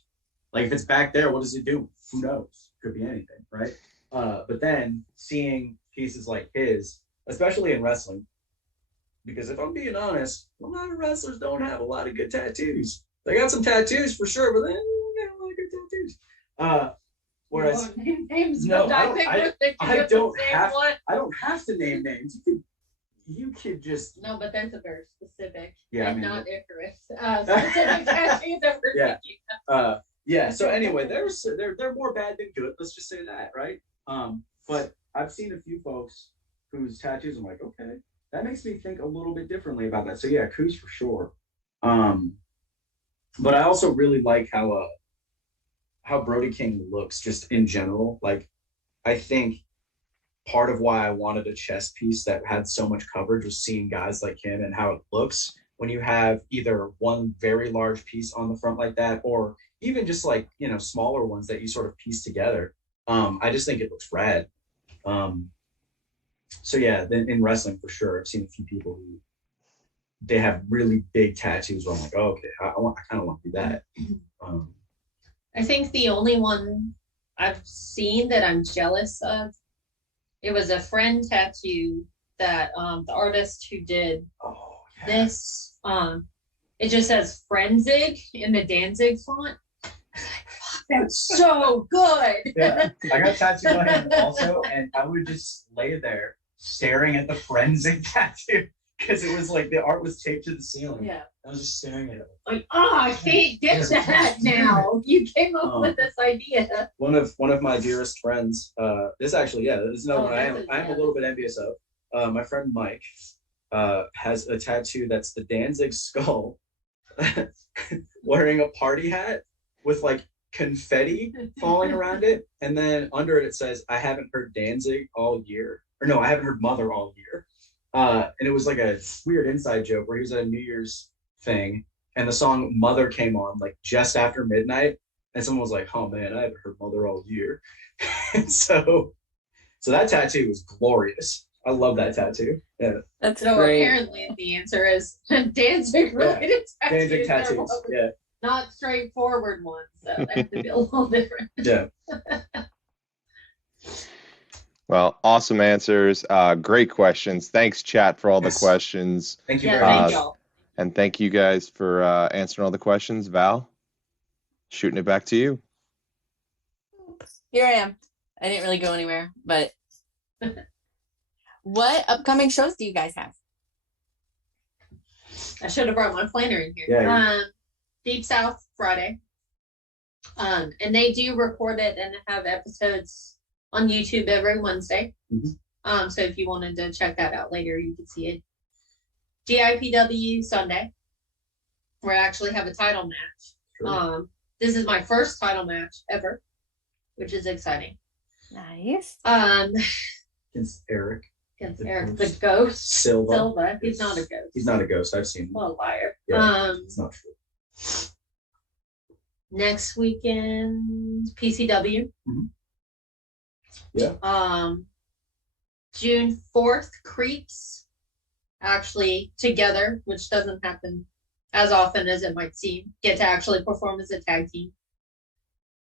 Like if it's back there, what does it do? Who knows? Could be anything, right? But then seeing pieces like his, especially in wrestling, because if I'm being honest, a lot of wrestlers don't have a lot of good tattoos. They got some tattoos for sure, but they don't have a lot of good tattoos. Whereas names, no, but I don't have to name names. You could just no, but there's a very specific and not Icarus specific tattoos that we're thinking. Yeah. So anyway, they're more bad than good. Let's just say that, right? But I've seen a few folks whose tattoos I'm like, okay, that makes me think a little bit differently about that. So yeah, Coos for sure. But I also really like how Brody King looks just in general. Like, I think part of why I wanted a chest piece that had so much coverage was seeing guys like him and how it looks when you have either one very large piece on the front like that, or even just like, smaller ones that you sort of piece together. I just think it looks rad. So yeah, then in wrestling for sure, I've seen a few people who they have really big tattoos where I'm like, oh, okay, I kind of want to do that. I think the only one I've seen that I'm jealous of, it was a friend tattoo that the artist who did this, it just says Frenzig in the Danzig font. That's so good. Yeah, I got tattooed on him also, and I would just lay there staring at the Frenzig tattoo because it was like the art was taped to the ceiling. Yeah. I was just staring at it. Like, I can't get that now. You came up with this idea. One of my dearest friends, this actually, this is another one I am a little bit envious of. My friend Mike has a tattoo that's the Danzig skull wearing a party hat with like confetti falling around it, and then under it says, I haven't heard Danzig all year. Or no, I haven't heard Mother all year. And it was like a weird inside joke where he was at a New Year's thing and the song Mother came on like just after midnight, and someone was like, oh man, I haven't heard Mother all year. And so that tattoo was glorious. I love that tattoo. Yeah. That's so great. Apparently the answer is Danzig related tattoos. Danzig tattoos. Yeah. Not straightforward ones, so they have to be a little different. Yeah. Well, awesome answers. Great questions. Thanks, chat, for all the questions. Thank you very Thank much. y'all. And thank you guys for answering all the questions. Val, shooting it back to you. Here I am. I didn't really go anywhere, but what upcoming shows do you guys have? I should have brought my planner in here. Yeah. Deep South Friday. And they do record it and have episodes on YouTube every Wednesday. Mm-hmm. So if you wanted to check that out later, you can see it. GIPW Sunday, where I actually have a title match. Sure. This is my first title match ever, which is exciting. Nice. Against Eric. Against Eric, the ghost. Silva. He's not a ghost. He's not a ghost. I've seen him. Well, a liar. Yeah, it's not true. Next weekend, PCW. Mm-hmm. Yeah. June 4th, C.R.E.E.P.S. actually together, which doesn't happen as often as it might seem, get to actually perform as a tag team.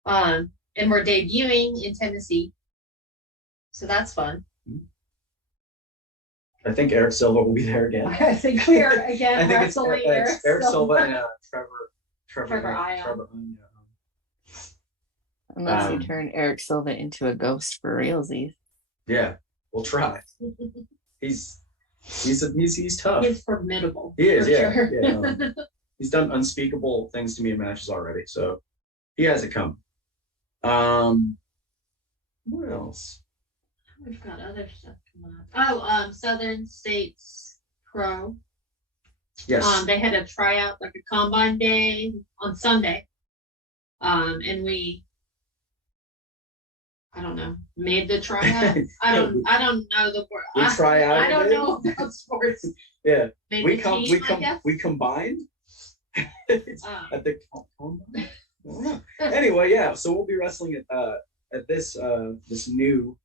And we're debuting in Tennessee. So that's fun. I think Eric Silva will be there again. I think we are again I think wrestling it's Eric Silva and Trevor Ion. Unless you turn Eric Silva into a ghost for realsies. Yeah, we'll try. He's tough. He's formidable. He is, yeah. Sure. Yeah. He's done unspeakable things to me in matches already, so he has it coming. What else? We've got other stuff coming up. Southern States Pro. Yes. They had a tryout, like a combine day on Sunday. And we, I don't know, made the tryout. I don't know the word. We try out. I don't know about sports. Yeah. Made We the team, I guess. combined. At the combine. Anyway, yeah. So we'll be wrestling at this new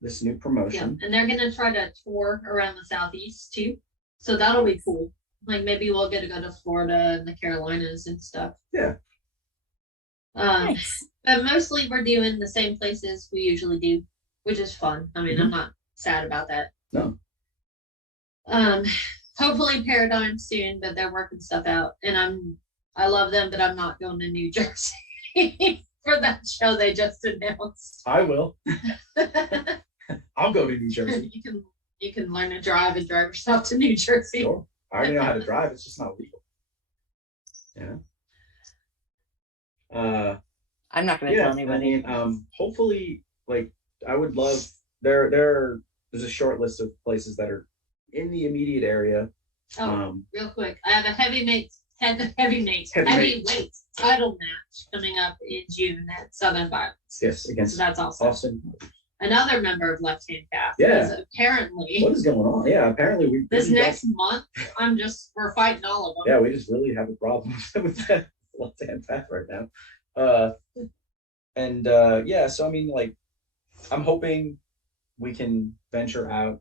Yeah, promotion. and they're gonna try to tour around the southeast too, so that'll be cool. Like maybe we'll get to go to Florida and the Carolinas and stuff. Yeah. Nice. But mostly we're doing the same places we usually do, which is fun. I mean, I'm not sad about that. No. Hopefully Paradigm soon, but they're working stuff out, and I love them, but I'm not going to New Jersey for that show they just announced. I will. I'll go to New Jersey. You can learn to drive and drive yourself to New Jersey. Sure. I already know how to drive. It's just not legal. Yeah. I'm not going to tell anybody. I mean, hopefully, like, I would love there's a short list of places that are in the immediate area. Real quick, I have a heavyweight title match coming up in June at Southern Violence. Yes, against so that's awesome. Austin. Another member of Left Hand Path. Yeah. Apparently. What is going on? Yeah, apparently this next month, we're fighting all of them. Yeah, we just really have a problem with that Left Hand Path right now. Yeah, so I mean, like, I'm hoping we can venture out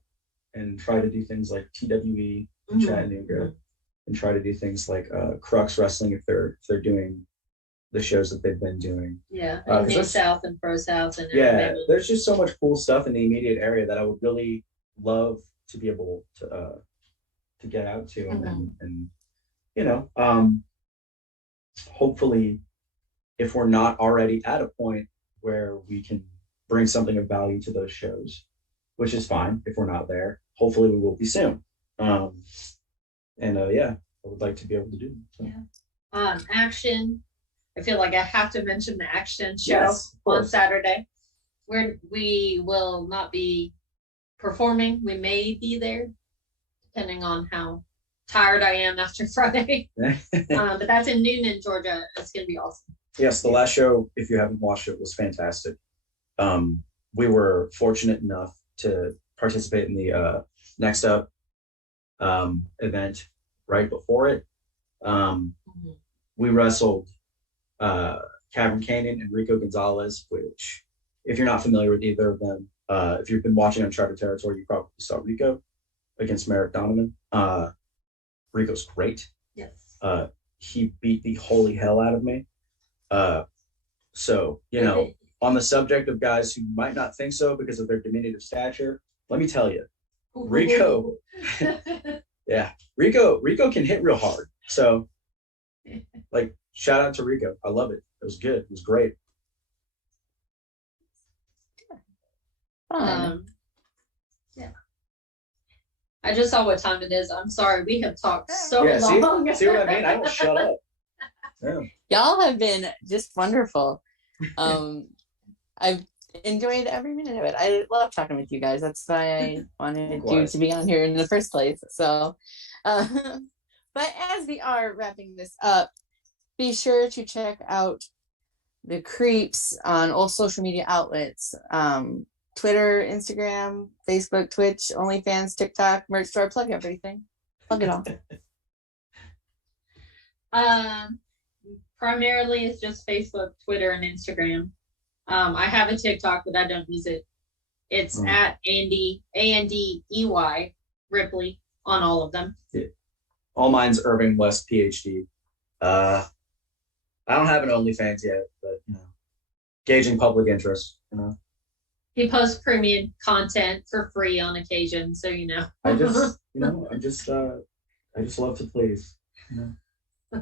and try to do things like TWE in Chattanooga, and try to do things like Crux Wrestling if they're doing the shows that they've been doing. Yeah, New South and Pro South and there's just so much cool stuff in the immediate area that I would really love to be able to get out to and you know, hopefully if we're not already at a point where we can bring something of value to those shows, which is fine if we're not there. Hopefully we will be soon. Yeah, I would like to be able to do that. So. Yeah. Action. I feel like I have to mention the Action show on Saturday, where we will not be performing. We may be there, depending on how tired I am after Friday. But that's in Noonan, Georgia. It's going to be awesome. Yes, the last show, if you haven't watched it, was fantastic. We were fortunate enough to participate in the Next Up event right before it. We wrestled Cavern Canyon and Rico Gonzalez, which, if you're not familiar with either of them, if you've been watching Uncharted Territory, you probably saw Rico against Merrick Donovan. Rico's great. Yes. He beat the holy hell out of me. So, you know, on the subject of guys who might not think so because of their diminutive stature, let me tell you, Rico, Rico can hit real hard. So, like, shout out to Rico. I love it. It was good. It was great. Yeah. I just saw what time it is. I'm sorry. We have talked so long. See what I mean? I don't shut up. Yeah. Y'all have been just wonderful. I've enjoyed every minute of it. I love talking with you guys. That's why I wanted you to be on here in the first place. So, but as we are wrapping this up, be sure to check out the C.R.E.E.P.S on all social media outlets. Twitter, Instagram, Facebook, Twitch, OnlyFans, TikTok, merch store, plug everything. Plug it all. Primarily it's just Facebook, Twitter, and Instagram. I have a TikTok, but I don't use it. It's at Andey, ANDEY Ripley on all of them. Yeah. All mine's Irving West, PhD. I don't have an OnlyFans yet, but you know, gauging public interest. You know, he posts premium content for free on occasion, so you know. I just, you know, I just love to please. You know.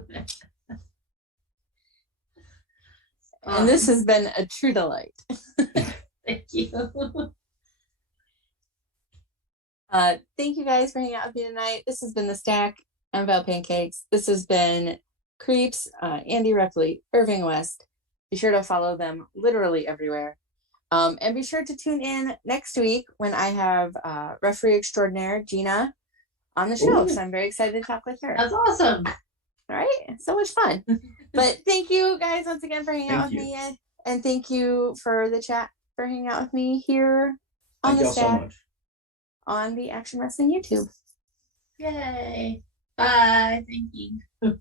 And this has been a true delight. Thank you. Thank you guys for hanging out with me tonight. This has been The Stack. I'm Val Pancakes. This has been C.R.E.E.P.S, AndeyRipley, Irving West. Be sure to follow them literally everywhere. And be sure to tune in next week when I have referee extraordinaire Gina on the show. So I'm very excited to talk with her. That's awesome. All right, so much fun. But thank you guys once again for hanging out with me, and thank you for the chat for hanging out with me here on The Stack on the Action Wrestling YouTube. Yay. Bye. Thank you.